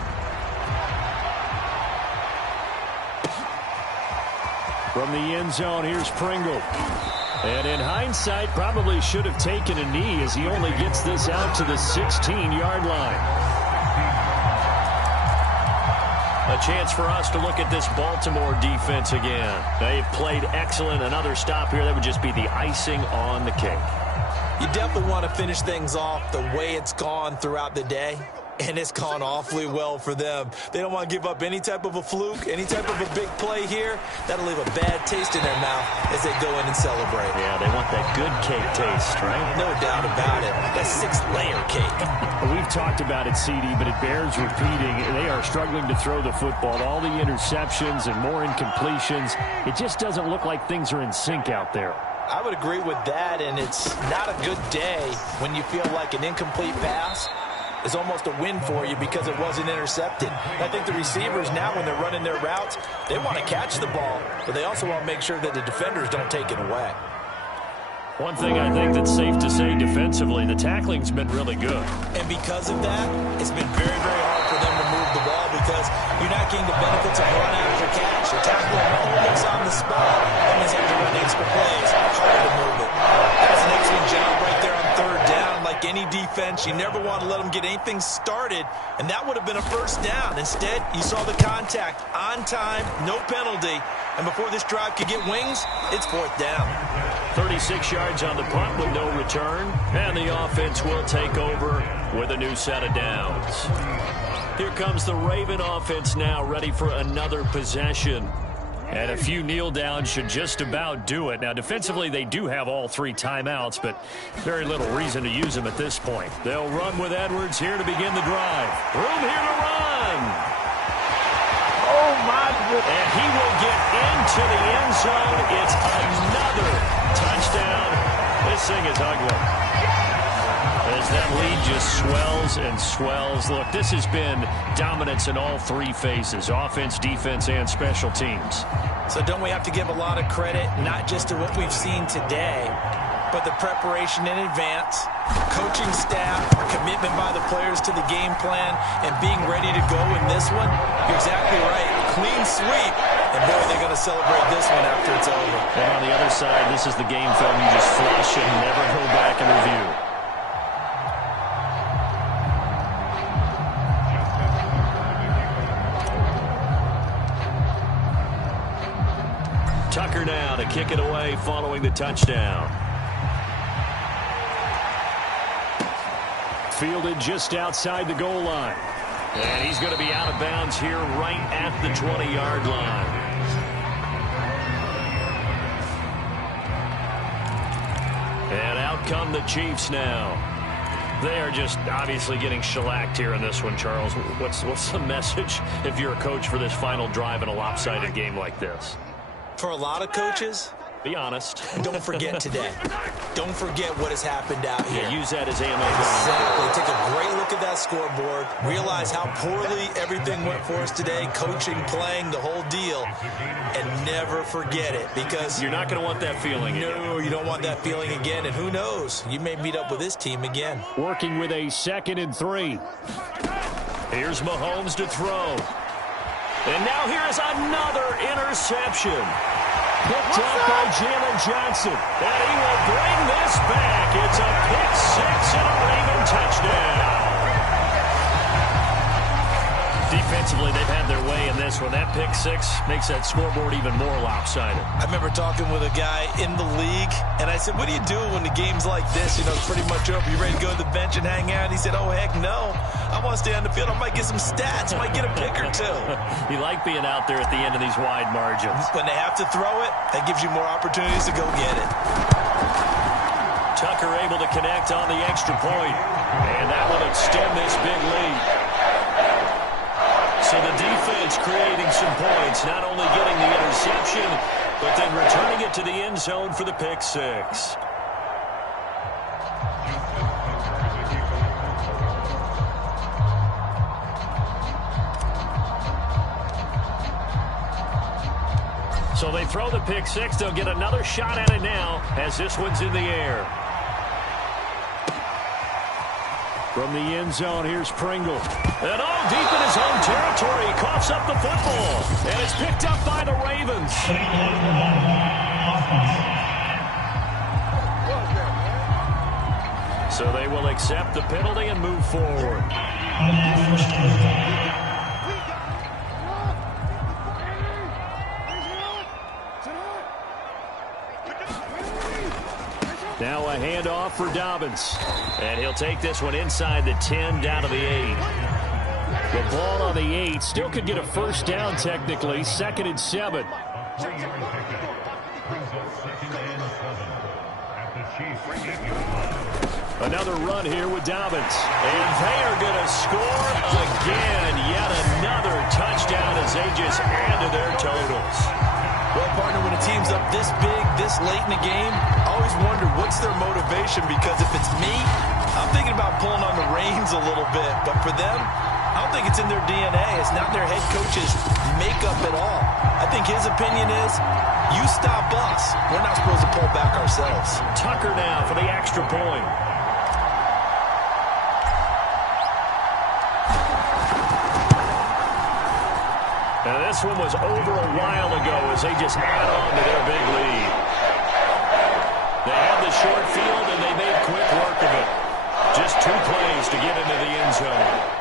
From the end zone, here's Pringle. And in hindsight, probably should have taken a knee as he only gets this out to the 16-yard line. A chance for us to look at this Baltimore defense again. They've played excellent. Another stop here, that would just be the icing on the cake. You definitely want to finish things off the way it's gone throughout the day. And it's gone awfully well for them. They don't want to give up any type of a fluke, any type of a big play here. That'll leave a bad taste in their mouth as they go in and celebrate. Yeah, they want that good cake taste, right? No doubt about it. That 6-layer cake. We've talked about it, CD, but it bears repeating. They are struggling to throw the football. All the interceptions and more incompletions. It just doesn't look like things are in sync out there. I would agree with that, and it's not a good day when you feel like an incomplete pass is almost a win for you because it wasn't intercepted. And I think the receivers now, when they're running their routes, they want to catch the ball, but they also want to make sure that the defenders don't take it away. One thing I think that's safe to say defensively, the tackling's been really good. And because of that, it's been very, very hard for them to move the ball because you're not getting the benefits of run after catch. The tackle almost on the spot. That means they have to run extra plays. Hard to move it. That's an excellent job right there on third down. Like any defense, you never want to let them get anything started, and that would have been a first down. Instead, you saw the contact on time, no penalty, and before this drive could get wings, it's fourth down. 36 yards on the punt with no return, and the offense will take over with a new set of downs. Here comes the Raven offense now, ready for another possession. And a few kneel downs should just about do it. Now, defensively, they do have all 3 timeouts, but very little reason to use them at this point. They'll run with Edwards here to begin the drive. Room here to run. Oh, my goodness. And he will get into the end zone. It's another touchdown. This thing is ugly. As that lead just swells and swells. Look, this has been dominance in all 3 phases, offense, defense, and special teams. So don't we have to give a lot of credit, not just to what we've seen today, but the preparation in advance, coaching staff, commitment by the players to the game plan, and being ready to go in this one? You're exactly right. Clean sweep. And boy, they're going to celebrate this one after it's over. And on the other side, this is the game film you just flush and never go back and review. Tucker now to kick it away following the touchdown. Fielded just outside the goal line. And he's going to be out of bounds here right at the 20-yard line. And out come the Chiefs now. They are just obviously getting shellacked here in this one, Charles. What's the message if you're a coach for this final drive in a lopsided game like this? For a lot of coaches, be honest. Don't forget today. Don't forget what has happened out here. Yeah, use that as ammo. Exactly. Take a great look at that scoreboard. Realize how poorly everything went for us today. Coaching, playing, the whole deal. And never forget it, because you're not going to want that feeling again. No, you don't want that feeling again. And who knows? You may meet up with this team again. Working with a 2nd and 3. Here's Mahomes to throw. And now here is another interception. Picked up by Jalen Johnson. And he will bring this back. It's a pick 6 and a Raven touchdown. Defensively, they've had their way in this one. That pick 6 makes that scoreboard even more lopsided. I remember talking with a guy in the league, and I said, what do you do when the game's like this? You know, it's pretty much over. You ready to go to the bench and hang out? He said, oh, heck no. I want to stay on the field. I might get some stats. Might get a pick or 2. You like being out there at the end of these wide margins. When they have to throw it, that gives you more opportunities to go get it. Tucker able to connect on the extra point. And that will extend this big lead. So the defense creating some points, not only getting the interception, but then returning it to the end zone for the pick 6. So they throw the pick 6. They'll get another shot at it now as this one's in the air. From the end zone, here's Pringle. And all deep in his own territory. He coughs up the football. And it's picked up by the Ravens. So they will accept the penalty and move forward. Now a handoff for Dobbins. And he'll take this one inside the 10 down to the 8. The ball on the 8 still could get a first down technically. 2nd and 7. Another run here with Dobbins. And they are going to score again. Yet another touchdown as they just add to their totals. Well, partner, when a team's up this big, this late in the game, I always wonder what's their motivation, because if it's me, I'm thinking about pulling on the reins a little bit. But for them, I don't think it's in their DNA. It's not their head coach's makeup at all. I think his opinion is, you stop us. We're not supposed to pull back ourselves. Tucker now for the extra point. Now this one was over a while ago as they just add on to their big lead. They had the short field and they made quick work of it. Just 2 plays to get into the end zone.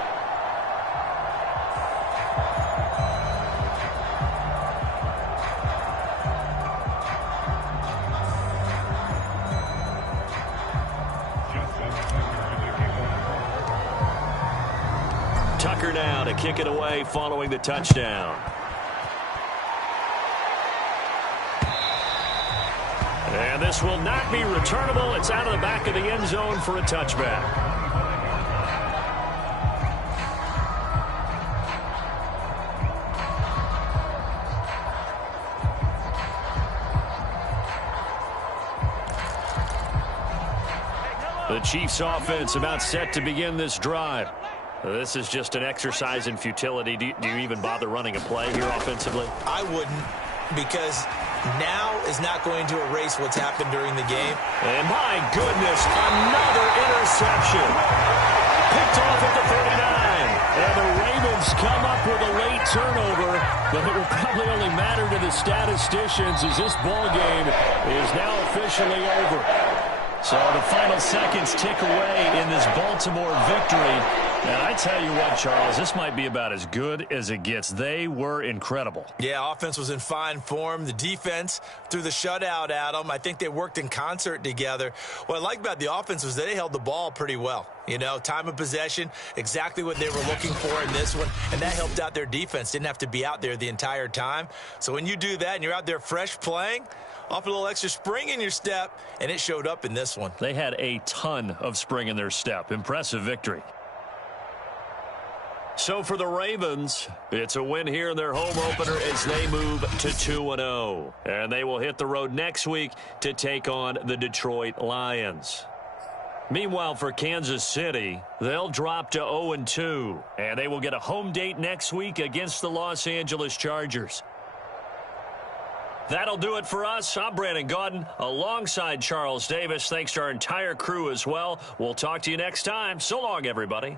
Tucker now to kick it away following the touchdown. And this will not be returnable. It's out of the back of the end zone for a touchback. The Chiefs offense about set to begin this drive. This is just an exercise in futility. Do you even bother running a play here offensively? I wouldn't, because now is not going to erase what's happened during the game. And my goodness, another interception. Picked off at the 39. And the Ravens come up with a late turnover, but it will probably only matter to the statisticians as this ball game is now officially over. So the final seconds tick away in this Baltimore victory. And I tell you what, Charles, this might be about as good as it gets. They were incredible. Yeah, offense was in fine form. The defense threw the shutout at them. I think they worked in concert together. What I like about the offense was they held the ball pretty well. You know, time of possession, exactly what they were looking for in this one. And that helped out their defense. Didn't have to be out there the entire time. So when you do that and you're out there fresh playing, off a little extra spring in your step, and it showed up in this one. They had a ton of spring in their step. Impressive victory. So for the Ravens, it's a win here in their home opener as they move to 2-0. And they will hit the road next week to take on the Detroit Lions. Meanwhile, for Kansas City, they'll drop to 0-2. And they will get a home date next week against the Los Angeles Chargers. That'll do it for us. I'm Brandon Gaudin alongside Charles Davis. Thanks to our entire crew as well. We'll talk to you next time. So long, everybody.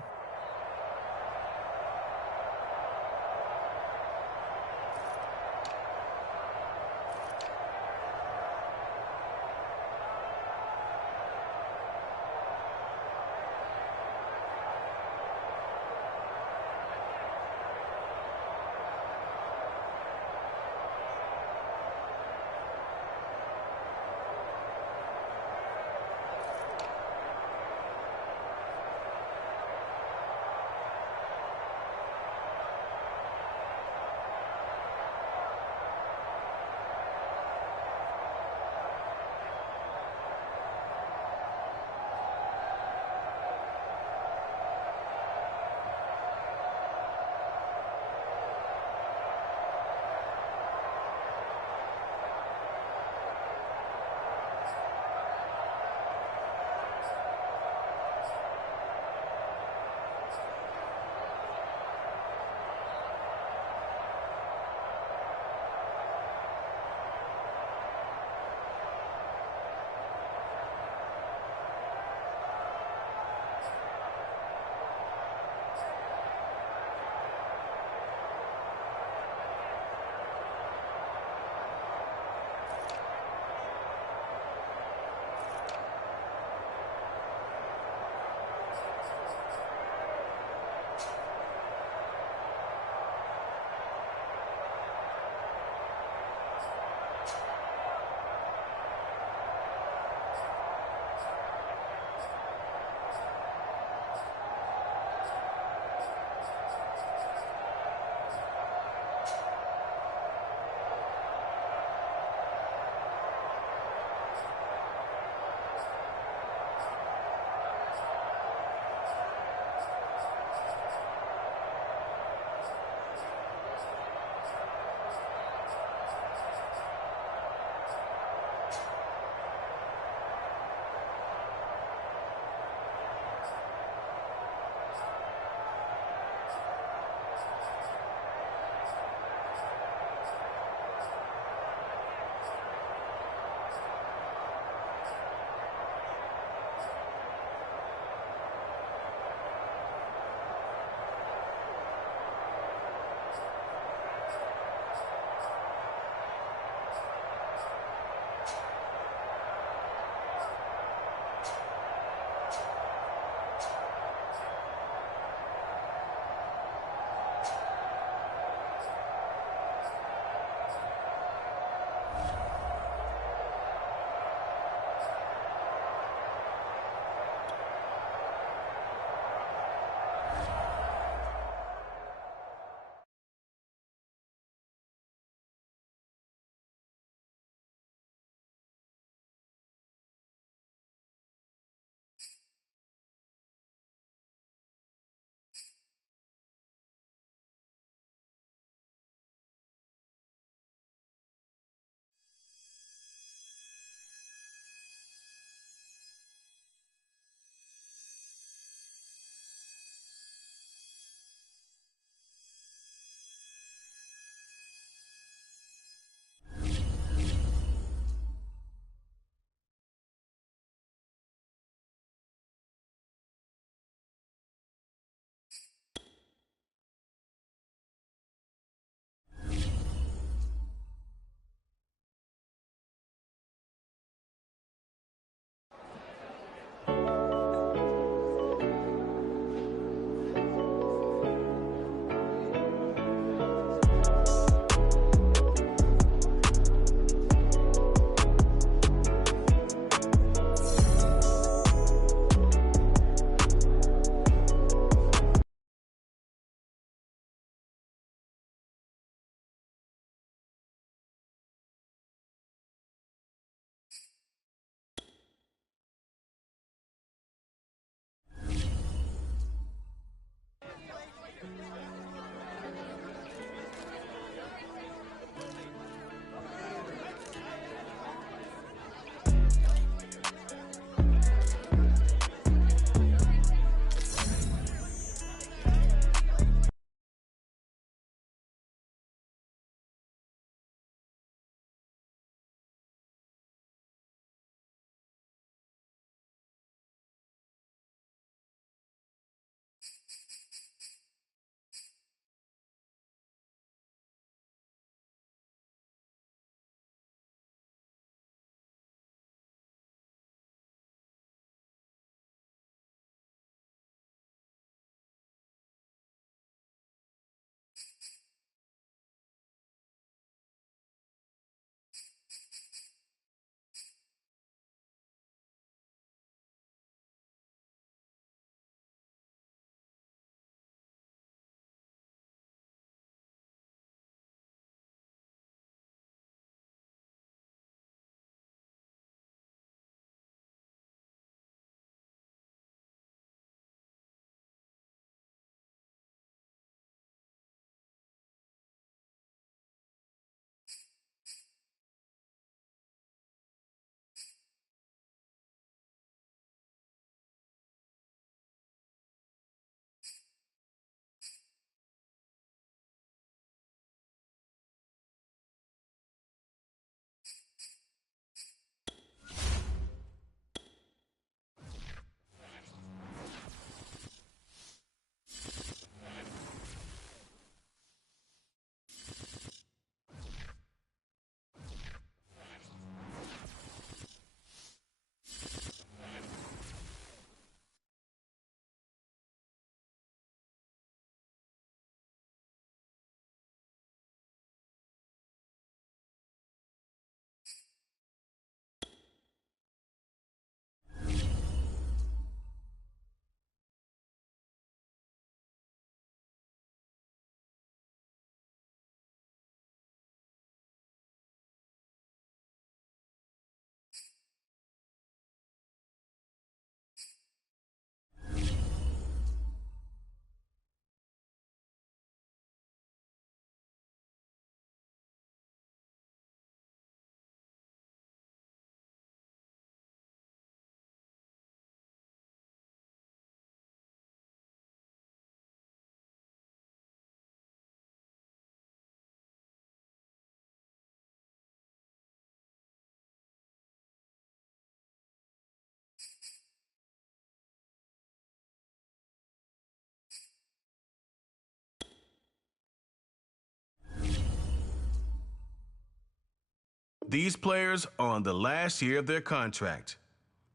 These players are on the last year of their contract.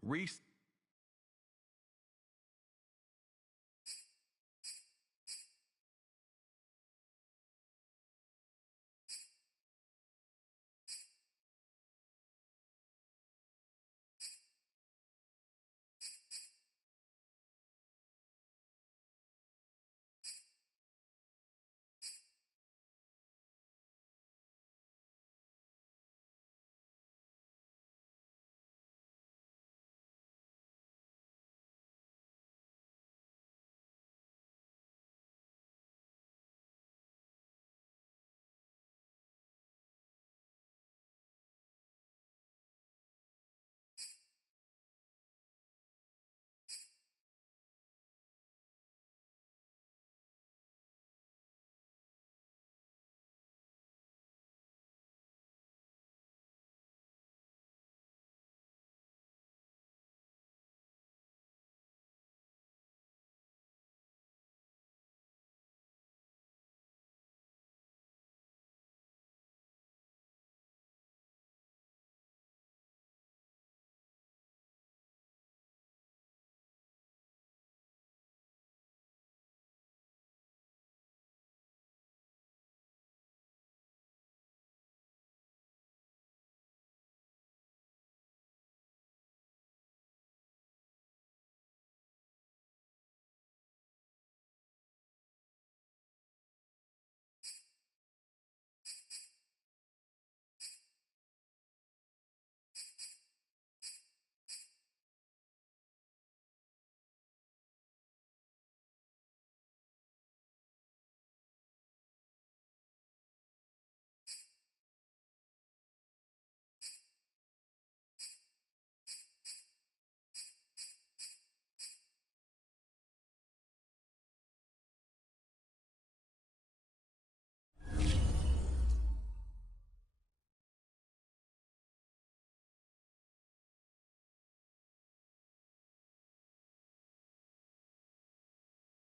Reese